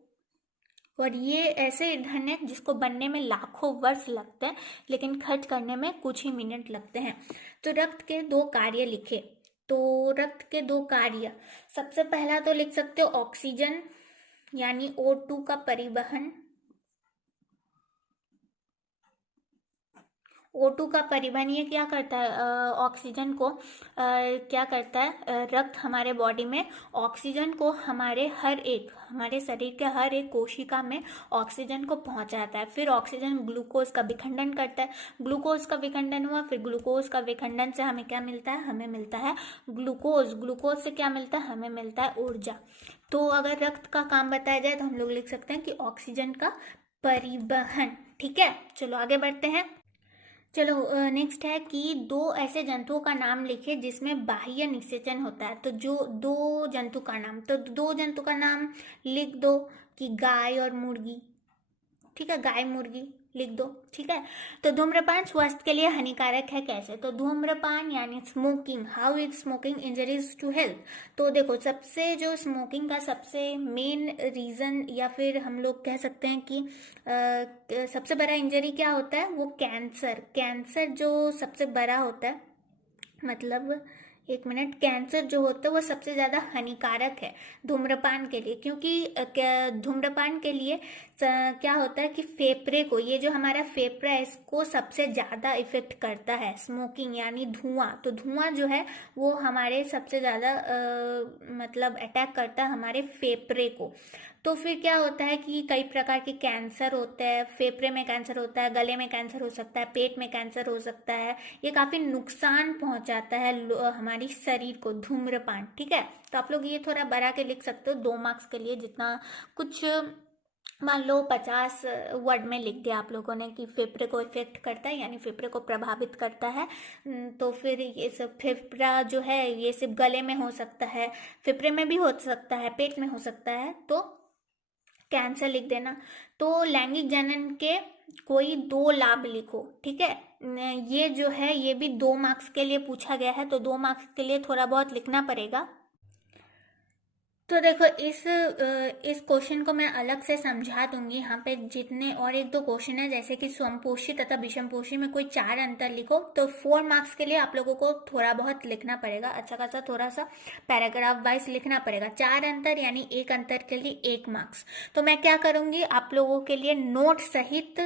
और ये ऐसे ईंधन है जिसको बनने में लाखों वर्ष लगते हैं, लेकिन खर्च करने में कुछ ही मिनट लगते हैं। तो रक्त के 2 कार्य लिखे। तो रक्त के 2 कार्य, सबसे पहला तो लिख सकते हो ऑक्सीजन यानी O2 का परिवहन, O2 का परिवहन ये क्या करता है, ऑक्सीजन को क्या करता है, रक्त हमारे बॉडी में ऑक्सीजन को हमारे शरीर के हर एक कोशिका में ऑक्सीजन को पहुंचाता है। फिर ऑक्सीजन ग्लूकोज का विखंडन करता है, ग्लूकोज का विखंडन हुआ, फिर ग्लूकोज का विखंडन से हमें क्या मिलता है, हमें मिलता है ग्लूकोज, ग्लूकोज से क्या मिलता है, हमें मिलता है ऊर्जा। तो अगर रक्त का काम बताया जाए तो हम लोग लिख सकते हैं कि ऑक्सीजन का परिवहन। ठीक है, चलो आगे बढ़ते हैं। चलो नेक्स्ट है कि दो ऐसे जंतुओं का नाम लिखे जिसमें बाह्य निषेचन होता है। तो जो दो जंतु का नाम, तो दो जंतु का नाम लिख दो कि गाय और मुर्गी। ठीक है, गाय मुर्गी लिख दो। ठीक है, तो धूम्रपान स्वास्थ्य के लिए हानिकारक है कैसे? तो धूम्रपान यानी smoking, how is smoking injuries to health. तो देखो, सबसे जो स्मोकिंग का सबसे मेन रीजन या फिर हम लोग कह सकते हैं कि सबसे बड़ा इंजरी क्या होता है, वो कैंसर। कैंसर जो सबसे बड़ा होता है, मतलब एक मिनट, कैंसर जो होता है वो सबसे ज़्यादा हानिकारक है धूम्रपान के लिए, क्योंकि धूम्रपान के लिए क्या होता है कि फेफड़े को, ये जो हमारा फेफड़ा है इसको सबसे ज़्यादा इफेक्ट करता है स्मोकिंग यानी धुआं। तो धुआं जो है वो हमारे सबसे ज़्यादा मतलब अटैक करता है हमारे फेफड़े को। तो फिर क्या होता है कि कई प्रकार के कैंसर होते हैं, फेफड़े में कैंसर होता है, गले में कैंसर हो सकता है, पेट में कैंसर हो सकता है। ये काफ़ी नुकसान पहुंचाता है हमारी शरीर को धूम्रपान। ठीक है, तो आप लोग ये थोड़ा बढ़ा के लिख सकते हो 2 मार्क्स के लिए, जितना कुछ मान लो 50 वर्ड में लिख दिया आप लोगों ने कि फेफड़े को इफेक्ट करता है यानी फेफड़े को प्रभावित करता है। तो फिर ये सब फेफड़ा जो है ये सिर्फ गले में हो सकता है, फेफड़े में भी हो सकता है, पेट में हो सकता है, तो कैंसर लिख देना। तो लैंगिक जनन के कोई 2 लाभ लिखो। ठीक है, ये जो है ये भी 2 मार्क्स के लिए पूछा गया है, तो 2 मार्क्स के लिए थोड़ा बहुत लिखना पड़ेगा। तो देखो, इस क्वेश्चन को मैं अलग से समझा दूंगी। यहाँ पे जितने और 1-2 क्वेश्चन है, जैसे कि स्वयंपोषी तथा विषमपोषी में कोई 4 अंतर लिखो। तो 4 मार्क्स के लिए आप लोगों को थोड़ा बहुत लिखना पड़ेगा, अच्छा खासा थोड़ा सा पैराग्राफ वाइज लिखना पड़ेगा। 4 अंतर यानी 1 अंतर के लिए 1 मार्क्स। तो मैं क्या करूंगी, आप लोगों के लिए नोट सहित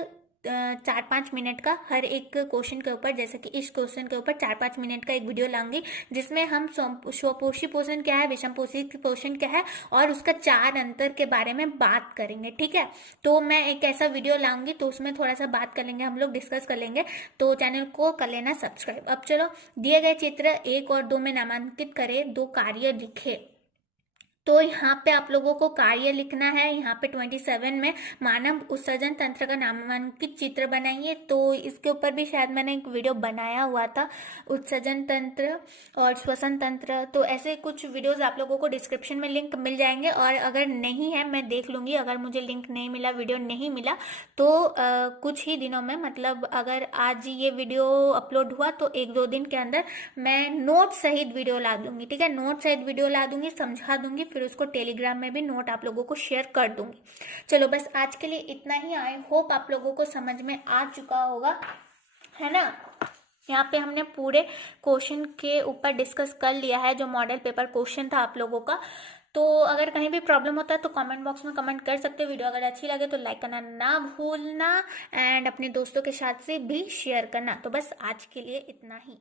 4-5 मिनट का हर एक क्वेश्चन के ऊपर, जैसे कि इस क्वेश्चन के ऊपर 4-5 मिनट का एक वीडियो लाऊंगी, जिसमें हम स्वपोषी पोषण क्या है, विषमपोषी पोषण क्या है और उसका 4 अंतर के बारे में बात करेंगे। ठीक है, तो मैं एक ऐसा वीडियो लाऊंगी तो उसमें थोड़ा सा बात कर लेंगे, हम लोग डिस्कस कर लेंगे। तो चैनल को कर लेना सब्सक्राइब। अब चलो, दिए गए चित्र 1 और 2 में नामांकित करें, 2 कार्य लिखे। तो यहाँ पे आप लोगों को कार्य लिखना है। यहाँ पे 27 में मानव उत्सर्जन तंत्र का नामांकित चित्र बनाइए। तो इसके ऊपर भी शायद मैंने एक वीडियो बनाया हुआ था, उत्सर्जन तंत्र और श्वसन तंत्र। तो ऐसे कुछ वीडियोस आप लोगों को डिस्क्रिप्शन में लिंक मिल जाएंगे, और अगर नहीं है मैं देख लूँगी, अगर मुझे लिंक नहीं मिला, वीडियो नहीं मिला, तो कुछ ही दिनों में, मतलब अगर आज ये वीडियो अपलोड हुआ तो 1-2 दिन के अंदर मैं नोट सहित वीडियो ला दूंगी। ठीक है, नोट सहित वीडियो ला दूंगी, समझा दूंगी, फिर उसको टेलीग्राम में भी नोट आप लोगों को शेयर कर दूंगी। चलो बस आज के लिए इतना ही। आई होप आप लोगों को समझ में आ चुका होगा, है ना। यहाँ पे हमने पूरे क्वेश्चन के ऊपर डिस्कस कर लिया है, जो मॉडल पेपर क्वेश्चन था आप लोगों का। तो अगर कहीं भी प्रॉब्लम होता है तो कमेंट बॉक्स में कमेंट कर सकते हो। वीडियो अगर अच्छी लगे तो लाइक करना ना भूलना, एंड अपने दोस्तों के साथ से भी शेयर करना। तो बस आज के लिए इतना ही।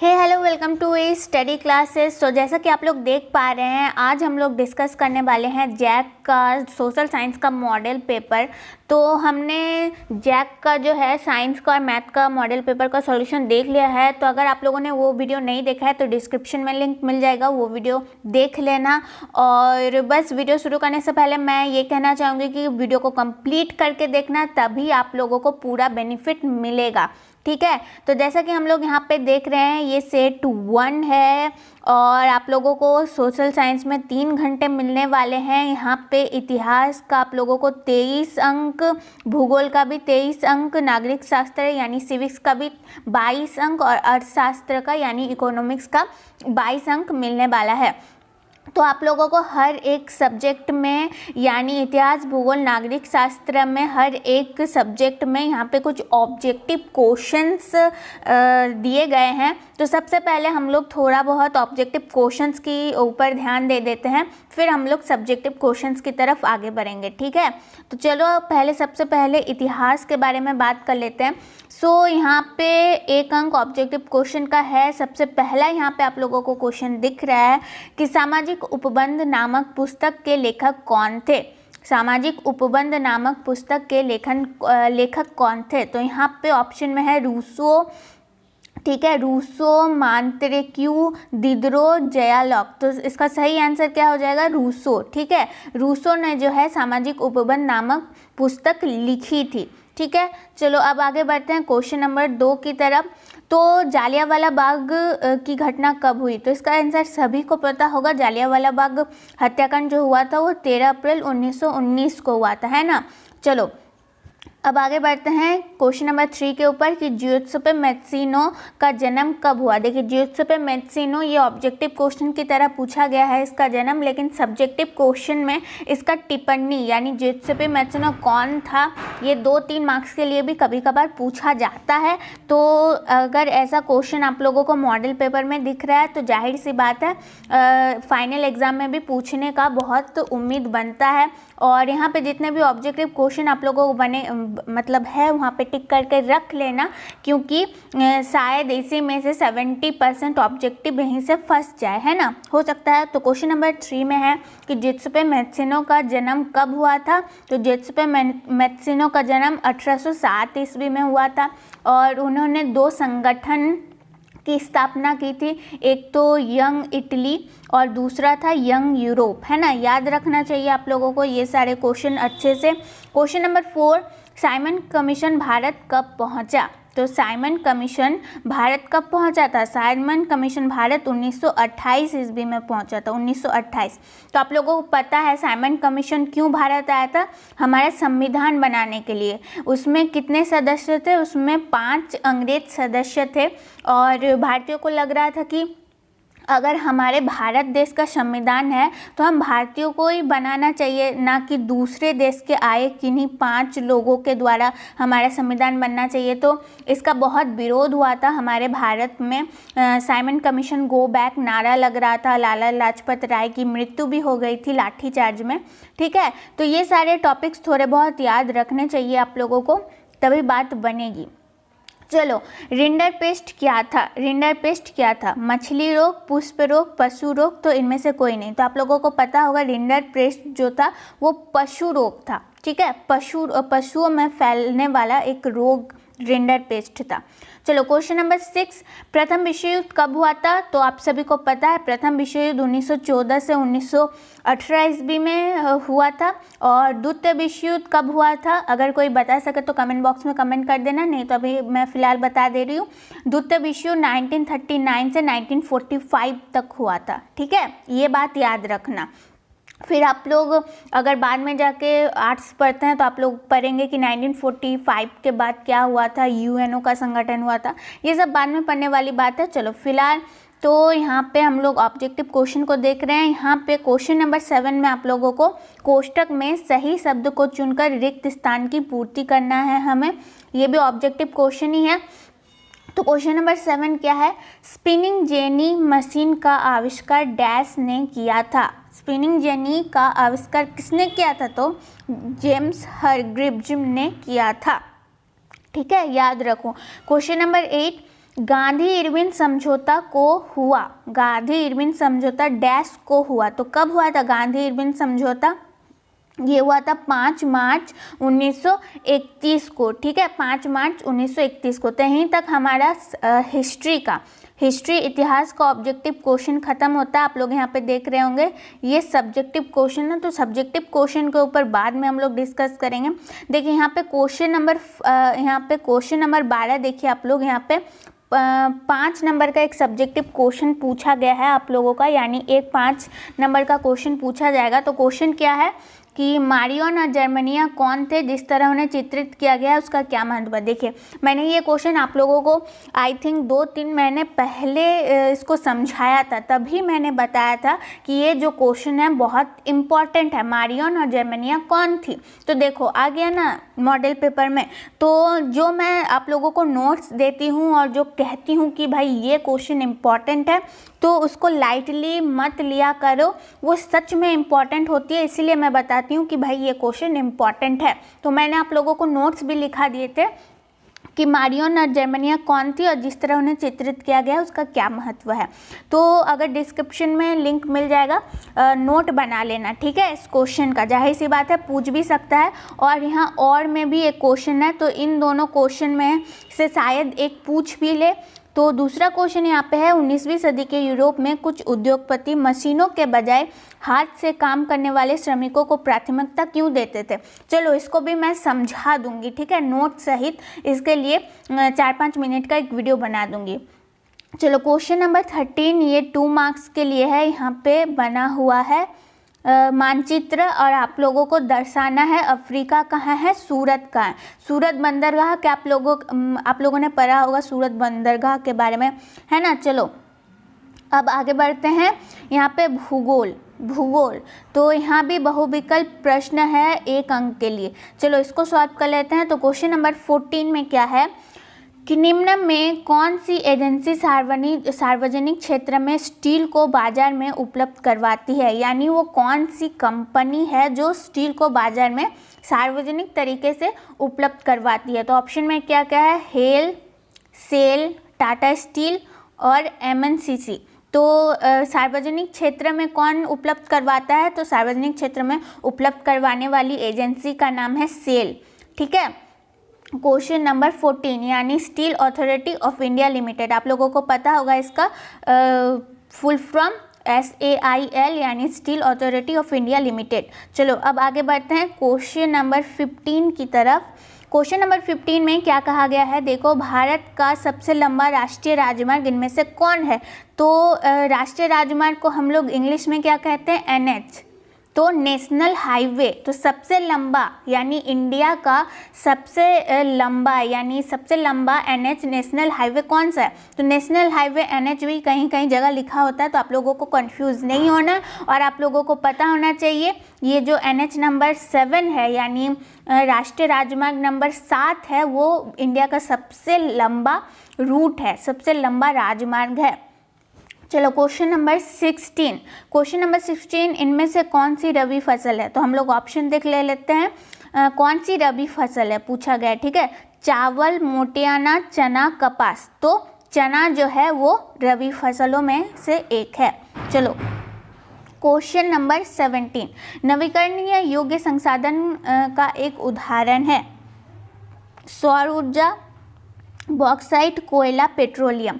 Hello, welcome to study classes. तो जैसा कि आप लोग देख पा रहे हैं, आज हम लोग डिस्कस करने वाले हैं जैक का सोशल साइंस का मॉडल पेपर। तो हमने जैक का जो है साइंस का और मैथ का मॉडल पेपर का सॉल्यूशन देख लिया है। तो अगर आप लोगों ने वो वीडियो नहीं देखा है तो डिस्क्रिप्शन में लिंक मिल जाएगा, वो वीडियो देख लेना। और बस वीडियो शुरू करने से पहले मैं ये कहना चाहूँगी कि वीडियो को कंप्लीट करके देखना, तभी आप लोगों को पूरा बेनिफिट मिलेगा। ठीक है, तो जैसा कि हम लोग यहाँ पे देख रहे हैं, ये सेट 1 है और आप लोगों को सोशल साइंस में 3 घंटे मिलने वाले हैं। यहाँ पे इतिहास का आप लोगों को 23 अंक, भूगोल का भी 23 अंक, नागरिक शास्त्र यानी सिविक्स का भी 22 अंक और अर्थशास्त्र का यानी इकोनॉमिक्स का 22 अंक मिलने वाला है। तो आप लोगों को हर एक सब्जेक्ट में यानी इतिहास, भूगोल, नागरिक शास्त्र में हर एक सब्जेक्ट में यहाँ पे कुछ ऑब्जेक्टिव क्वेश्चंस दिए गए हैं। तो सबसे पहले हम लोग थोड़ा बहुत ऑब्जेक्टिव क्वेश्चंस की ऊपर ध्यान दे देते हैं, फिर हम लोग सब्जेक्टिव क्वेश्चंस की तरफ आगे बढ़ेंगे, ठीक है। तो चलो सबसे पहले इतिहास के बारे में बात कर लेते हैं। सो यहाँ पे 1 अंक ऑब्जेक्टिव क्वेश्चन का है। सबसे पहला यहाँ पे आप लोगों को क्वेश्चन दिख रहा है कि सामाजिक उपबंध नामक पुस्तक के लेखक कौन थे। सामाजिक उपबंध नामक पुस्तक के लेखक कौन थे। तो यहाँ पे ऑप्शन में है रूसो, ठीक है, रूसो, मांत्रेक्यू, दिदरो, जयालॉक। तो इसका सही आंसर क्या हो जाएगा, रूसो, ठीक है। रूसो ने जो है सामाजिक उपबंध नामक पुस्तक लिखी थी, ठीक है। चलो अब आगे बढ़ते हैं क्वेश्चन नंबर 2 की तरफ। तो जालियांवाला बाग की घटना कब हुई। तो इसका आंसर सभी को पता होगा, जालियांवाला बाग हत्याकांड जो हुआ था वो 13 अप्रैल 1919 को हुआ था, है ना। चलो अब आगे बढ़ते हैं क्वेश्चन नंबर 3 के ऊपर कि जिउसेप्पे मैत्सिनो का जन्म कब हुआ। देखिए जिउसेप्पे मैत्सिनो ये ऑब्जेक्टिव क्वेश्चन की तरह पूछा गया है इसका जन्म, लेकिन सब्जेक्टिव क्वेश्चन में इसका टिप्पणी यानी जिउसेप्पे मैत्सिनो कौन था ये 2-3 मार्क्स के लिए भी कभी कभार पूछा जाता है। तो अगर ऐसा क्वेश्चन आप लोगों को मॉडल पेपर में दिख रहा है तो जाहिर सी बात है फाइनल एग्जाम में भी पूछने का बहुत उम्मीद बनता है। और यहाँ पे जितने भी ऑब्जेक्टिव क्वेश्चन आप लोगों को बने मतलब है वहाँ पे टिक करके रख लेना, क्योंकि शायद इसी में से 70% ऑब्जेक्टिव यहीं से फंस जाए, है ना, हो सकता है। तो क्वेश्चन नंबर 3 में है कि जिउसेप्पे मैत्सिनो का जन्म कब हुआ था। तो जिउसेप्पे मैत्सिनो का जन्म 1807 ईस्वी में हुआ था और उन्होंने 2 संगठन की स्थापना की थी, एक तो यंग इटली और दूसरा था यंग यूरोप, है ना। याद रखना चाहिए आप लोगों को ये सारे क्वेश्चन अच्छे से। Question number 4, Simon commission Bharat कब पहुंचा। तो साइमन कमीशन भारत कब पहुंचा था। साइमन कमीशन भारत 1928 ईस्वी में पहुंचा था, 1928। तो आप लोगों को पता है साइमन कमीशन क्यों भारत आया था, हमारा संविधान बनाने के लिए। उसमें कितने सदस्य थे, उसमें 5 अंग्रेज सदस्य थे और भारतीयों को लग रहा था कि अगर हमारे भारत देश का संविधान है तो हम भारतीयों को ही बनाना चाहिए, ना कि दूसरे देश के आए किन्हीं 5 लोगों के द्वारा हमारा संविधान बनना चाहिए। तो इसका बहुत विरोध हुआ था हमारे भारत में। साइमन कमीशन गो बैक नारा लग रहा था। लाला लाजपत राय की मृत्यु भी हो गई थी लाठीचार्ज में, ठीक है। तो ये सारे टॉपिक्स थोड़े बहुत याद रखने चाहिए आप लोगों को, तभी बात बनेगी। चलो रिंडरपेस्ट क्या था। रिंडरपेस्ट क्या था, मछली रोग, पुष्प रोग, पशु रोग। तो इनमें से कोई नहीं। तो आप लोगों को पता होगा रिंडरपेस्ट जो था वो पशु रोग था, ठीक है। पशुओं में फैलने वाला एक रोग रिंडरपेस्ट था। चलो क्वेश्चन नंबर 6, प्रथम विश्व युद्ध कब हुआ था। तो आप सभी को पता है प्रथम विश्व युद्ध 1914 से 1918 ईस्वी में हुआ था। और द्वितीय विश्व युद्ध कब हुआ था, अगर कोई बता सके तो कमेंट बॉक्स में कमेंट कर देना, नहीं तो अभी मैं फ़िलहाल बता दे रही हूँ। द्वितीय विश्व युद्ध 1939 से 1945 तक हुआ था, ठीक है, ये बात याद रखना। फिर आप लोग अगर बाद में जाके आर्ट्स पढ़ते हैं तो आप लोग पढ़ेंगे कि 1945 के बाद क्या हुआ था, यूएनओ का संगठन हुआ था, ये सब बाद में पढ़ने वाली बात है। चलो फिलहाल तो यहाँ पे हम लोग ऑब्जेक्टिव क्वेश्चन को देख रहे हैं। यहाँ पे क्वेश्चन नंबर 7 में आप लोगों को कोष्टक में सही शब्द को चुनकर रिक्त स्थान की पूर्ति करना है हमें, ये भी ऑब्जेक्टिव क्वेश्चन ही है। तो क्वेश्चन नंबर 7 क्या है, स्पिनिंग जेनी मशीन का आविष्कार डैश ने किया था। स्पिनिंग जेनी का आविष्कार किसने किया था, तो जेम्स हरग्रीव्ज ने किया था, ठीक है, याद रखो। क्वेश्चन नंबर 8, गांधी इरविन समझौता को हुआ। गांधी इरविन समझौता डैश को हुआ। तो कब हुआ था गांधी इरविन समझौता, ये हुआ था 5 मार्च 1931 को, ठीक है, 5 मार्च 1931 को। तो यहीं तक हमारा हिस्ट्री इतिहास का ऑब्जेक्टिव क्वेश्चन खत्म होता है। आप लोग यहाँ पे देख रहे होंगे ये सब्जेक्टिव क्वेश्चन है, तो सब्जेक्टिव क्वेश्चन के ऊपर बाद में हम लोग डिस्कस करेंगे। देखिए यहाँ पे क्वेश्चन नंबर 12 देखिए आप लोग, यहाँ पे 5 नंबर का एक सब्जेक्टिव क्वेश्चन पूछा गया है आप लोगों का, यानी एक 5 नंबर का क्वेश्चन पूछा जाएगा। तो क्वेश्चन क्या है कि मारियन और जर्मनिया कौन थे, जिस तरह उन्हें चित्रित किया गया है उसका क्या महत्व है। देखिए मैंने ये क्वेश्चन आप लोगों को आई थिंक 2-3 महीने पहले इसको समझाया था, तभी मैंने बताया था कि ये जो क्वेश्चन है बहुत इम्पॉर्टेंट है, मारियन और जर्मनिया कौन थी। तो देखो आ गया ना मॉडल पेपर में। तो जो मैं आप लोगों को नोट्स देती हूँ और जो कहती हूँ कि भाई ये क्वेश्चन इम्पॉर्टेंट है, तो उसको लाइटली मत लिया करो, वो सच में इम्पॉर्टेंट होती है। इसीलिए मैं बताती हूँ कि भाई ये क्वेश्चन इम्पॉर्टेंट है। तो मैंने आप लोगों को नोट्स भी लिखा दिए थे कि मारियन और जर्मनिया कौन थी और जिस तरह उन्हें चित्रित किया गया उसका क्या महत्व है। तो अगर डिस्क्रिप्शन में लिंक मिल जाएगा, नोट बना लेना, ठीक है। इस क्वेश्चन का जाहिर सी बात है पूछ भी सकता है, और यहाँ और में भी एक क्वेश्चन है, तो इन दोनों क्वेश्चन में से शायद एक पूछ भी ले। तो दूसरा क्वेश्चन यहाँ पे है, 19वीं सदी के यूरोप में कुछ उद्योगपति मशीनों के बजाय हाथ से काम करने वाले श्रमिकों को प्राथमिकता क्यों देते थे। चलो इसको भी मैं समझा दूंगी, ठीक है, नोट सहित। इसके लिए 4-5 मिनट का एक वीडियो बना दूंगी। चलो क्वेश्चन नंबर 13, ये 2 मार्क्स के लिए है। यहाँ पे बना हुआ है मानचित्र, और आप लोगों को दर्शाना है अफ्रीका कहाँ है, सूरत का है। सूरत बंदरगाह क्या आप लोगों ने पढ़ा होगा सूरत बंदरगाह के बारे में, है ना। चलो अब आगे बढ़ते हैं। यहाँ पे भूगोल, तो यहाँ भी बहुविकल्प प्रश्न है 1 अंक के लिए। चलो इसको सॉल्व कर लेते हैं। तो क्वेश्चन नंबर 14 में क्या है कि निम्न में कौन सी एजेंसी सार्वजनिक क्षेत्र में स्टील को बाजार में उपलब्ध करवाती है, यानी वो कौन सी कंपनी है जो स्टील को बाजार में सार्वजनिक तरीके से उपलब्ध करवाती है। तो ऑप्शन में क्या क्या है, हेल, सेल, टाटा स्टील और एमएनसीसी। तो सार्वजनिक क्षेत्र में कौन उपलब्ध करवाता है, तो सार्वजनिक क्षेत्र में उपलब्ध करवाने वाली एजेंसी का नाम है सेल, ठीक है। क्वेश्चन नंबर 14 यानी steel authority of India limited, आप लोगों को पता होगा इसका फुल फॉर्म SAIL यानी steel authority of India limited. चलो अब आगे बढ़ते हैं क्वेश्चन नंबर 15 की तरफ। क्वेश्चन नंबर 15 में क्या कहा गया है, देखो भारत का सबसे लंबा राष्ट्रीय राजमार्ग इनमें से कौन है। तो राष्ट्रीय राजमार्ग को हम लोग इंग्लिश में क्या कहते हैं, NH। तो नेशनल हाईवे, तो सबसे लंबा यानी इंडिया का सबसे लंबा NH नेशनल हाईवे कौन सा है। तो नेशनल हाईवे NH भी कहीं कहीं जगह लिखा होता है, तो आप लोगों को कंफ्यूज नहीं होना और आप लोगों को पता होना चाहिए ये जो NH नंबर 7 है यानी राष्ट्रीय राजमार्ग नंबर 7 है, वो इंडिया का सबसे लंबा रूट है, सबसे लंबा राजमार्ग है। चलो क्वेश्चन नंबर 16 इनमें से कौन सी रबी फसल है। तो हम लोग ऑप्शन देख लेते हैं कौन सी रबी फसल है पूछा गया, ठीक है। चावल, मोटियाना, चना, कपास। तो चना जो है वो रबी फसलों में से एक है। चलो क्वेश्चन नंबर 17 नवीकरणीय योग्य संसाधन का एक उदाहरण है सौर ऊर्जा, बॉक्साइट, कोयला, पेट्रोलियम।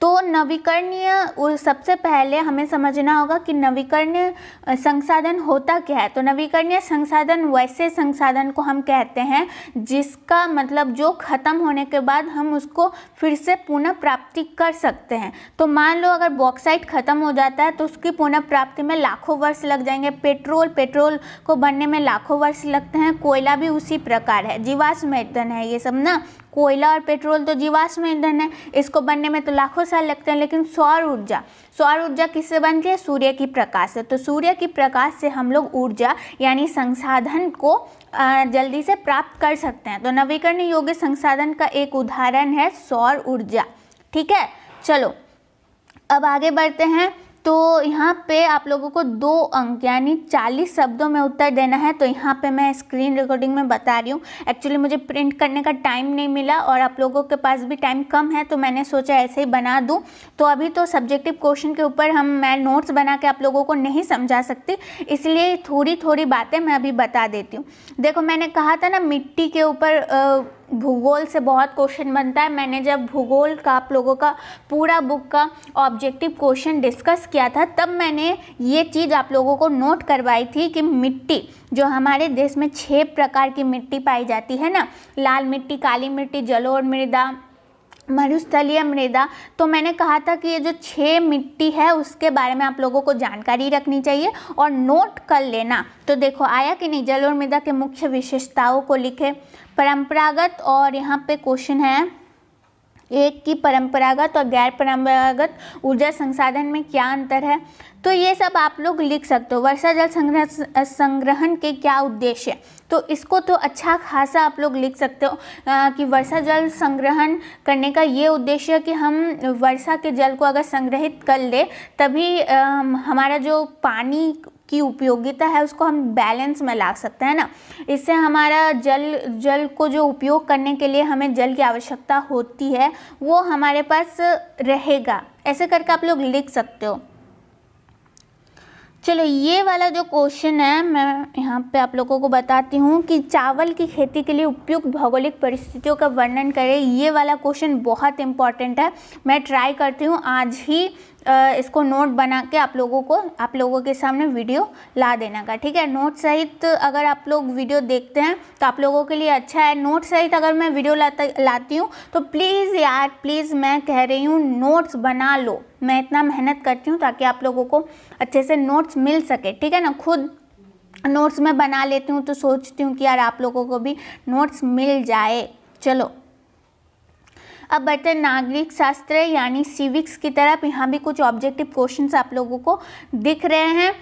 तो नवीकरणीय, सबसे पहले हमें समझना होगा कि नवीकरणीय संसाधन होता क्या है। तो नवीकरणीय संसाधन वैसे संसाधन को हम कहते हैं जिसका मतलब जो खत्म होने के बाद हम उसको फिर से पुनः प्राप्ति कर सकते हैं। तो मान लो अगर बॉक्साइट खत्म हो जाता है तो उसकी पुनः प्राप्ति में लाखों वर्ष लग जाएंगे। पेट्रोल को बनने में लाखों वर्ष लगते हैं। कोयला भी उसी प्रकार है, जीवाश्म ईंधन है ये सब ना। कोयला और पेट्रोल तो जीवाश्म ईंधन है, इसको बनने में तो लाखों साल लगते हैं। लेकिन सौर ऊर्जा किससे बनती है, सूर्य की प्रकाश से। तो सूर्य की प्रकाश से हम लोग ऊर्जा यानी संसाधन को जल्दी से प्राप्त कर सकते हैं। तो नवीकरणीय योग्य संसाधन का एक उदाहरण है सौर ऊर्जा, ठीक है। चलो अब आगे बढ़ते हैं। तो यहाँ पे आप लोगों को 2 अंक यानी 40 शब्दों में उत्तर देना है। तो यहाँ पे मैं स्क्रीन रिकॉर्डिंग में बता रही हूँ, एक्चुअली मुझे प्रिंट करने का टाइम नहीं मिला और आप लोगों के पास भी टाइम कम है, तो मैंने सोचा ऐसे ही बना दूँ। तो अभी तो सब्जेक्टिव क्वेश्चन के ऊपर मैं नोट्स बना के आप लोगों को नहीं समझा सकती, इसलिए थोड़ी बातें मैं अभी बता देती हूँ। देखो मैंने कहा था ना मिट्टी के ऊपर भूगोल से बहुत क्वेश्चन बनता है। मैंने जब भूगोल का आप लोगों का पूरा बुक का ऑब्जेक्टिव क्वेश्चन डिस्कस किया था तब मैंने ये चीज़ आप लोगों को नोट करवाई थी कि मिट्टी जो हमारे देश में 6 प्रकार की मिट्टी पाई जाती है ना, लाल मिट्टी, काली मिट्टी, जलोढ़ मृदा, मरुस्थलीय मृदा, तो मैंने कहा था कि ये जो 6 मिट्टी है उसके बारे में आप लोगों को जानकारी रखनी चाहिए और नोट कर लेना। तो देखो आया कि नहीं, जल और मृदा के मुख्य विशेषताओं को लिखे। परंपरागत, और यहाँ पे क्वेश्चन है एक की परंपरागत और गैर परंपरागत ऊर्जा संसाधन में क्या अंतर है, तो ये सब आप लोग लिख सकते हो। वर्षा जल संग्रहण के क्या उद्देश्य, तो इसको तो अच्छा खासा आप लोग लिख सकते हो कि वर्षा जल संग्रहण करने का ये उद्देश्य है कि हम वर्षा के जल को अगर संग्रहित कर ले तभी हमारा जो पानी की उपयोगिता है उसको हम बैलेंस में ला सकते हैं ना। इससे हमारा जल को जो उपयोग करने के लिए हमें जल की आवश्यकता होती है वो हमारे पास रहेगा। ऐसे करके आप लोग लिख सकते हो। चलो ये वाला जो क्वेश्चन है मैं यहाँ पे आप लोगों को बताती हूँ कि चावल की खेती के लिए उपयुक्त भौगोलिक परिस्थितियों का वर्णन करें। ये वाला क्वेश्चन बहुत इंपॉर्टेंट है। मैं ट्राई करती हूँ आज ही इसको नोट बना के आप लोगों के सामने वीडियो ला देना का, ठीक है। नोट सहित अगर आप लोग वीडियो देखते हैं तो आप लोगों के लिए अच्छा है। नोट सहित अगर मैं वीडियो लाती हूँ तो प्लीज़ यार प्लीज़, मैं कह रही हूँ नोट्स बना लो। मैं इतना मेहनत करती हूँ ताकि आप लोगों को अच्छे से नोट्स मिल सके, ठीक है ना। खुद नोट्स मैं बना लेती हूँ तो सोचती हूँ कि यार आप लोगों को भी नोट्स मिल जाए। चलो अब बढ़ते हैं नागरिक शास्त्र यानी सिविक्स की तरफ। यहाँ भी कुछ ऑब्जेक्टिव क्वेश्चंस आप लोगों को दिख रहे हैं।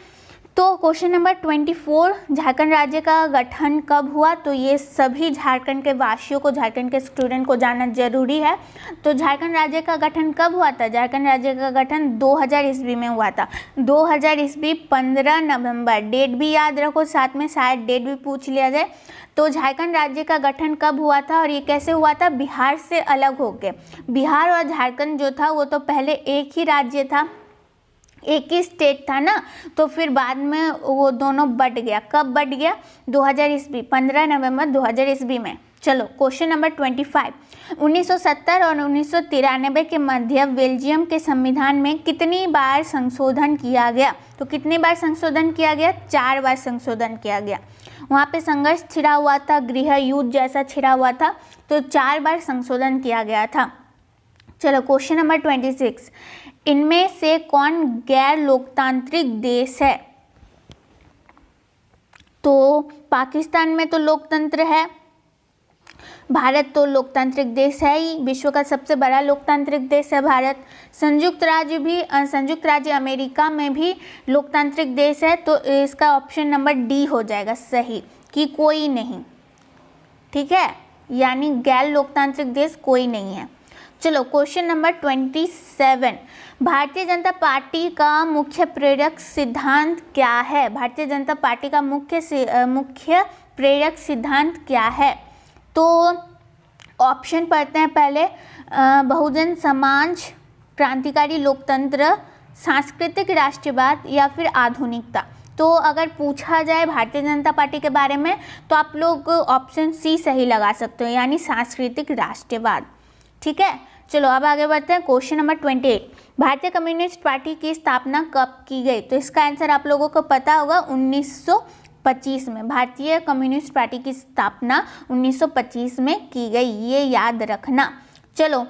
तो क्वेश्चन नंबर 24, झारखंड राज्य का गठन कब हुआ, तो ये सभी झारखंड के वासियों को, झारखंड के स्टूडेंट को जानना जरूरी है। तो झारखंड राज्य का गठन कब हुआ था, झारखंड राज्य का गठन 2000 ईस्वी में हुआ था। 2000 ईस्वी 15 नवंबर, डेट भी याद रखो, साथ में शायद डेट भी पूछ लिया जाए। तो झारखंड राज्य का गठन कब हुआ था और ये कैसे हुआ था, बिहार से अलग होके। बिहार और झारखंड जो था वो तो पहले एक ही राज्य था, एक ही स्टेट था ना, तो फिर बाद में वो दोनों बट गया। कब बट गया, 2000 ईस्वी 15 नवंबर 2000 ईस्वी में। चलो क्वेश्चन नंबर 25, 1970 और 1993 के मध्य बेल्जियम के संविधान में कितनी बार संशोधन किया गया, तो कितनी बार संशोधन किया गया, 4 बार संशोधन किया गया। वहाँ पे संघर्ष छिड़ा हुआ था, गृह युद्ध जैसा छिड़ा हुआ था, तो 4 बार संशोधन किया गया था। चलो क्वेश्चन नंबर 26, इनमें से कौन गैर लोकतांत्रिक देश है, तो पाकिस्तान में तो लोकतंत्र है, भारत तो लोकतांत्रिक देश है ही, विश्व का सबसे बड़ा लोकतांत्रिक देश है भारत। संयुक्त राज्य अमेरिका में भी लोकतांत्रिक देश है, तो इसका ऑप्शन नंबर डी हो जाएगा सही, कि कोई नहीं, ठीक है, यानी गैर लोकतांत्रिक देश कोई नहीं है। चलो question number 27, Bharatiya Janata party का मुख्य प्रेरक सिद्धांत क्या है, भारतीय जनता पार्टी का मुख्य प्रेरक सिद्धांत क्या है, तो ऑप्शन पढ़ते हैं पहले, बहुजन समाज, क्रांतिकारी लोकतंत्र, सांस्कृतिक राष्ट्रवाद या फिर आधुनिकता। तो अगर पूछा जाए भारतीय जनता पार्टी के बारे में तो आप लोग ऑप्शन सी सही लगा सकते हो, यानी सांस्कृतिक राष्ट्रवाद, ठीक है। चलो अब आगे बढ़ते हैं। क्वेश्चन नंबर 28, भारतीय कम्युनिस्ट पार्टी की स्थापना कब की गई, तो इसका आंसर आप लोगों को पता होगा, 1925 में। भारतीय कम्युनिस्ट पार्टी की स्थापना 1925 में की गई, ये याद रखना। चलो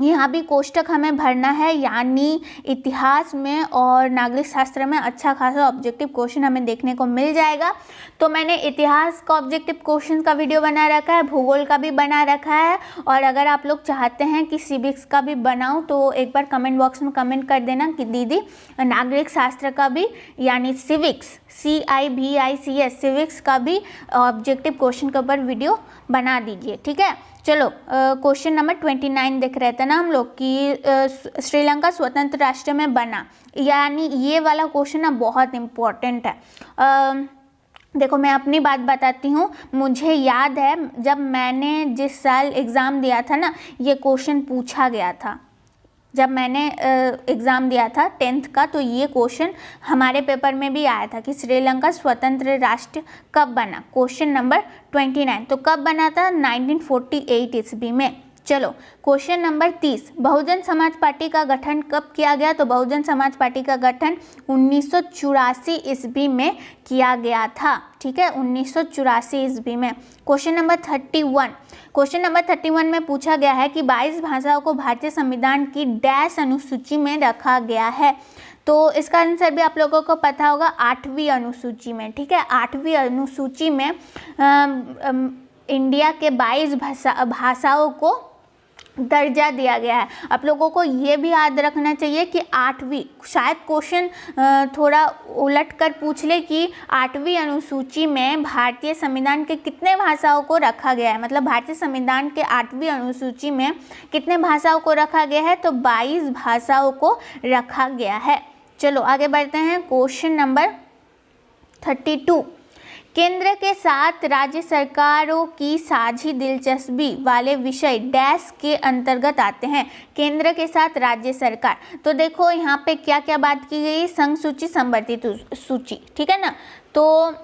यहाँ भी कोष्टक हमें भरना है, यानी इतिहास में और नागरिक शास्त्र में अच्छा खासा ऑब्जेक्टिव क्वेश्चन हमें देखने को मिल जाएगा। तो मैंने इतिहास का ऑब्जेक्टिव क्वेश्चन का वीडियो बना रखा है, भूगोल का भी बना रखा है, और अगर आप लोग चाहते हैं कि सिविक्स का भी बनाऊं तो एक बार कमेंट बॉक्स में कमेंट कर देना कि दीदी नागरिक शास्त्र का भी, यानी सिविक्स CIVICS सिविक्स का भी ऑब्जेक्टिव क्वेश्चन के ऊपर वीडियो बना दीजिए, ठीक है। चलो क्वेश्चन नंबर 29 देख रहे थे ना हम लोग कि श्रीलंका स्वतंत्र राष्ट्र में बना, यानी ये वाला क्वेश्चन ना बहुत इम्पोर्टेंट है। देखो मैं अपनी बात बताती हूँ, मुझे याद है जब मैंने जिस साल एग्ज़ाम दिया था ना, ये क्वेश्चन पूछा गया था। जब मैंने एग्ज़ाम दिया था 10th का, तो ये क्वेश्चन हमारे पेपर में भी आया था कि श्रीलंका स्वतंत्र राष्ट्र कब बना, क्वेश्चन नंबर 29। तो कब बना था, 1948 ईस्वी में। चलो question number 30, Bahujan Samaj party का गठन कब किया गया, तो बहुजन समाज पार्टी का गठन 1984 ईस्वी में किया गया था, ठीक है, 1984 ईस्वी में। क्वेश्चन नंबर 31, क्वेश्चन नंबर 31 में पूछा गया है कि 22 भाषाओं को भारतीय संविधान की डैश अनुसूची में रखा गया है। तो इसका आंसर भी आप लोगों को पता होगा, 8वीं अनुसूची में। ठीक है, 8वीं अनुसूची में इंडिया के 22 भाषाओं को दर्जा दिया गया है। आप लोगों को ये भी याद रखना चाहिए कि 8वीं, शायद क्वेश्चन थोड़ा उलट कर पूछ ले कि 8वीं अनुसूची में भारतीय संविधान के कितने भाषाओं को रखा गया है, मतलब भारतीय संविधान के 8वीं अनुसूची में कितने भाषाओं को रखा गया है, तो 22 भाषाओं को रखा गया है। चलो आगे बढ़ते हैं। क्वेश्चन नंबर 32, केंद्र के साथ राज्य सरकारों की साझी दिलचस्पी वाले विषय डैश के अंतर्गत आते हैं। केंद्र के साथ राज्य सरकार, तो देखो यहाँ पे क्या क्या बात की गई, संघ सूची, संवर्धित सूची। ठीक है ना, तो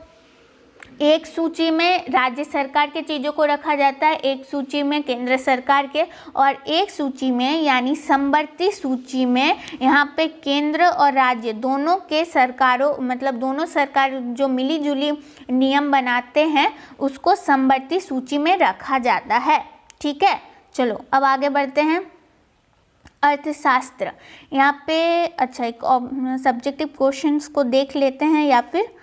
एक सूची में राज्य सरकार के चीज़ों को रखा जाता है, एक सूची में केंद्र सरकार के, और एक सूची में यानी समवर्ती सूची में यहाँ पे केंद्र और राज्य दोनों के सरकारों, मतलब दोनों सरकार जो मिली जुली नियम बनाते हैं उसको समवर्ती सूची में रखा जाता है। ठीक है, चलो अब आगे बढ़ते हैं। अर्थशास्त्र, यहाँ पे अच्छा एक सब्जेक्टिव क्वेश्चंस को देख लेते हैं, या फिर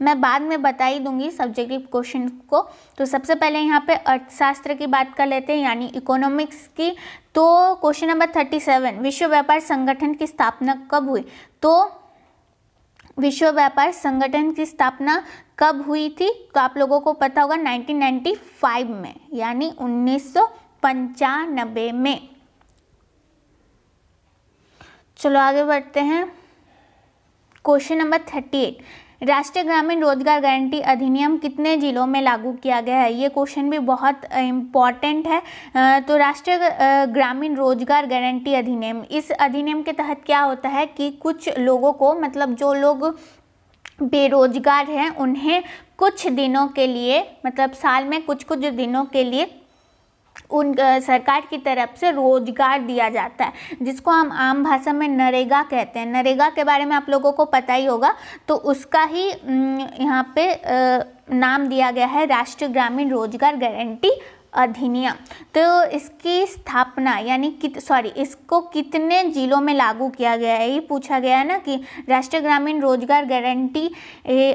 मैं बाद में बता ही दूंगी सब्जेक्टिव क्वेश्चन को। तो सबसे पहले यहाँ पे अर्थशास्त्र की बात कर लेते हैं, यानी इकोनॉमिक्स की। तो क्वेश्चन नंबर 37, विश्व व्यापार संगठन की स्थापना कब हुई? तो विश्व व्यापार संगठन की स्थापना कब हुई थी? तो आप लोगों को पता होगा 1995 में, यानी 1995 में। चलो आगे बढ़ते हैं। क्वेश्चन नंबर 38, राष्ट्रीय ग्रामीण रोजगार गारंटी अधिनियम कितने जिलों में लागू किया गया है? ये क्वेश्चन भी बहुत इम्पॉर्टेंट है। तो राष्ट्रीय ग्रामीण रोजगार गारंटी अधिनियम, इस अधिनियम के तहत क्या होता है कि कुछ लोगों को, मतलब जो लोग बेरोजगार हैं उन्हें कुछ दिनों के लिए, मतलब साल में कुछ कुछ दिनों के लिए उन सरकार की तरफ से रोजगार दिया जाता है, जिसको हम आम भाषा में नरेगा कहते हैं। नरेगा के बारे में आप लोगों को पता ही होगा, तो उसका ही यहाँ पे नाम दिया गया है राष्ट्रीय ग्रामीण रोजगार गारंटी अधिनियम। तो इसकी स्थापना यानी इसको कितने जिलों में लागू किया गया है, ये पूछा गया है ना कि राष्ट्रीय ग्रामीण रोजगार गारंटी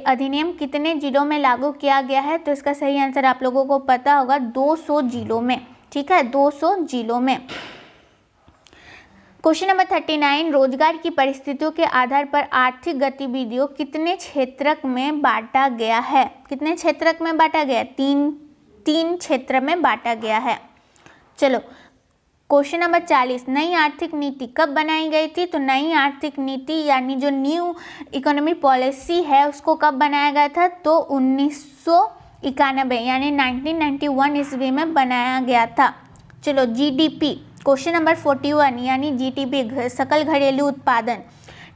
अधिनियम कितने जिलों में लागू किया गया है। तो इसका सही आंसर आप लोगों को पता होगा, 200 जिलों में। ठीक है, 200 जिलों में। क्वेश्चन नंबर 39, रोजगार की परिस्थितियों के आधार पर आर्थिक गतिविधियों कितने क्षेत्रक में बांटा गया है? कितने क्षेत्रक में बांटा गया? तीन क्षेत्र में बांटा गया है। चलो क्वेश्चन नंबर 40, नई आर्थिक नीति कब बनाई गई थी? तो नई आर्थिक नीति यानी जो न्यू इकोनॉमी पॉलिसी है उसको कब बनाया गया था? तो 1991 यानी 1991 ईस्वी में बनाया गया था। चलो जीडीपी, क्वेश्चन नंबर 41 यानी जीडीपी सकल घरेलू उत्पादन।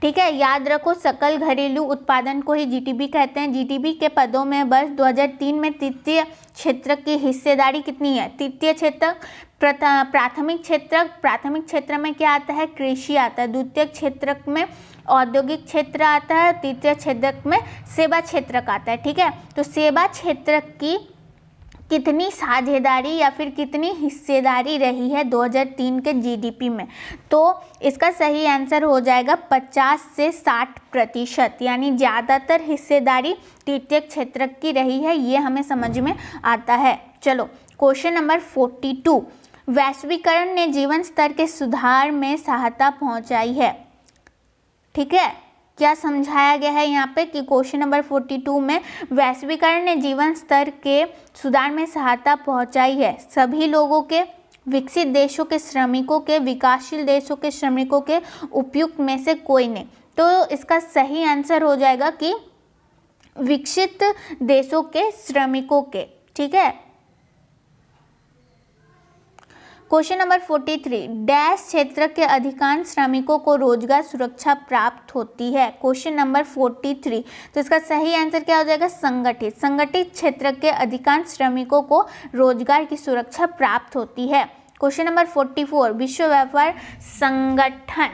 ठीक है, याद रखो सकल घरेलू उत्पादन को ही जीडीपी कहते हैं। जीडीपी के पदों में वर्ष 2003 में तृतीय क्षेत्र की हिस्सेदारी कितनी है? तृतीय क्षेत्र, प्राथमिक क्षेत्र में क्या आता है? कृषि आता है। द्वितीय क्षेत्र में औद्योगिक क्षेत्र आता है। तृतीय क्षेत्र में सेवा क्षेत्र आता है। ठीक है, तो सेवा क्षेत्र की कितनी साझेदारी या फिर कितनी हिस्सेदारी रही है 2003 के जीडीपी में? तो इसका सही आंसर हो जाएगा 50 से 60%, यानी ज़्यादातर हिस्सेदारी तृतीय क्षेत्र की रही है, ये हमें समझ में आता है। चलो क्वेश्चन नंबर 42, वैश्वीकरण ने जीवन स्तर के सुधार में सहायता पहुंचाई है। ठीक है, क्या समझाया गया है यहाँ पे कि क्वेश्चन नंबर 42 में वैश्वीकरण ने जीवन स्तर के सुधार में सहायता पहुंचाई है। सभी लोगों के, विकसित देशों के श्रमिकों के, विकासशील देशों के श्रमिकों के, उपयुक्त में से कोई नहीं। तो इसका सही आंसर हो जाएगा कि विकसित देशों के श्रमिकों के। ठीक है, क्वेश्चन नंबर 43, डैश क्षेत्र के अधिकांश श्रमिकों को रोजगार सुरक्षा प्राप्त होती है। क्वेश्चन नंबर 43, तो इसका सही आंसर क्या हो जाएगा? संगठित। संगठित क्षेत्र के अधिकांश श्रमिकों को रोजगार की सुरक्षा प्राप्त होती है। क्वेश्चन नंबर 44, विश्व व्यापार संगठन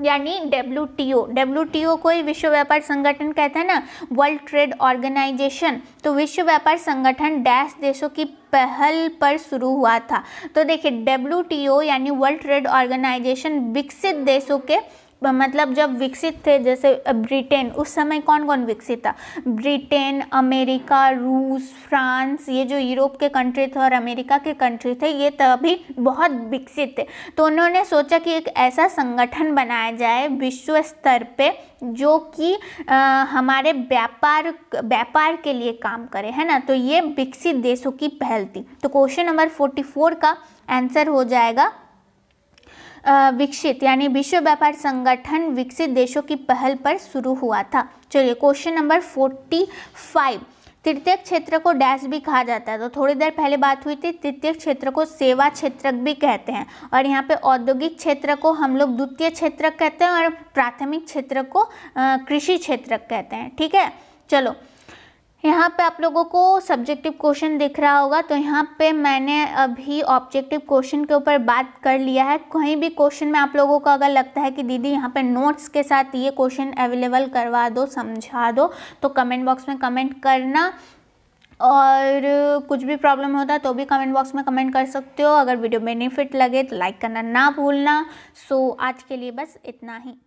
यानी डब्ल्यूटीओ को ही विश्व व्यापार संगठन कहते हैं ना, वर्ल्ड ट्रेड ऑर्गेनाइजेशन। तो विश्व व्यापार संगठन डैश देशों की पहल पर शुरू हुआ था। तो देखिए डब्ल्यूटीओ यानी वर्ल्ड ट्रेड ऑर्गेनाइजेशन विकसित देशों के, मतलब जब विकसित थे, जैसे ब्रिटेन, उस समय कौन कौन विकसित था? ब्रिटेन, अमेरिका, रूस, फ्रांस, ये जो यूरोप के कंट्री थे और अमेरिका के कंट्री थे, ये तभी बहुत विकसित थे। तो उन्होंने सोचा कि एक ऐसा संगठन बनाया जाए विश्व स्तर पे जो कि हमारे व्यापार के लिए काम करे, है ना। तो ये विकसित देशों की पहल थी। तो क्वेश्चन नंबर 44 का आंसर हो जाएगा विकसित, यानी विश्व व्यापार संगठन विकसित देशों की पहल पर शुरू हुआ था। चलिए क्वेश्चन नंबर 45, तृतीय क्षेत्र को डैश भी कहा जाता है। तो थोड़ी देर पहले बात हुई थी, तृतीय क्षेत्र को सेवा क्षेत्र भी कहते हैं, और यहाँ पे औद्योगिक क्षेत्र को हम लोग द्वितीय क्षेत्र कहते हैं, और प्राथमिक क्षेत्र को कृषि क्षेत्र कहते हैं। ठीक है, चलो यहाँ पे आप लोगों को सब्जेक्टिव क्वेश्चन दिख रहा होगा। तो यहाँ पे मैंने अभी ऑब्जेक्टिव क्वेश्चन के ऊपर बात कर लिया है। कहीं भी क्वेश्चन में आप लोगों को अगर लगता है कि दीदी यहाँ पे नोट्स के साथ ये क्वेश्चन अवेलेबल करवा दो, समझा दो, तो कमेंट बॉक्स में कमेंट करना। और कुछ भी प्रॉब्लम होता है तो भी कमेंट बॉक्स में कमेंट कर सकते हो। अगर वीडियो बेनिफिट लगे तो लाइक करना ना भूलना। सो आज के लिए बस इतना ही।